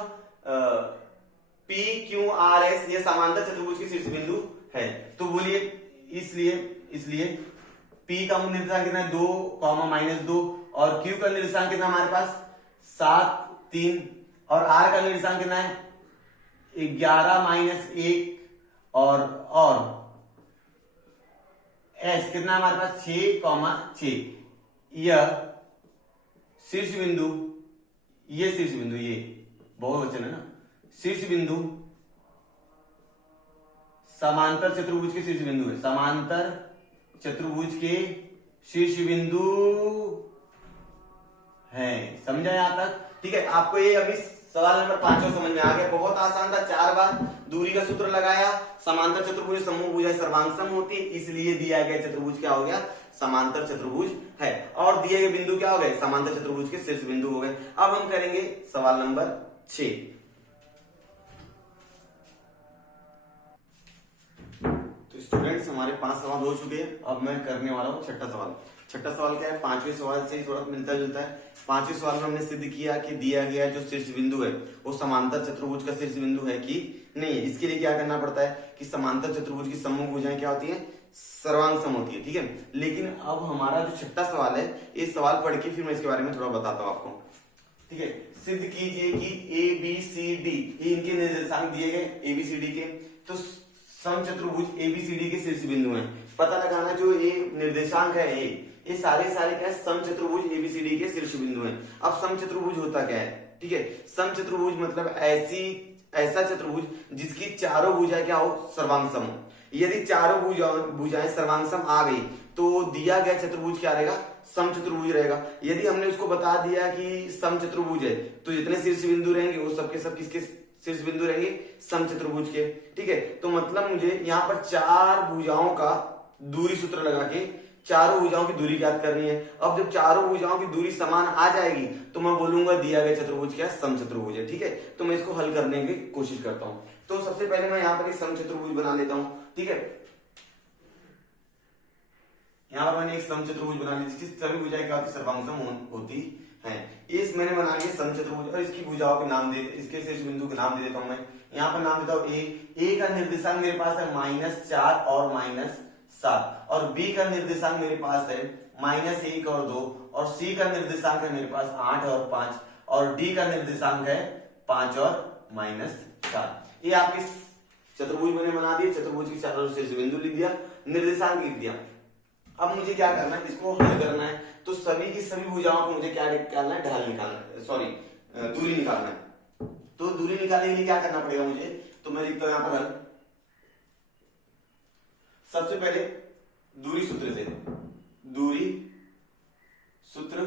PQRS ये समांतर चतुर्भुज की शीर्ष बिंदु है। तो बोलिए, इसलिए P का निर्देशांक कितना है? 2, -2, और Q का निर्देशांक कितना हमारे पास? 7, 3, और R का निर्देशांक कितना है? 11 - 1, और S कितना हमारे पास? 6, यह शीर्ष बिंदु, ये शीर्ष बिंदु, ये बहुवचन है ना, शीर्ष बिंदु समांतर चतुर्भुज के शीर्ष बिंदु है, समांतर चतुर्भुज के शीर्ष बिंदु है। समझा यहां तक? ठीक है, आपको ये अभी सवाल नंबर 5 समझ में आ गया। बहुत आसान था, 4 बार दूरी का सूत्र लगाया, समांतर चतुर्भुज सम्मुख भुजाएं सर्वांगसम होती, इसलिए दिया गया चतुर्भुज क्या हो गया? समांतर चतुर्भुज है। और दिए गए बिंदु क्या हो गए? समांतर चतुर्भुज के शीर्ष बिंदु हो गए। अब हम करेंगे सवाल नंबर 6। तो स्टूडेंट्स, हमारे 5 सवाल हो चुके हैं। अब मैं करने वाला हूं छठा सवाल। छठा सवाल क्या है? 5वें सवाल से थोड़ा मिलता जुलता है। 5वें सवाल में हमने सिद्ध किया कि दिया गया जो शीर्ष बिंदु है वो समांतर चतुर्भुज का शीर्ष बिंदु है कि नहीं है। इसके लिए क्या करना पड़ता है कि समांतर चतुर्भुज की सम्मुख भुजाएं क्या होती है? सर्वांगसम होती है। ठीक है, लेकिन अब हमारा जो छठा सवाल है, ये सवाल पढ़ के फिर मैं इसके बारे में थोड़ा बताता हूं आपको। ठीक है, सिद्ध कीजिए कि ABCD ये इनके निर्देशांक दिए गए ABCD के, तो समचतुर्भुज ABCD के शीर्ष बिंदु हैं। पता लगाना जो ये निर्देशांक है, ये सारे क्या है? समचतुर्भुज ABCD के शीर्ष बिंदु हैं। अब समचतुर्भुज होता क्या है? ठीक है, समचतुर्भुज मतलब ऐसा चतुर्भुज जिसकी चारों भुजाएं क्या हो? सर्वांगसम हो। यदि चारों भुजाएं सर्वांगसम आ गई तो दिया गया चतुर्भुज क्या रहेगा? समचतुर्भुज रहेगा। यदि हमने उसको बता दिया कि समचतुर्भुज है तो जितने शीर्ष बिंदु रहेंगे वो सबके सब किसके शीर्ष बिंदु रहेंगे? समचतुर्भुज के। ठीक है, तो मतलब मुझे यहाँ पर 4 भुजाओं का दूरी सूत्र लगा के चारों भुजाओं की दूरी ज्ञात करनी है। अब जब चारों भुजाओं की दूरी समान आ जाएगी तो मैं बोलूंगा दिया गया चतुर्भुज क्या? समचतुर्भुज है। ठीक है, तो मैं इसको हल करने की कोशिश करता हूं। तो सबसे पहले मैं यहाँ पर एक समचतुर्भुज बना लेता हूं। ठीक है, यहाँ पर मैंने एक समचतुर्भुज बना लिया जिसकी सभी भुजाएं क्या होती? सर्वांगसम होती है। इस मैंने बना लिया समचतुर्भुज, और इसकी भुजाओं के नाम दे, इसके शीर्ष बिंदु के नाम दे देता हूं मैं। यहाँ पर नाम देता हूं ए का निर्देशांक मेरे पास है -4 और -7, और बी का निर्देशांक मेरे पास है -1 और 2, और सी का निर्देशांक है मेरे पास 8 और 5, और डी का निर्देशांक है 5 और -7। ये आपके चतुर्भुज मैंने बना दिए, चतुर्भुज की चारों शीर्ष बिंदु लिख दिया, निर्देशांक लिख दिया। अब मुझे क्या करना है? इसको हल करना है। तो सभी की सभी भुजाओं को मुझे क्या निकालना है? ढाल निकालना है, सॉरी दूरी निकालना है। तो दूरी निकालने के लिए क्या करना पड़ेगा मुझे? तो मैं लिखता हूं यहां पर हल। सबसे पहले दूरी सूत्र से, दूरी सूत्र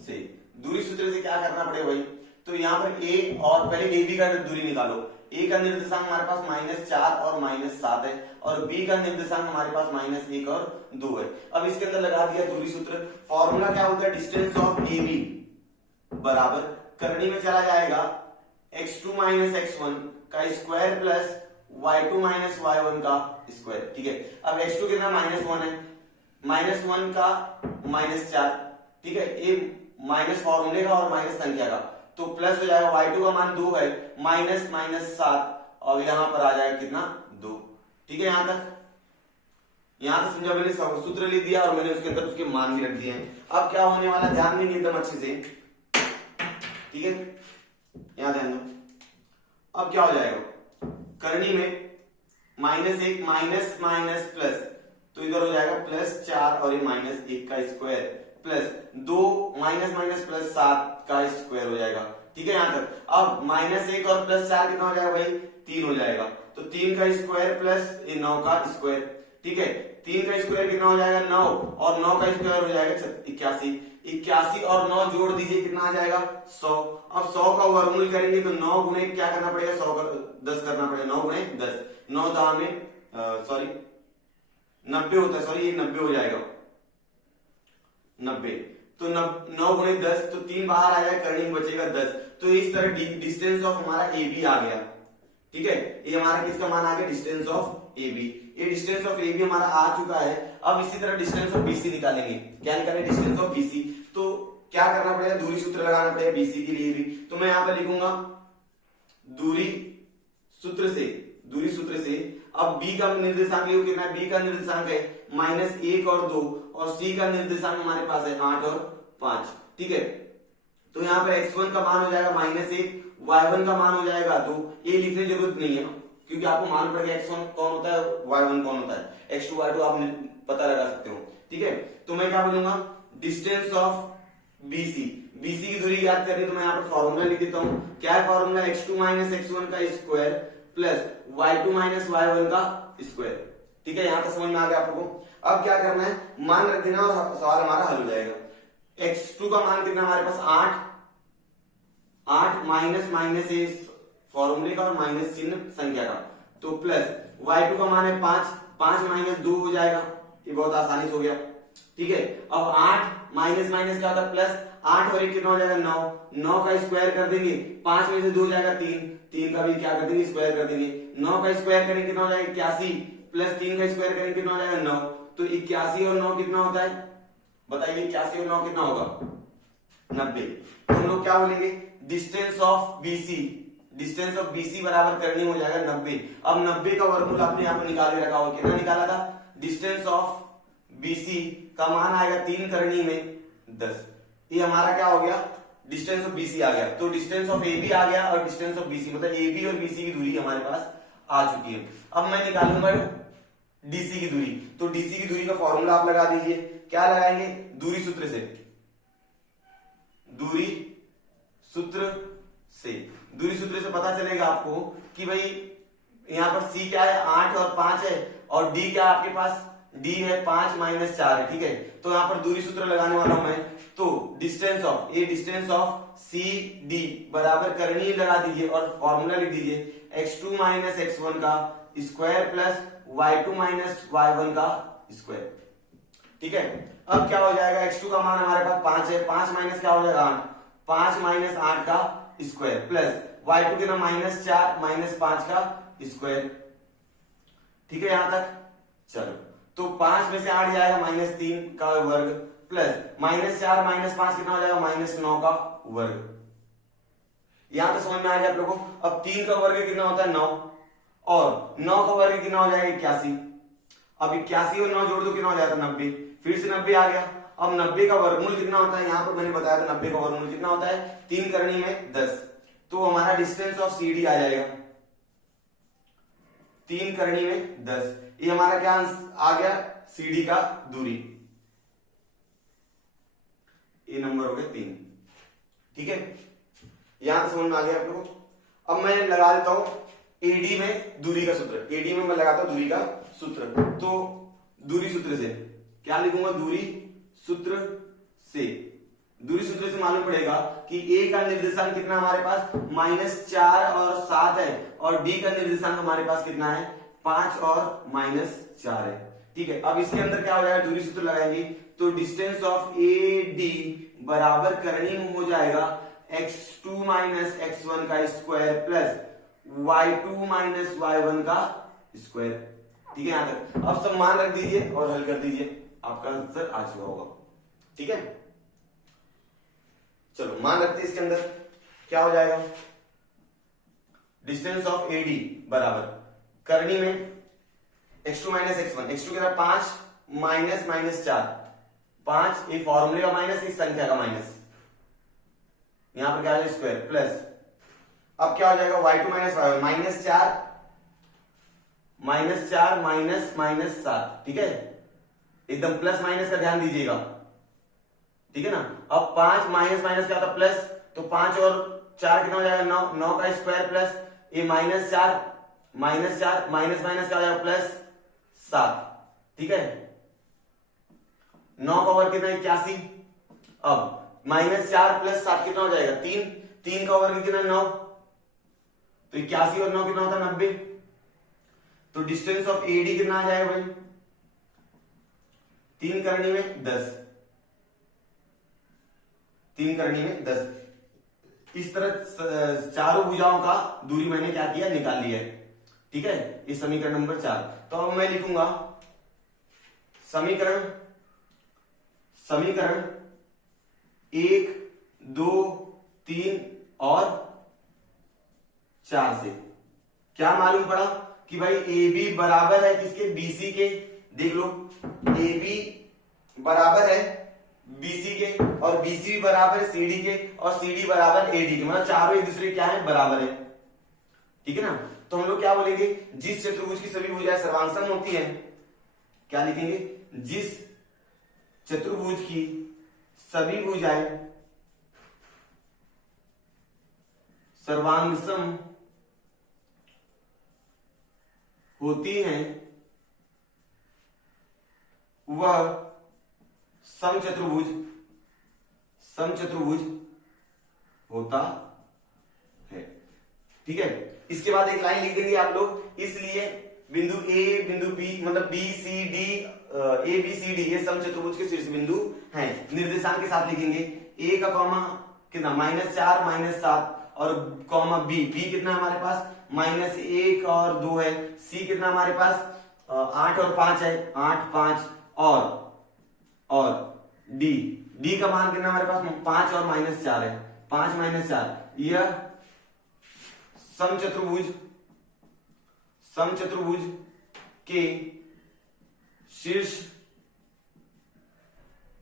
से। दूरी सूत्र से क्या करना पड़ेगा भाई, तो यहाँ पर ए और पहले ए बी का दूरी निकालो। ए का निर्देशांक हमारे पास -4 और -7 है और बी का निर्देशांक हमारे पास -1 और 2 है। अब इसके अंदर लगा दिया दूरी सूत्र। फॉर्मूला क्या होता है, डिस्टेंस ऑफ ए बी बराबर करनी में चला जाएगा x2 - x1 का स्क्वायर प्लस y2 - y1 का स्क्वायर। ठीक है, अब x2 कितना -1 है, -1 का -4, ठीक है, ये माइनस फॉर्मूले का और माइनस संख्या का, तो प्लस हो जाएगा। y2 का मान 2 है, -7 और यहां पर आ जाएगा कितना 2। ठीक है, यहां तक समझा मैंने, सूत्र लिख दिया और मैंने उसके अंदर उसके मान भी रख दिए हैं। अब क्या होने वाला ध्यान देंगे एकदम अच्छे से, ठीक है, यहां ध्यान दो। अब क्या हो जाएगा, करनी में -1 माइनस माइनस प्लस, तो इधर हो जाएगा +4 और ये -1 का स्क्वायर प्लस 2 माइनस माइनस +7 का स्क्वायर हो जाएगा। ठीक है, यहां तक। अब -1 और +4 कितना हो जाएगा भाई, 3 हो जाएगा, तो 3 का स्क्वायर प्लस 9 का स्क्वायर। ठीक है, 3 का स्क्वायर कितना हो जाएगा 9 और 9 का स्क्वायर हो जाएगा 81। 81 और 9 जोड़ दीजिए कितना आ जाएगा 100। अब 100 का वर्गमूल करेंगे तो 9 गुणे क्या करना पड़ेगा, 100 का 10 करना पड़ेगा, 9 गुणे 10, 9 दाह में सॉरी 90 होता है, सॉरी ये 90 हो जाएगा, 90, तो 9 गुणे 10, तो 3 बाहर आ जाएगा, करनी में बचेगा 10। तो इस तरह डिस्टेंस ऑफ हमारा ए बी आ गया। ठीक है, ये हमारा किसका मान आ गया, डिस्टेंस ऑफ ए बी। ये डिस्टेंस ऑफ ए बी हमारा आ चुका है। अब इसी तरह डिस्टेंस ऑफ बीसी निकालेंगे। क्या निकालेंगे, डिस्टेंस ऑफ बीसी। तो क्या करना पड़ेगा, दूरी सूत्र लगाना पड़ेगा बीसी के लिए भी। तो मैं यहां पर लिखूंगा दूरी सूत्र से। अब बी का निर्देशांक लिखो कितना है, बी का निर्देशांक है -1 और 2 और सी का निर्देशांक हमारे पास है 8 और 5। ठीक है, तो यहाँ पर x1 का मान हो जाएगा -1, y1 का मान हो जाएगा 2। ये लिखने की जरूरत नहीं है क्योंकि आपको मान पड़ेगा x1 कौन होता है, y1 कौन होता है, x2 y2 आप पता लगा सकते हो। ठीक है, तो मैं क्या बोलूंगा, डिस्टेंस ऑफ BC की दूरी याद करनी, तो मैं यहाँ पर फॉर्मूला लिख देता हूँ। क्या है फॉर्मूला, x2 - x1 का स्क्वायर प्लस y2 - y1 का स्क्वायर। ठीक है, यहां तक समझ में आ गया आप लोगों को। अब क्या करना है, मान रख देना और सवाल हमारा हल हो जाएगा। x2 का मान कितना हमारे पास 8 माइनस माइनस फॉर्मूले का और माइनस चिन्ह संख्या का, तो प्लस y2 का मान है 5 माइनस 2 हो जाएगा, ये बहुत आसानी से हो गया। ठीक है, अब 8 माइनस माइनस क्या होता है प्लस, 8 और 1 कितना हो जाएगा 9 का स्क्वायर कर देंगे, 5 में से 2 जाएगा 3 का भी क्या कर देंगे, स्क्वायर कर देंगे। 9 का स्क्वायर करेंगे कितना हो जाएगा 81 प्लस 3 का स्क्वायर करेंगे कितना हो जाएगा 9, तो 81 और 9 कितना होता है बताइए, 81 और 9 कितना होगा 90। तो हम लोग क्या बोलेंगे, डिस्टेंस ऑफ बीसी बराबर करनी हो जाएगा 90। अब 90 का वर्गमूल आपने यहाँ पे निकाल के रखा होगा, कितना निकाला था, डिस्टेंस ऑफ बीसी का मान आएगा 3 करनी में 10। ये हमारा क्या हो गया, डिस्टेंस ऑफ बीसी आ गया। तो डिस्टेंस ऑफ ए बी आ गया और डिस्टेंस ऑफ बीसी, मतलब ए बी और बीसी की दूरी हमारे पास आ चुकी है। अब मैं निकालूंगा डीसी की दूरी, तो डीसी की दूरी का फॉर्मूला आप लगा दीजिए। क्या लगाएंगे, दूरी सूत्र से पता चलेगा आपको कि भाई यहां पर सी क्या है 8 और 5 है और डी क्या आपके पास, डी है 5 माइनस 4 है। ठीक है, तो यहां पर दूरी सूत्र लगाने वाला हूं मैं, तो डिस्टेंस ऑफ सी डी बराबर करनी लगा दीजिए और फॉर्मूला लिख दीजिए x2 माइनस x1 का square plus y2 minus y1 का स्क्वायर। ठीक है, अब क्या हो जाएगा, x2 का मान हमारे पास 5 है, 5 माइनस क्या हो जाएगा 8, 5 माइनस 8 का स्क्वायर प्लस y2 के ना -4 माइनस 5 का स्क्वायर। ठीक है, यहां तक चलो, तो 5 में से 8 जाएगा -3 का वर्ग प्लस -4 माइनस 5 कितना हो जाएगा -9 का वर्ग। यहां तो समझ में आ गया आप लोगों को। अब 3 का वर्ग कितना होता है 9 और 9 का वर्ग कितना हो जाएगा 81। अब 81 और 9 जोड़ दो कितना हो जाता है 90, फिर से 90 आ गया। अब 90 का वर्गमूल कितना होता है, यहां पर मैंने बताया था 90 का वर्गमूल कितना होता है 3 करनी में 10, तो हमारा डिस्टेंस ऑफ CD आ जाएगा 3 करनी में 10। ये हमारा क्या आ गया, CD का दूरी, ये नंबर हो गया 3। ठीक है, यहां समझ में आ गया आप लोगों को। अब मैं लगा देता हूं AD में दूरी का सूत्र, AD में मैं लगाता हूं दूरी का सूत्र। तो दूरी सूत्र से क्या लिखूंगा, दूरी सूत्र से। दूरी सूत्र से मालूम पड़ेगा कि ए का निर्देशांक कितना हमारे पास -4 और 7 है, और डी का निर्देशांक हमारे पास कितना है 5 और -4 है। ठीक है, अब इसके अंदर क्या हो जाएगा, दूरी सूत्र लगाएंगे तो डिस्टेंस ऑफ ए डी बराबर करनी में हो जाएगा x2 माइनस x1 का square plus y2 minus y1 का स्क्वायर। ठीक है, यहां तक अब सब मान रख दीजिए और हल कर दीजिए, आपका आंसर आ चुका होगा। ठीक है, चलो मान रखते हैं, इसके अंदर क्या हो जाएगा, डिस्टेंस ऑफ एडी बराबर करनी में x2 माइनस x1, x2 के साथ 5 माइनस -4, 5 एक फॉर्मूले का माइनस, इस संख्या का माइनस, यहां पर क्या है स्क्वायर प्लस, अब क्या हो जाएगा y2 माइनस y1, -4 माइनस -7। ठीक है, एकदम प्लस माइनस का ध्यान दीजिएगा। ठीक है ना, अब 5 माइनस क्या था प्लस, तो 5 और 4 कितना हो जाएगा 9, 9 का स्क्वायर प्लस ये -4 माइनस क्या हो जाएगा प्लस 7। ठीक है, 9 का वर्ग कितना 81, अब -4 प्लस 7 कितना हो जाएगा 3, 3 का वर्ग कितना 9, तो 81 और 9 कितना होता है 90। तो डिस्टेंस ऑफ एडी कितना आ जाएगा भाई, 3 करनी में 10, 3 करनी में 10। इस तरह चारों भुजाओं का दूरी मैंने क्या किया, निकाल लिया है। ठीक है, इस समीकरण नंबर 4। तो अब मैं लिखूंगा समीकरण 1, 2, 3 और 4 से क्या मालूम पड़ा कि भाई ए बी बराबर है किसके, बीसी के। देख लो, ए बी बराबर है बीसी के, और बीसी भी बराबर है सीडी के, और सीडी बराबर एडी के, मतलब चारों एक दूसरे क्या है, बराबर है। ठीक है ना, तो हम लोग क्या बोलेंगे, जिस चतुर्भुज की सभी भुजाएं सर्वांगसम होती हैं, क्या लिखेंगे, जिस चतुर्भुज की सभी भुजाएं सर्वांगसम होती हैं वह समचतुर्भुज होता है। ठीक है, इसके बाद एक लाइन लिख देंगे आप लोग, इसलिए बिंदु ए, बिंदु बी, मतलब B C D, A B C D ये समचतुर्भुज के शीर्ष बिंदु हैं। निर्देशांक के साथ लिखेंगे, ए का कॉमा कितना -4 -7, और कॉमा बी, बी कितना हमारे पास -1 और 2 है, सी कितना हमारे पास 8 और 5 है, 8 5, और डी, डी का मान कितना हमारे पास 5 और -4 है, 5 -4। यह समचतुर्भुज के शीर्ष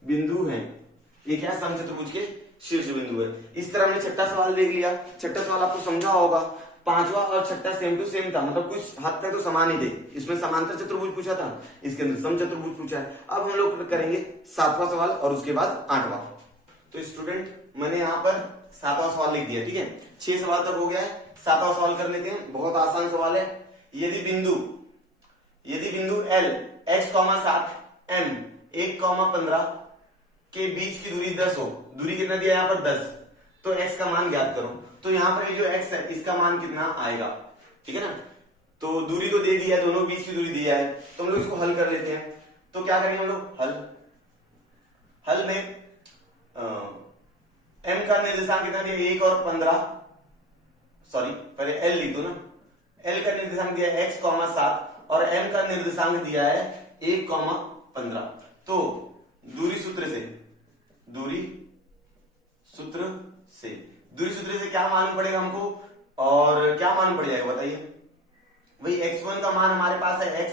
बिंदु हैं। ये क्या समचतुर्भुज के शीर्ष बिंदु है। इस तरह हमने छठा सवाल देख लिया। छठा सवाल आपको समझा होगा, पांचवा और छठा सेम टू सेम था, मतलब कुछ हद तक तो समान ही थे। इसमें समांतर चतुर्भुज पूछा था, इसके अंदर समचतुर्भुज पूछा है। अब हम लोग करेंगे सातवां सवाल और उसके बाद आठवां। तो स्टूडेंट मैंने यहाँ पर सातवां सवाल लिख दिया, ठीक है। 6 सवाल तक हो गया है, सातवां सवाल कर लेते हैं। बहुत आसान सवाल है। यदि बिंदु L x,7 M 1,15 के बीच की दूरी 10 हो, दूरी कितना दिया यहाँ पर 10, तो x का मान ज्ञात करो। तो यहाँ पर ये जो x है इसका मान कितना आएगा, ठीक है ना। तो दूरी तो दे दिया है, दोनों बीच की दूरी दिया है, तो हम लोग इसको हल कर लेते हैं। तो क्या करेंगे हम लोग, हल में m का निर्देशांक कितना दिया 1 और 15, सॉरी पहले L लिख दो ना। L का निर्देशांक दिया है x,7 और m का निर्देशांक दिया है 1,15। तो दूरी सूत्र से क्या मालूम पड़ेगा हमको, और क्या मालूम पड़ जाएगा बताइए। वही x1 का मान हमारे पास है x,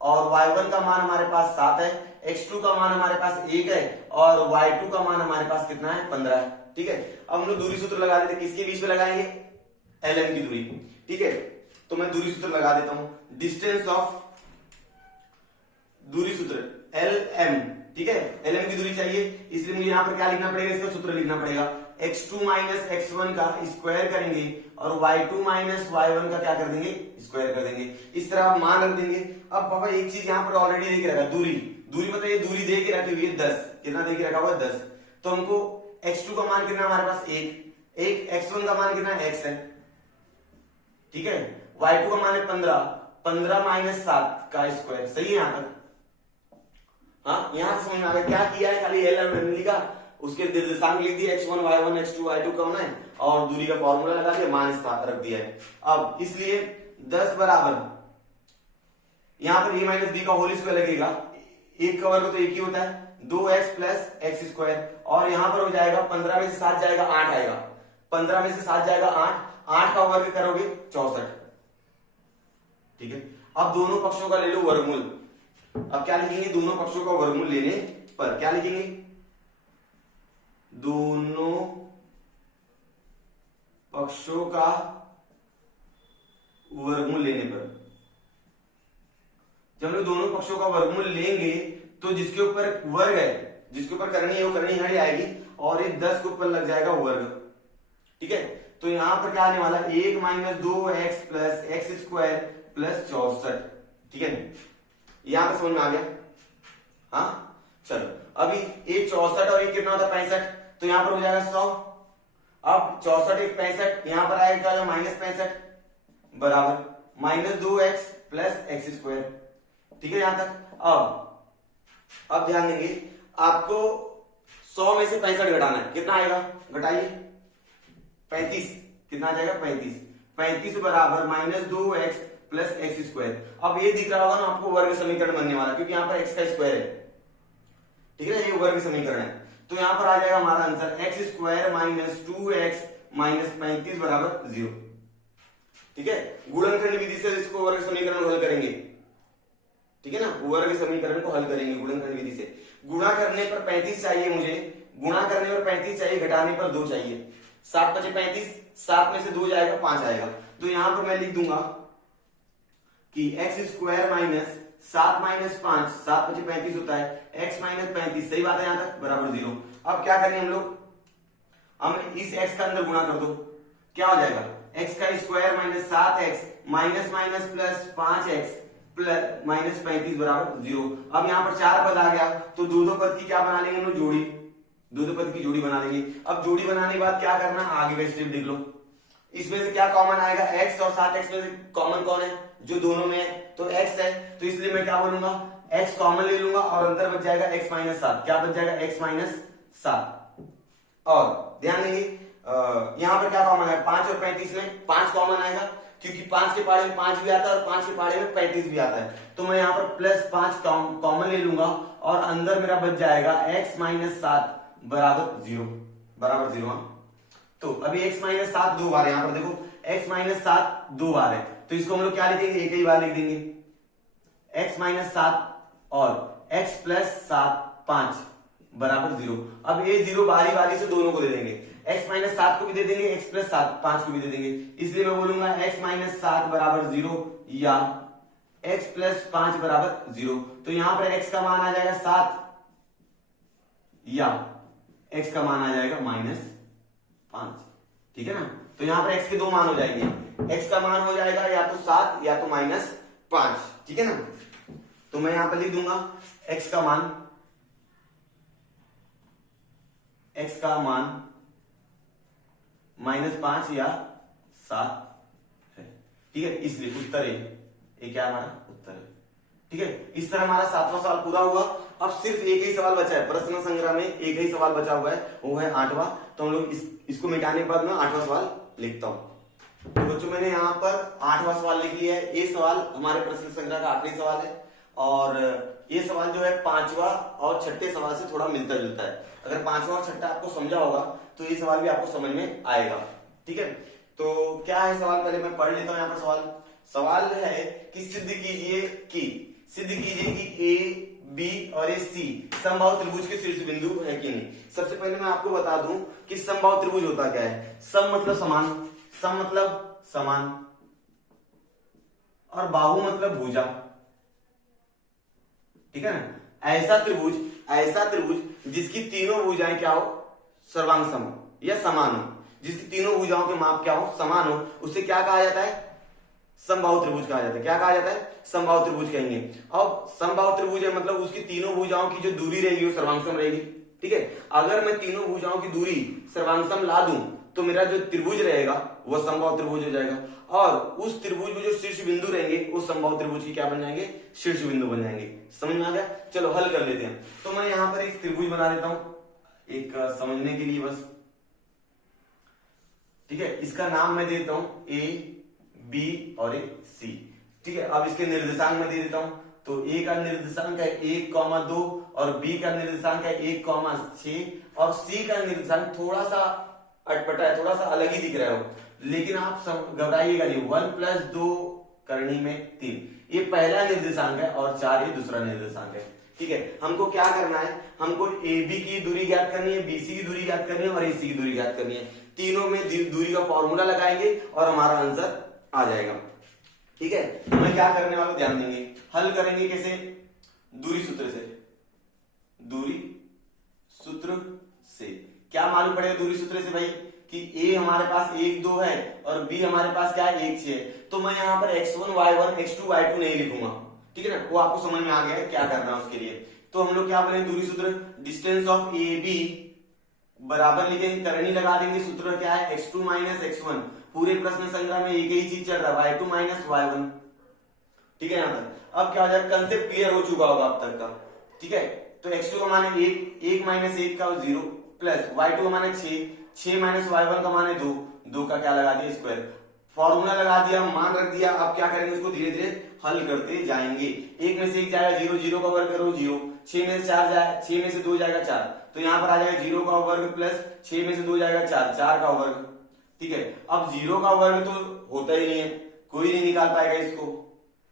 और y1 का मान हमारे पास 7 है, x2 का मान हमारे पास 1 है, और y2 का मान हमारे पास कितना है 15 है, ठीक है। अब हम लोग दूरी सूत्र लगा देते, किसके बीच में लगाएंगे, ln की दूरी, ठीक है। तो मैं दूरी सूत्र लगा देता हूं, डिस्टेंस ऑफ दूरी सूत्र lm, ठीक है। lm की दूरी चाहिए, इसलिए मुझे यहां पर क्या लिखना पड़ेगा, इसका सूत्र लिखना पड़ेगा। x2 माइनस x1 का स्क्वायर करेंगे और y2 माइनस y1 का क्या कर देंगे, स्क्वायर कर देंगे। इस तरह आप मान रख देंगे। अब बाबा एक चीज यहां पर ऑलरेडी लिख रखा, दूरी दूरी बताइए, दूरी दे के रखी हुई है 10, कितना दे के रखा हुआ है 10, तो हमको x2 का मान कितना हमारे पास 1, x1 का मान कितना x है, ठीक है, y2 का मान है 15 माइनस 7 का स्क्वायर, सही है यहां तक। हाँ, यहां से समझ में आ गया क्या किया है, खाली एल एम लिखा, उसके निर्देशांक लिख दिए x1 y1 x2 y2 कौन है, और दूरी का फॉर्मूला लगा दिया, मान रख दिया है। अब इसलिए 10 बराबर यहां पर a माइनस बी का होल स्क्वायर लगेगा, एक का वर्ग तो एक ही होता है, 2x प्लस एक्स स्क्वायर, और यहां पर हो जाएगा 15 में से 7 जाएगा 8 आएगा, 15 में से 7 जाएगा 8 का वर्ग करोगे 64, ठीक है। अब दोनों पक्षों का ले लो वर्गमूल, अब क्या लिखेंगे, दोनों पक्षों का वर्गमूल लेने पर क्या लिखेंगे, दोनों पक्षों का वर्गमूल लेने पर, जब हम लोग दोनों पक्षों का वर्गमूल लेंगे तो जिसके ऊपर वर्ग है, जिसके ऊपर करनी है वो करनी हट आएगी, और ये 10 के ऊपर लग जाएगा वर्ग, ठीक है। तो यहां पर क्या आने वाला, 1 minus 2x plus x square plus 64, ठीक है, यहां पर समझ में आ गया। हाँ चलो, अभी ये 64 और ये कितना होता है 65, तो यहां पर हो जाएगा 100, अब 64 एक 65, यहां पर आएगा माइनस 65 बराबर minus 2x plus x square, ठीक है यहां तक। अब ध्यान देंगे, आपको 100 में से 65 घटाना है, कितना आएगा घटाइए, 35, कितना आ जाएगा 35 बराबर minus 2x plus x square. अब ये दिख रहा होगा ना आपको वर्ग समीकरण बनने वाला, क्योंकि यहाँ पर x का स्क्वायर है, ठीक है ना, ये वर्ग समीकरण है, तो यहां पर आ जाएगा हमारा answer x square minus 2x minus 35 बराबर 0, ठीक है। गुणनखंड विधि से इसको वर्ग समीकरण को हल करेंगे, ठीक है ना, वर्ग समीकरण को हल करेंगे गुणनखंड विधि से। गुणा करने पर 35 चाहिए मुझे, गुणा करने पर 35 चाहिए, घटाने पर 2 चाहिए, 7 बचे 35, 7 में से 2 जाएगा 5 आएगा, तो यहां पर मैं लिख दूंगा कि एक्स स्क्वायर माइनस 7 माइनस 5, 7 बचे 35 होता है, x माइनस 35, सही बात है यहां तक, बराबर 0। अब क्या करेंगे हम लोग, हम इस x का अंदर गुणा कर दो, क्या हो जाएगा, x का square minus 7x minus minus plus 5x plus minus 35 बराबर 0। अब यहाँ पर 4 पद आ गया, तो दो पद की क्या बना लेंगे हम लोग, जोड़ी, दो पद की जोड़ी बना लेंगे। अब जोड़ी बनाने के बाद क्या करना, आगे का स्टेप देख लो, इसमें से क्या कॉमन आएगा, x और 7x में से कॉमन कौन है, जो दोनों में है, तो x है, तो इसलिए मैं क्या बोलूंगा, x कॉमन ले लूंगा और अंदर बच जाएगा x माइनस 7, क्या बच जाएगा x माइनस 7। और ध्यान देंगे यहां पर क्या कॉमन है, 5 और 35 में 5 कॉमन आएगा, क्योंकि 5 के पहाड़े में 5 भी आता है और 5 के पहाड़े में 35 भी आता है, तो मैं यहाँ पर प्लस 5 कॉमन ले लूंगा और अंदर मेरा बच जाएगा x माइनस 7 बराबर 0, बराबर 0। तो अभी x माइनस 7 दो बार, यहां पर देखो x माइनस 7 दो बार है, तो इसको हम लोग क्या लिखेंगे, एक ही बार लिख देंगे, x माइनस 7 और x प्लस 7 5 बराबर 0। अब ये 0 बारी बारी से दोनों को दे देंगे, x माइनस 7 को भी दे देंगे, x प्लस 7 5 को भी दे देंगे, इसलिए मैं बोलूंगा x माइनस 7 बराबर 0 या x प्लस 5 बराबर 0। तो यहां पर x का मान आ जाएगा 7 या x का मान आ जाएगा माइनस 5, ठीक है ना। तो यहां पर x के दो मान हो जाएंगे, x का मान हो जाएगा या तो 7 या तो माइनस 5, ठीक है ना। तो मैं यहां पर लिख दूंगा x का मान माइनस 5 या 7 है, ठीक है, इसलिए उत्तर ये क्या हमारा उत्तर है, ठीक है। इस तरह हमारा 7वां सवाल पूरा हुआ। अब सिर्फ एक ही सवाल बचा है, प्रश्न संग्रह में एक ही सवाल बचा हुआ है, वो है 8वां। तो हम लोग इसको मिटाने के बाद मैं 8वां सवाल लिखता हूं। तो बच्चों मैंने यहाँ पर 8वां सवाल लिख लिया है। ये सवाल हमारे प्रश्न संग्रह का आखिरी सवाल है और ये सवाल जो है 5वां और 6ठे सवाल से थोड़ा मिलता जुलता है। अगर 5वां और 6ठा आपको समझा होगा तो ये सवाल भी आपको समझ में आएगा, ठीक है। तो क्या है सवाल, पहले मैं पढ़ लेता हूं। यहाँ पर सवाल है कि सिद्ध कीजिए कि ए बी और ए सी समबाहु त्रिभुज के शीर्ष बिंदु है कि नहीं। सबसे पहले मैं आपको बता दूं कि समबाहु त्रिभुज होता क्या है। सम मतलब समान और बाहु मतलब भुजा, ठीक है ना। ऐसा त्रिभुज जिसकी तीनों भुजाएं क्या हो, सर्वांग सम या समान हो, जिसकी तीनों भुजाओं के माप क्या हो, समान हो, उसे क्या कहा जाता है, समबाहु त्रिभुज कहा जाता है। क्या कहा जाता है? समबाहु त्रिभुज कहेंगे। अब समबाहु त्रिभुज है मतलब उसकी तीनों भुजाओं की जो दूरी रहेगी वो सर्वांगसम रहेगी। ठीक है, अगर मैं तीनों भुजाओं की दूरी सर्वांगसम ला दूं तो मेरा जो त्रिभुज रहेगा वो समबाहु त्रिभुज हो जाएगा, और उस त्रिभुज में जो शीर्ष बिंदु रहेंगे उस समबाहु त्रिभुज की क्या बन जाएंगे? शीर्ष बिंदु बन जाएंगे। समझ में आ गया? चलो हल कर लेते हैं। तो मैं यहां पर एक त्रिभुज बना देता हूं एक समझने के लिए बस। ठीक है, इसका नाम मैं देता हूं ए, बी और एक सी। ठीक है, अब इसके निर्देशांक मैं दे देता हूं। तो ए का निर्देशांक है 1,2 और बी का निर्देशांक है 1,6 और सी का निर्देशांक थोड़ा सा अटपटा है, थोड़ा सा अलग ही दिख रहा है, लेकिन आप घबराइएगा नहीं। 1 + 2 करनी में 3 ये पहला निर्देशांक है और 4 ये दूसरा निर्देशांक है। ठीक है, हमको क्या करना है? हमको ए बी की दूरी ज्ञात करनी है, बी सी की दूरी ज्ञात करनी है और ए सी की दूरी ज्ञात करनी है। तीनों में दूरी का फॉर्मूला लगाएंगे और हमारा आंसर आ जाएगा। ठीक है, तो मैं क्या करने वाला ध्यान देंगे। हल करेंगे कैसे? दूरी सूत्र से। दूरी सूत्र से क्या मालूम पड़ेगा? दूरी सूत्र से भाई कि ए हमारे पास 1, 2 है और बी हमारे पास क्या है? 1, 6 है। तो मैं यहां पर x1, y1, x2, y2 नहीं लिखूंगा। ठीक है ना, वो आपको समझ में आ गया है क्या करना है उसके लिए। तो हम लोग क्या बोले? दूरी सूत्र डिस्टेंस ऑफ ए बी बराबर लिखेंगे, करनी लगा देंगे। सूत्र क्या है? x2 - x1। पूरे प्रश्न संग्रह में एक ही चीज चल रहा है, y2 - y1। ठीक है, यहां तक अब क्या हो जाएगा? कंसेप्ट क्लियर हो चुका होगा अब तक का। ठीक है, तो x2 का मान 1, 1 - 1 का 0 प्लस y2 का मान 6, 6 - y1 का मान 2, 2 का क्या लगा दिया? स्क्वायर। फॉर्मूला लगा दिया, मान रख दिया। अब क्या करेंगे? उसको धीरे धीरे हल करते जाएंगे। 1 में से 1 जाएगा 0, 0 का वर्ग करो 0, 6 में से 4 जाएगा, 6 में से 2 जाएगा 4, तो यहां पर आ जाएगा 0 का वर्ग प्लस 6 में से 2 जाएगा 4, 4 का वर्ग। ठीक है, अब 0 का वर्ग तो होता ही नहीं है, कोई नहीं निकाल पाएगा इसको।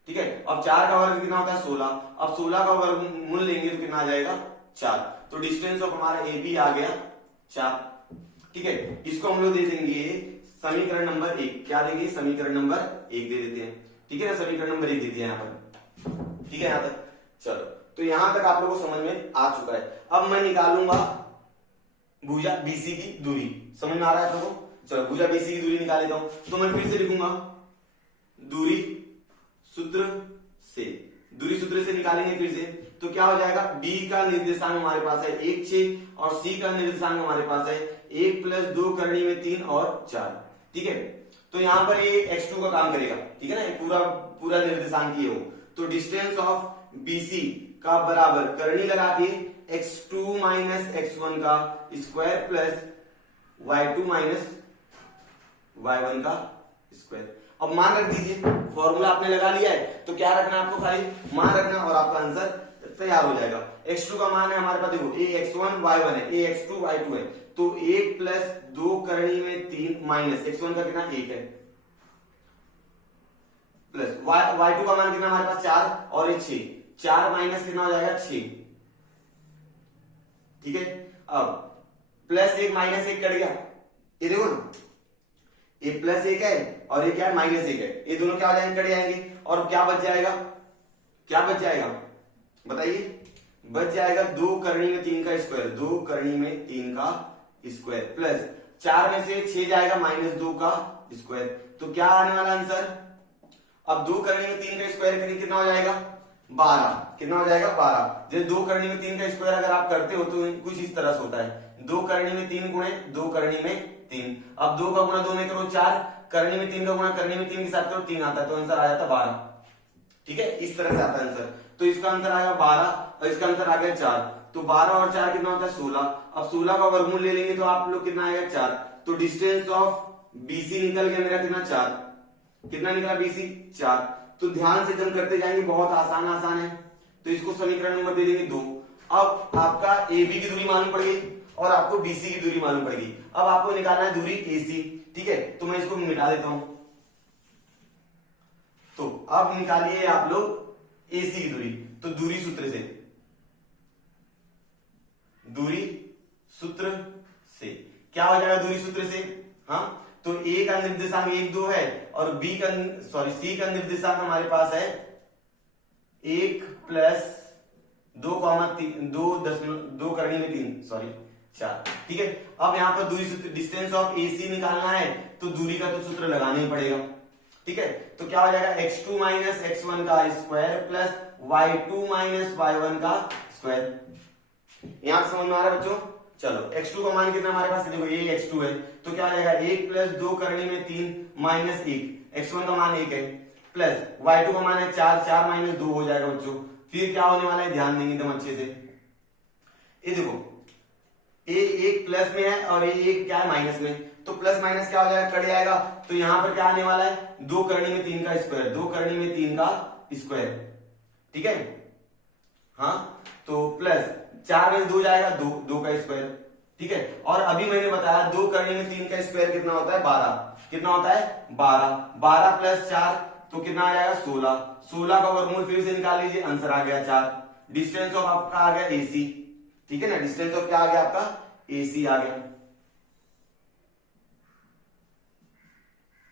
ठीक है, अब 4 का वर्ग कितना होता है? 16। अब 16 का वर्ग मूल लेंगे तो कितना आ जाएगा? 4। तो डिस्टेंस ऑफ हमारा ए बी आ गया 4। ठीक है, इसको हम लोग दे देंगे समीकरण नंबर 1। क्या देंगे? समीकरण नंबर 1 दे देते हैं। ठीक है ना, समीकरण नंबर 1 दे दिया यहाँ पर। ठीक है, यहां तक चलो। तो यहां तक आप लोगों को समझ में आ चुका है। अब मैं निकालूंगा भुजा बीसी की दूरी। समझ में आ रहा है? तो चलो भुजा बीसी की दूरी निकाल लेता हूं। तो मैं फिर से लिखूंगा दूरी सूत्र से। दूरी सूत्र से निकालेंगे फिर से, तो क्या हो जाएगा? बी का निर्देशांक हमारे पास है 1, 6 और सी का निर्देशांक हमारे पास है 1 + 2 करनी में 3 और 4। ठीक है, तो यहां पर ये x2 का काम करेगा। ठीक है ना, पूरा पूरा निर्देशांक ये हो। तो डिस्टेंस ऑफ BC का बराबर करनी लगा के x2 - x1 का स्क्वायर प्लस y2 - y1 का स्क्वायर। अब मान रख दीजिए, फॉर्मूला आपने लगा लिया है तो क्या रखना है आपको? खाली मान रखना और आपका आंसर तैयार हो जाएगा। x2 का मान है हमारे पास, देखो a x1 y1 है, a x2 y2 है, तो 1 + 2 करनी में 3 माइनस x1 का कितना? 1 है, प्लस y2 का मान कितना हमारे पास? 4 और 6, 4 माइनस कितना हो जाएगा? 6। ठीक है, अब प्लस 1 माइनस 1 कट गया, ये देखो ना, ये +1 है और ये क्या है? -1 है। ये दोनों क्या हो जाएंगे? कट जाएंगे और क्या बच जाएगा? क्या बच जाएगा बताइए? बच जाएगा 2 करनी में 3 का स्क्वायर, 2 करनी में 3 का स्क्वायर प्लस 4 में से 6 जाएगा -2 का स्क्वायर। तो क्या आने वाला आंसर? अब 2 करनी में 3 का स्क्वायर करेंगे कितना हो जाएगा? 12। कितना हो जाएगा? 12। जैसे 2 करनी में 3 का स्क्वायर अगर आप करते हो तो कुछ इस तरह से होता है, 2 करनी में 3 गुणे 2 करनी में 3। अब 2 का गुणा 2 में करो 4, करनी में 3 का गुणा करनी में 3 के साथ करो 3 आता है, तो आंसर आ जाता 12। ठीक है, इस तरह से आता है आंसर। तो इसका आंसर आएगा 12 और इसका आंसर आ गया 4। तो 12 और 4 कितना होता है? 16। अब 16 का वर्गमूल ले लेंगे तो आप लोग कितना आएगा? 4। तो डिस्टेंस ऑफ BC निकल गया मेरा कितना? 4। कितना निकला BC? 4। तो ध्यान से जम करते जाएंगे, बहुत आसान है। तो इसको समीकरण नंबर दे देंगे 2। अब आपका AB की दूरी मालूम पड़ गई और आपको BC की दूरी मालूम पड़ेगी। अब आपको निकालना है दूरी AC। ठीक है, तो मैं इसको मिटा देता हूं। तो अब निकालिए आप लोग AC की दूरी। तो दूरी सूत्र से, दूरी सूत्र से क्या हो जाएगा? दूरी सूत्र से हाँ, तो A का निर्देशांक 1, 2 है और C का निर्देशांक हमारे पास है 1 + 2 करनी में 3 4। ठीक है, अब यहां पर दूरी सूत्र डिस्टेंस ऑफ AC निकालना है तो दूरी का तो सूत्र लगाना ही पड़ेगा। ठीक है, तो क्या हो जाएगा x2 माइनस x1 का square plus y2 minus y1 का स्क्वायर। यहां समझ में आ रहा है बच्चों? चलो x2 का मान कितना हमारे पास है, देखो ये x2 है, तो क्या हो जाएगा 1 प्लस 2 करने में 3 माइनस 1, x1 का मान 1 है, प्लस y2 का मान है 4, 4 माइनस 2 हो जाएगा बच्चों। फिर क्या होने वाला है, ध्यान देंगे एकदम अच्छे से, ये देखो ये एक प्लस में है और ये एक क्या है माइनस में, तो प्लस माइनस क्या हो जाएगा, कट जाएगा, तो यहां पर क्या आने वाला है, 2 करनी में 3 का स्क्वायर, 2 करनी में 3 का स्क्वायर, ठीक है। हाँ, तो प्लस 4 में 2 जाएगा, 2 का स्क्वायर, ठीक है। और अभी मैंने बताया 2 करने में 3 का स्क्वायर कितना होता है, 12, कितना होता है 12, 12 प्लस 4 तो कितना आ जाएगा 16, 16 का वर्गमूल फिर से निकाल लीजिए, आंसर आ गया 4। डिस्टेंस ऑफ आपका आ गया AC, ठीक है ना, डिस्टेंस ऑफ क्या आ गया आपका AC आ गया,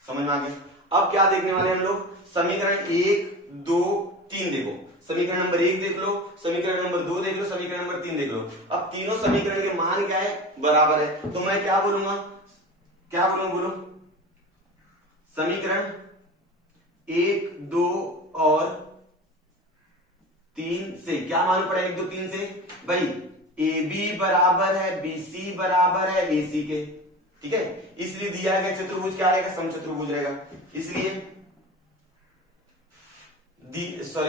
समझ में आ गया। अब क्या देखने वाले हम लोग, समीकरण 1 2 3 देखो, समीकरण नंबर 1 देख लो, समीकरण नंबर 2 देख लो, समीकरण नंबर 3 देख लो। अब तीनों समीकरण के मान क्या है, बराबर है, तो मैं क्या बोलूंगा, क्या बोलूंगा, बोलो, समीकरण 1 2 और 3 से क्या मालूम पड़ा, 1 2 3 से भाई AB बराबर है BC बराबर है AC के, ठीक है, इसलिए दिया गया चतुर्भुज क्या रहेगा, समचतुर्भुज रहेगा, इसलिए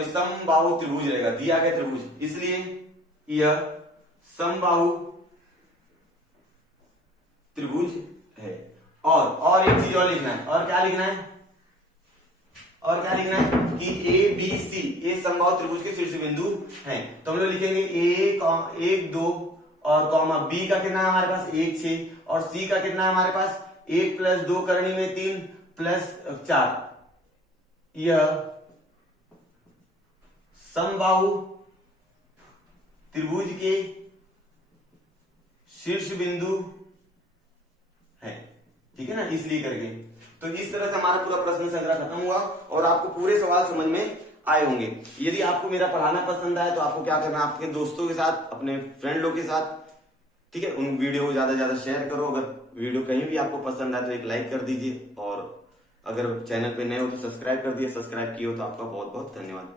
समबाहु त्रिभुज रहेगा, दिया गया त्रिभुज, इसलिए यह समबाहु त्रिभुज है। और एक चीज और लिखना है, और क्या लिखना है, और क्या लिखना है कि ABC ये समबाहु त्रिभुज के शीर्ष बिंदु हैं, तो हम लोग लिखेंगे 1 2 और कॉमा B का कितना है हमारे पास 1 6 और C का कितना है हमारे पास 1 प्लस 2 करनी में 3 प्लस 4, यह समबाहु त्रिभुज के शीर्ष बिंदु है, ठीक है ना, इसलिए करके। तो इस तरह से हमारा पूरा प्रश्न संग्रह खत्म हुआ और आपको पूरे सवाल समझ में आए होंगे। यदि आपको मेरा पढ़ाना पसंद आए तो आपको क्या करना है, आपके दोस्तों के साथ, अपने फ्रेंड लोग के साथ, ठीक है, उन वीडियो को ज्यादा से ज्यादा शेयर करो। अगर वीडियो कहीं भी आपको पसंद आए तो एक लाइक कर दीजिए, और अगर चैनल पे नए हो तो सब्सक्राइब कर दिए, सब्सक्राइब किए हो तो आपका बहुत बहुत धन्यवाद।